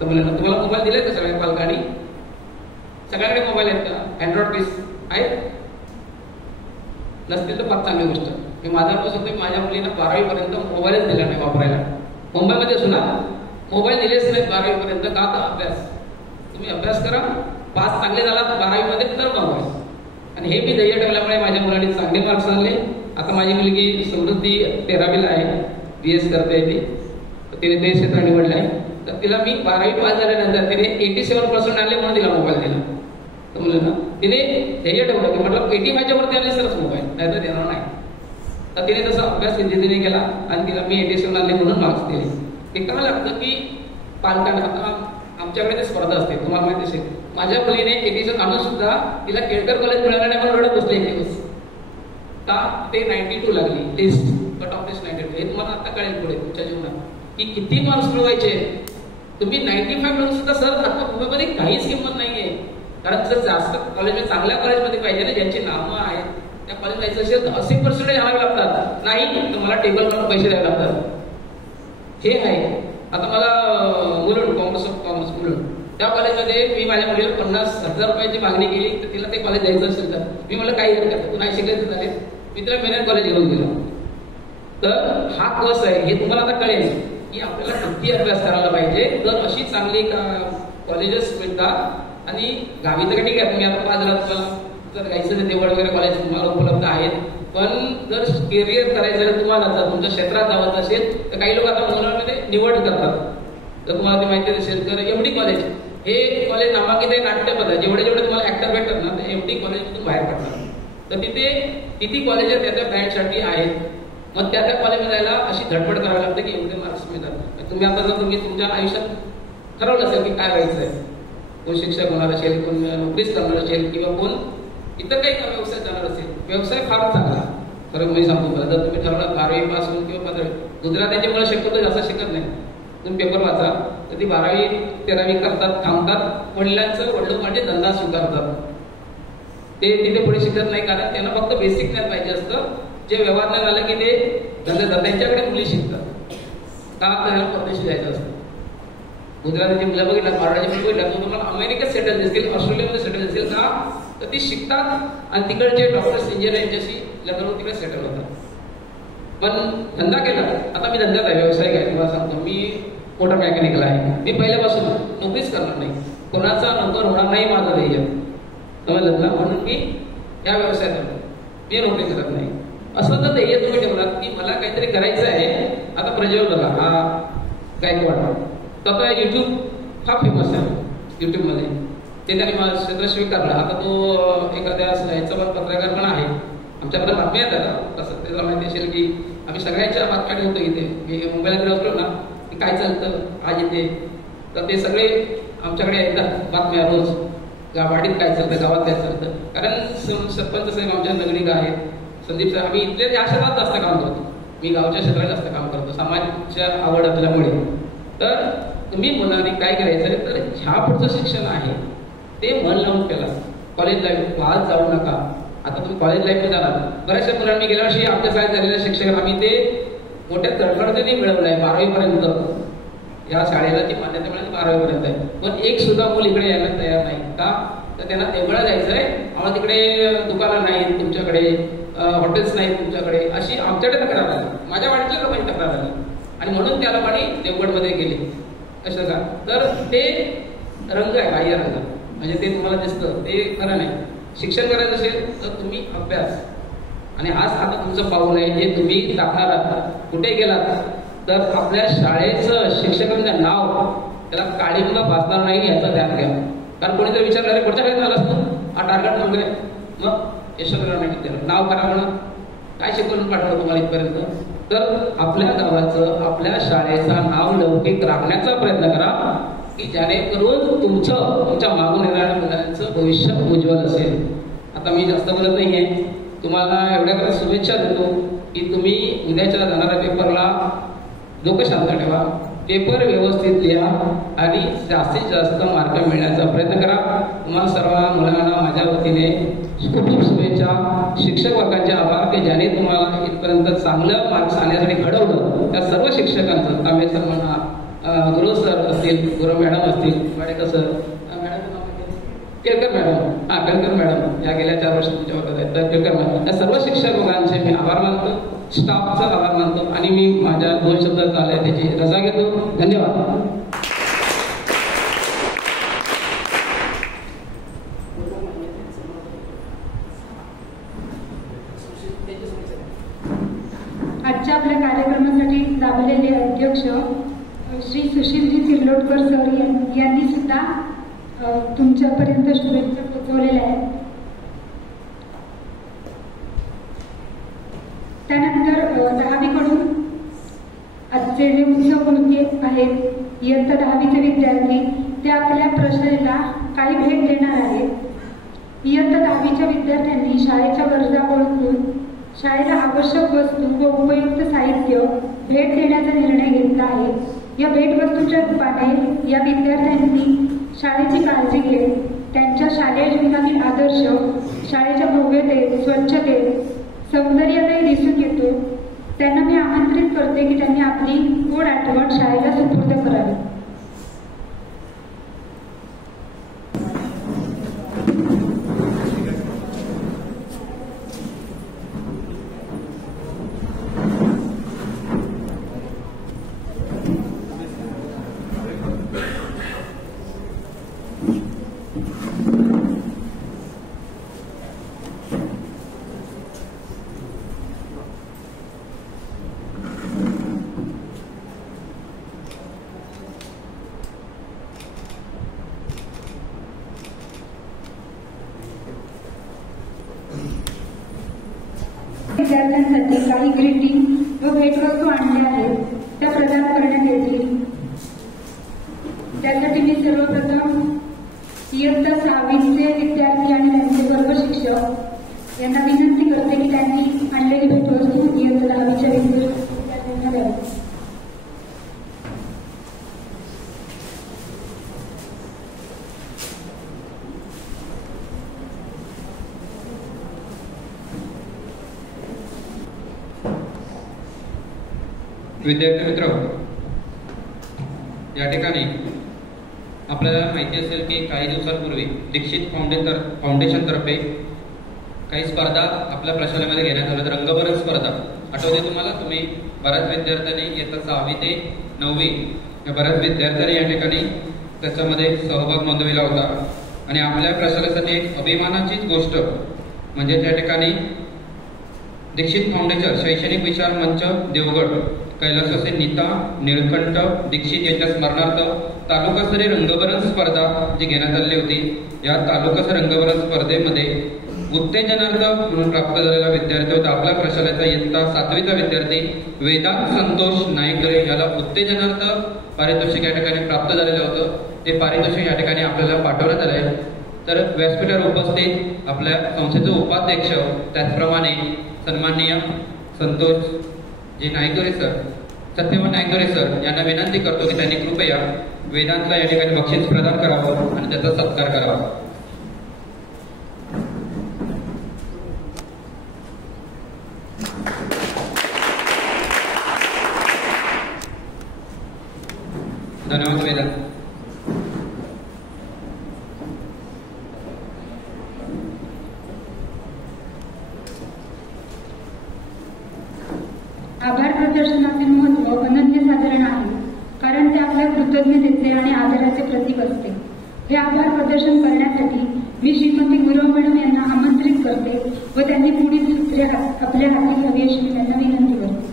समजलं? तुम्हाला मोबाईल दिले का सगळ्या पालकांनी? सगळ्यांकडे मोबाईल आहेत का? अँड्रॉइड पीस आहेत? नसतील तर फार चांगली गोष्ट. मी माझा अनुभव माझ्या मुलींना 12वी पर्यंत मोबाईलच दिला नाही वापरायला. मुंबईमध्ये सुद्धा मोबाईल दिलेच नाहीत 12वी पर्यंत. का? तर अभ्यास. तुम्ही अभ्यास करा, पास चांगले झाला 12वी मध्ये तर मोबाईल. आणि हे मी ध्येय ठेवल्यामुळे माझ्या मुलांनी चांगले मार्क्स आणले. आता माझी मुलगी समृद्धी 13वीला आहे, BS करते ती, तिने ते क्षेत्र निवडलं आहे. तर तिला मी 12वी पास झाल्यानंतर तिने 87% आणले म्हणून तिला मोबाईल दिला. समजलं ना? तिने ध्येय ठेवलं की म्हटलं 85च्या वरती आले सरच मोबाईल, नाही तर देणार नाही. तर तिने तसा अभ्यास तिने केला आणि तिला मी 87 आणले म्हणून मार्क्स दिले. ते का लागतं की पालकांना, आता आमच्याकडे ते स्पर्धा असते, तुम्हाला माहिती असेल. माझ्या मुलीने 87 आणून सुद्धा तिला केळकर कॉलेज मिळालं नाही म्हणून रडत बसले एक दिवस. का? ते 92 लागली टेस्ट, कट ऑफ टेस्ट 92. हे तुम्हाला आता कळेल पुढे तुमच्या जीवनात की किती मार्क्स मिळवायचे. तुम्ही 95 मिळून सुद्धा सर आता मुंबईमध्ये काहीच किंमत नाहीये. कारण जर जास्त कॉलेजमध्ये, चांगल्या कॉलेजमध्ये पाहिजे ना, ज्यांची नावं आहेत त्या कॉलेज जायचं असेल तर 80% आणावे लागतात. नाही तर मला टेबल म्हणून पैसे द्यावे लागतात. हे आहे. आता मला मुलुंड, कॉमर्स मुलुंड, त्या कॉलेजमध्ये मी माझ्या मुलीवर 50,000 रुपयाची मागणी केली तर तिला ते कॉलेज जायचं असेल तर मी मला काही हरकत, तू नाही शिकायचं झाले, मी तिला मेनर कॉलेज घेऊन गेलो. तर हा कस आहे हे तुम्हाला आता कळेल की आपल्याला किती अभ्यास करायला पाहिजे. तर अशी चांगली कॉलेजेस मिळतात आणि गावी तर ठीक आहे, तुम्ही आता बाजारात तुम्हाला जर जायचं देवळ वगैरे कॉलेज तुम्हाला उपलब्ध आहेत. पण जर करिअर करायचं तुम्हाला जर तुमच्या क्षेत्रात जावं असेल तर काही लोक आता मुलांमध्ये निवड करतात. जर तुम्हाला ते माहिती असेल तर MD कॉलेज हे कॉलेज नामांकित आहे नाट्यपद, जेवढे तुम्हाला ऍक्टर भेटतात ना ते MD कॉलेजमधून बाहेर पडतात. तर तिथे किती कॉलेज त्या ब्रँडसाठी आहेत. मग त्या कॉलेजमध्ये जायला अशी धडपड करावी लागते की एवढे मार्क्स मिळतात. तुम्ही आता जर तुम्ही तुमच्या आयुष्यात ठरवलं असेल की काय व्हायचं आहे, कोण शिक्षक होणार असेल, कोण नोकरीच करणार असेल किंवा कोण इतर काही व्यवसाय जाणार असेल, व्यवसाय फार चांगला खरं मी सांगतो. जर तुम्ही ठरवलं 12वी पास होऊन किंवा 15वी, गुजरातीची मुलं शक्यतो जास्त शिकत नाही. तुम्ही पेपर वाचा तर ती 12वी 13वी करतात, थांबतात, वडिलांचं वडील म्हणजे धंदा स्वीकारतात. ते तिथे पुढे शिकत नाही कारण त्यांना फक्त बेसिक ज्ञान पाहिजे असतं. जे व्यवहार नाही झालं की ते धंदा त्यांच्याकडे मुली शिकतात. का? त्यांना परदेशी जायचं असतं. गुजरातीची मुलं बघितलं, मराठाची मुलं बघितलं, तो तुम्हाला अमेरिकेत सेटल दिसतील, ऑस्ट्रेलियामध्ये सेटल दिसतील का, तर ती शिकतात आणि तिकडचे डॉक्टर्स इंजिनियर यांच्याशी लग्न होऊन तिकडे सेटल होतात. पण धंदा केला, आता मी धंद्यात आहे, व्यावसायिक आहे, तुम्हाला सांगतो मी मोटर मेकॅनिकल आहे. मी पहिल्यापासून नोकरीच करणार नाही, कोणाचा नोकर होणार नाही माझं ध्येय. समजलं ना, म्हणून मी या व्यवसायात आलो, मी नोकरी करत नाही. असं तर ध्येय तुम्ही ठेवलात की मला काहीतरी करायचं आहे. आता प्रज्वल बघा, हा गायकवाड, तर आता यूट्यूब फार फेमस आहे. यूट्यूबमध्ये ते त्याने मला क्षेत्र स्वीकारलं. आता तो एखाद्या ह्याचा पण पत्रकार पण आहे, आमच्याकडे बातम्या येतात. तसं त्याला माहिती असेल की आम्ही सगळ्यांच्या बातम्या ठेवतो इथे. मी मुंबईला असलो ना की काय चालतं आज इथे, तर ते सगळे आमच्याकडे येतात बातम्या रोज. वाडीत काय चालतं, गावात काय चालतं. कारण सरपंच साहेब आमच्या नगरिक आहेत, संदीप साहेब, आम्ही इथले त्या क्षेत्रात जास्त काम करतो. मी गावच्या क्षेत्रात जास्त काम करतो, समाजाच्या आवड असल्यामुळे. तर तुम्ही मुलांनी काय करायचं आहे, तर ह्या पुढचं शिक्षण आहे ते मन लावून केलं. कॉलेज लाईफ आज जाऊ नका. आता तुम्ही कॉलेज लाईफमध्ये जाणार. बऱ्याचशा मुलांनी गेल्या वर्षी आमच्या शाळेत झालेल्या शिक्षक आम्ही ते मोठ्या तडफडतेने मिळवलं आहे. 12वीपर्यंत या शाळेला ती मान्यता मिळाली 12वीपर्यंत आहे. पण एक सुद्धा मुल इकडे यायला तयार नाही का, तर त्यांना देवळा जायचं आहे, आम्हाला तिकडे दुकानं नाहीत तुमच्याकडे, हॉटेल्स नाहीत तुमच्याकडे, अशी आमच्याकडे तक्रार आली. माझ्या वाडीच्या लोकांनी तक्रार आली आणि म्हणून त्या लोकांनी देवगडमध्ये गेले. कसं का, तर ते रंग आहे, बाह्य रंग, म्हणजे ते तुम्हाला दिसतं ते खरं नाही. शिक्षण करायचं असेल तर तुम्ही अभ्यास आणि आज आता तुमचं पाऊल आहे जे तुम्ही टाकणार आहात. कुठे गेलात तर आपल्या शाळेचं शिक्षकांचं नाव त्याला काळींना भासणार नाही याचं ध्यान घ्या. कारण कोणीतरी विचारलं अरे पुढच्या शाळेत झालं असतं, हा टार्गेट वगैरे, मग यशवंतराव नाही विद्यालय नाव करा म्हणून काय शिकवून पाठवलं तुम्हाला इथपर्यंत. तर आपल्या गावाचं आपल्या शाळेचं नाव लौकिक राखण्याचा प्रयत्न करा की जेणेकरून तुमच्या मागून येणाऱ्या मुलांचं भविष्य उज्ज्वल असेल. आता मी जास्त बोलत नाहीये, तुम्हाला एवढ्या शुभेच्छा देतो की तुम्ही उद्याच्या जाणाऱ्या पेपरला डोकं शांत ठेवा, पेपर व्यवस्थित लिहा आणि जास्तीत जास्त मार्क मिळण्याचा प्रयत्न करा. तुम्हाला सर्व मुलांना माझ्या वतीने खूप खूप शुभेच्छा. शिक्षक वर्गाचे आभार की ज्याने तुम्हाला इथपर्यंत चांगलं मार्क्स आणण्यासाठी घडवलं. त्या सर्व शिक्षकांचं, तांबे सर म्हणा, गुरु सर असतील, गुरु मॅडम असतील, Wadekar sir, Kelkar madam, Kelkar madam या गेल्या 4 वर्ष तुमच्या वर्गात आहेत, तर केळकर मॅडम, या सर्व शिक्षक वर्गांचे मी आभार मानतो, स्टाफचा आभार मानतो आणि मी माझ्या 2 शब्दात आले त्याची रजा घेतो. धन्यवाद. आजच्या आपल्या कार्यक्रमासाठी लाभलेले अध्यक्ष श्री सुशीलजी तिर्लोटकर सर यांनी सुद्धा तुमच्यापर्यंत शुभेच्छा पोहोचवलेल्या आहेत. त्यानंतर 10वीकडून आजचे जे उत्सव मुलगे आहेत, इयत्ता 10वीचे विद्यार्थी, ते आपल्या प्रशालेला काही भेट देणार आहेत. इयत्ता 10वीच्या विद्यार्थ्यांनी शाळेच्या गरजा ओळखून शाळेला आवश्यक वस्तू व उपयुक्त साहित्य भेट देण्याचा निर्णय घेतला आहे. या भेटवस्तूच्या रूपाने या विद्यार्थ्यांनी शाळेची काळजी घेत त्यांच्या शालेय जीवनातील आदर्श शाळेच्या भव्यतेत, स्वच्छतेत, सौंदर्यातही दिसून येतो. त्यांना मी आमंत्रित करते की त्यांनी आपली गोड आठवण शाळेला सुपूर्द करावी. विद्यार्थ्यांसाठी काही ग्रीटिंग व भेटवस्तू आणल्या आहेत, त्या प्रदान करण्यात येतील. त्यासाठी मी सर्वप्रथम इयत्ता 6वीचे विद्यार्थी आणि त्यांचे वर्ग शिक्षक यांना विनंती करते की त्यांनी आणलेली भेटवस्तू इयत्ता 10वीच्या विद्यार्थ्यांना द्यावी. विद्यार्थी मित्र, या ठिकाणी आपल्याला माहिती असेल की काही दिवसांपूर्वी दीक्षित फाउंडेशनतर्फे काही स्पर्धा आपल्या प्रशालेमध्ये घेण्यात आल्या. रंगभरण स्पर्धा आठवते तुम्हाला? तुम्ही बऱ्याच विद्यार्थ्यांनी इयत्ता 6वी ते 9वी या बऱ्याच विद्यार्थ्यांनी या ठिकाणी त्याच्यामध्ये सहभाग नोंदविला होता. आणि आपल्या प्रशालेसाठी एक अभिमानाचीच गोष्ट म्हणजे त्या ठिकाणी दीक्षित फाउंडेशन शैक्षणिक विचार मंच देवगड कैलासवासी नीता निळकंठ दीक्षित यांच्या स्मरणार्थ तालुकास्तरीय रंगभरण स्पर्धा जी घेण्यात आली होती. या तालुकास्तरीय रंगभरण स्पर्धेमध्ये उत्तेजनार्थ म्हणून प्राप्त झालेला विद्यार्थी होता आपल्या प्रशालेचा इयत्ता 7वीचा विद्यार्थी वेदांत संतोष नाईकरे याला उत्तेजनार्थ पारितोषिक या ठिकाणी प्राप्त झालेलं होतं. ते पारितोषिक या ठिकाणी आपल्याला पाठवण्यात आलं आहे. तर व्यासपीठावर उपस्थित आपल्या संस्थेचे उपाध्यक्ष त्याचप्रमाणे सन्माननीय संतोष जे नायकरे सर सत्यवान नायकरे सर यांना विनंती करतो की त्यांनी कृपया वेदांतला या ठिकाणी बक्षीस प्रदान करावं आणि त्याचा सत्कार करावा. धन्यवाद वेदांत. आभार प्रदर्शनाचे महत्त्व अनन्यसाधारण आहे, कारण ते आपल्या कृतज्ञतेचे आणि आदराचे प्रतीक असते. हे आभार प्रदर्शन करण्यासाठी मी श्रीमती गुरव मॅडम यांना आमंत्रित करते व त्यांनी पुढील सूत्रे आपल्या हाती घ्यावी अशी मी त्यांना विनंती करते.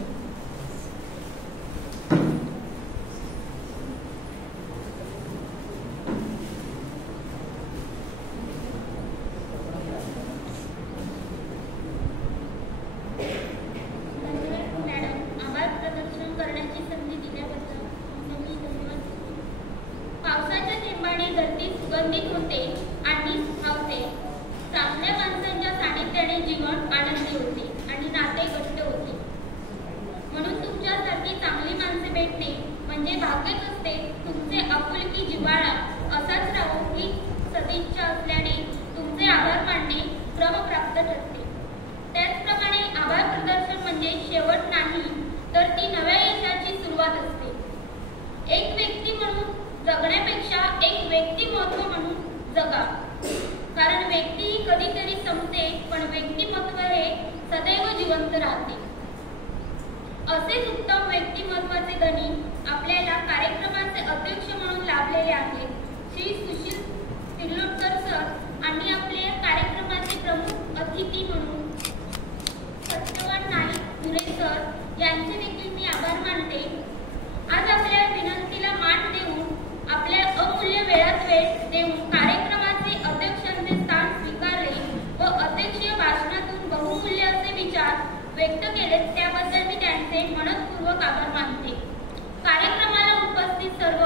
असेच उत्तम व्यक्तिमत्वाचे धनी आपल्याला कार्यक्रमाचे अध्यक्ष म्हणून लाभलेले आहेत श्री सुशील तिर्लोटकर सर आणि आपल्या कार्यक्रमाचे प्रमुख अतिथी म्हणून सत्यवान नाईक धुरे सर यांचे देखील मी आभार मानते. आज आपल्या विनंतीला मान देऊन आपल्या अमूल्य वेळात वेळ देऊन कार्यक्रमाचे अध्यक्षांचे स्थान स्वीकारले व अध्यक्षीय भाषणातून बहुमूल्य असे विचार व्यक्त केले त्याबद्दल मी त्यांचे मनपूर्वक आभार मानते. कार्यक्रमाला उपस्थित सर्व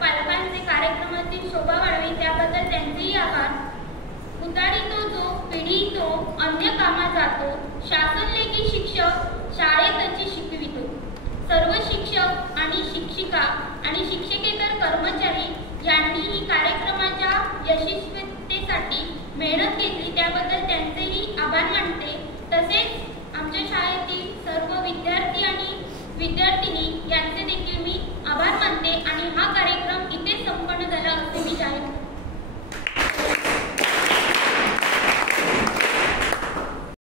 पालकांचे कार्यक्रमातील शोभा वाढवी त्याबद्दल त्यांचेही आभार. उतारी तो जो पिढी तो अन्य कामा जातो शासन लेखी शिक्षक शाळेतची शिकवितो. सर्व शिक्षक आणि शिक्षिका आणि शिक्षकेतर कर्मचारी यांनीही कार्यक्रमाच्या यशस्वीतेसाठी मेहनत घेतली त्याबद्दल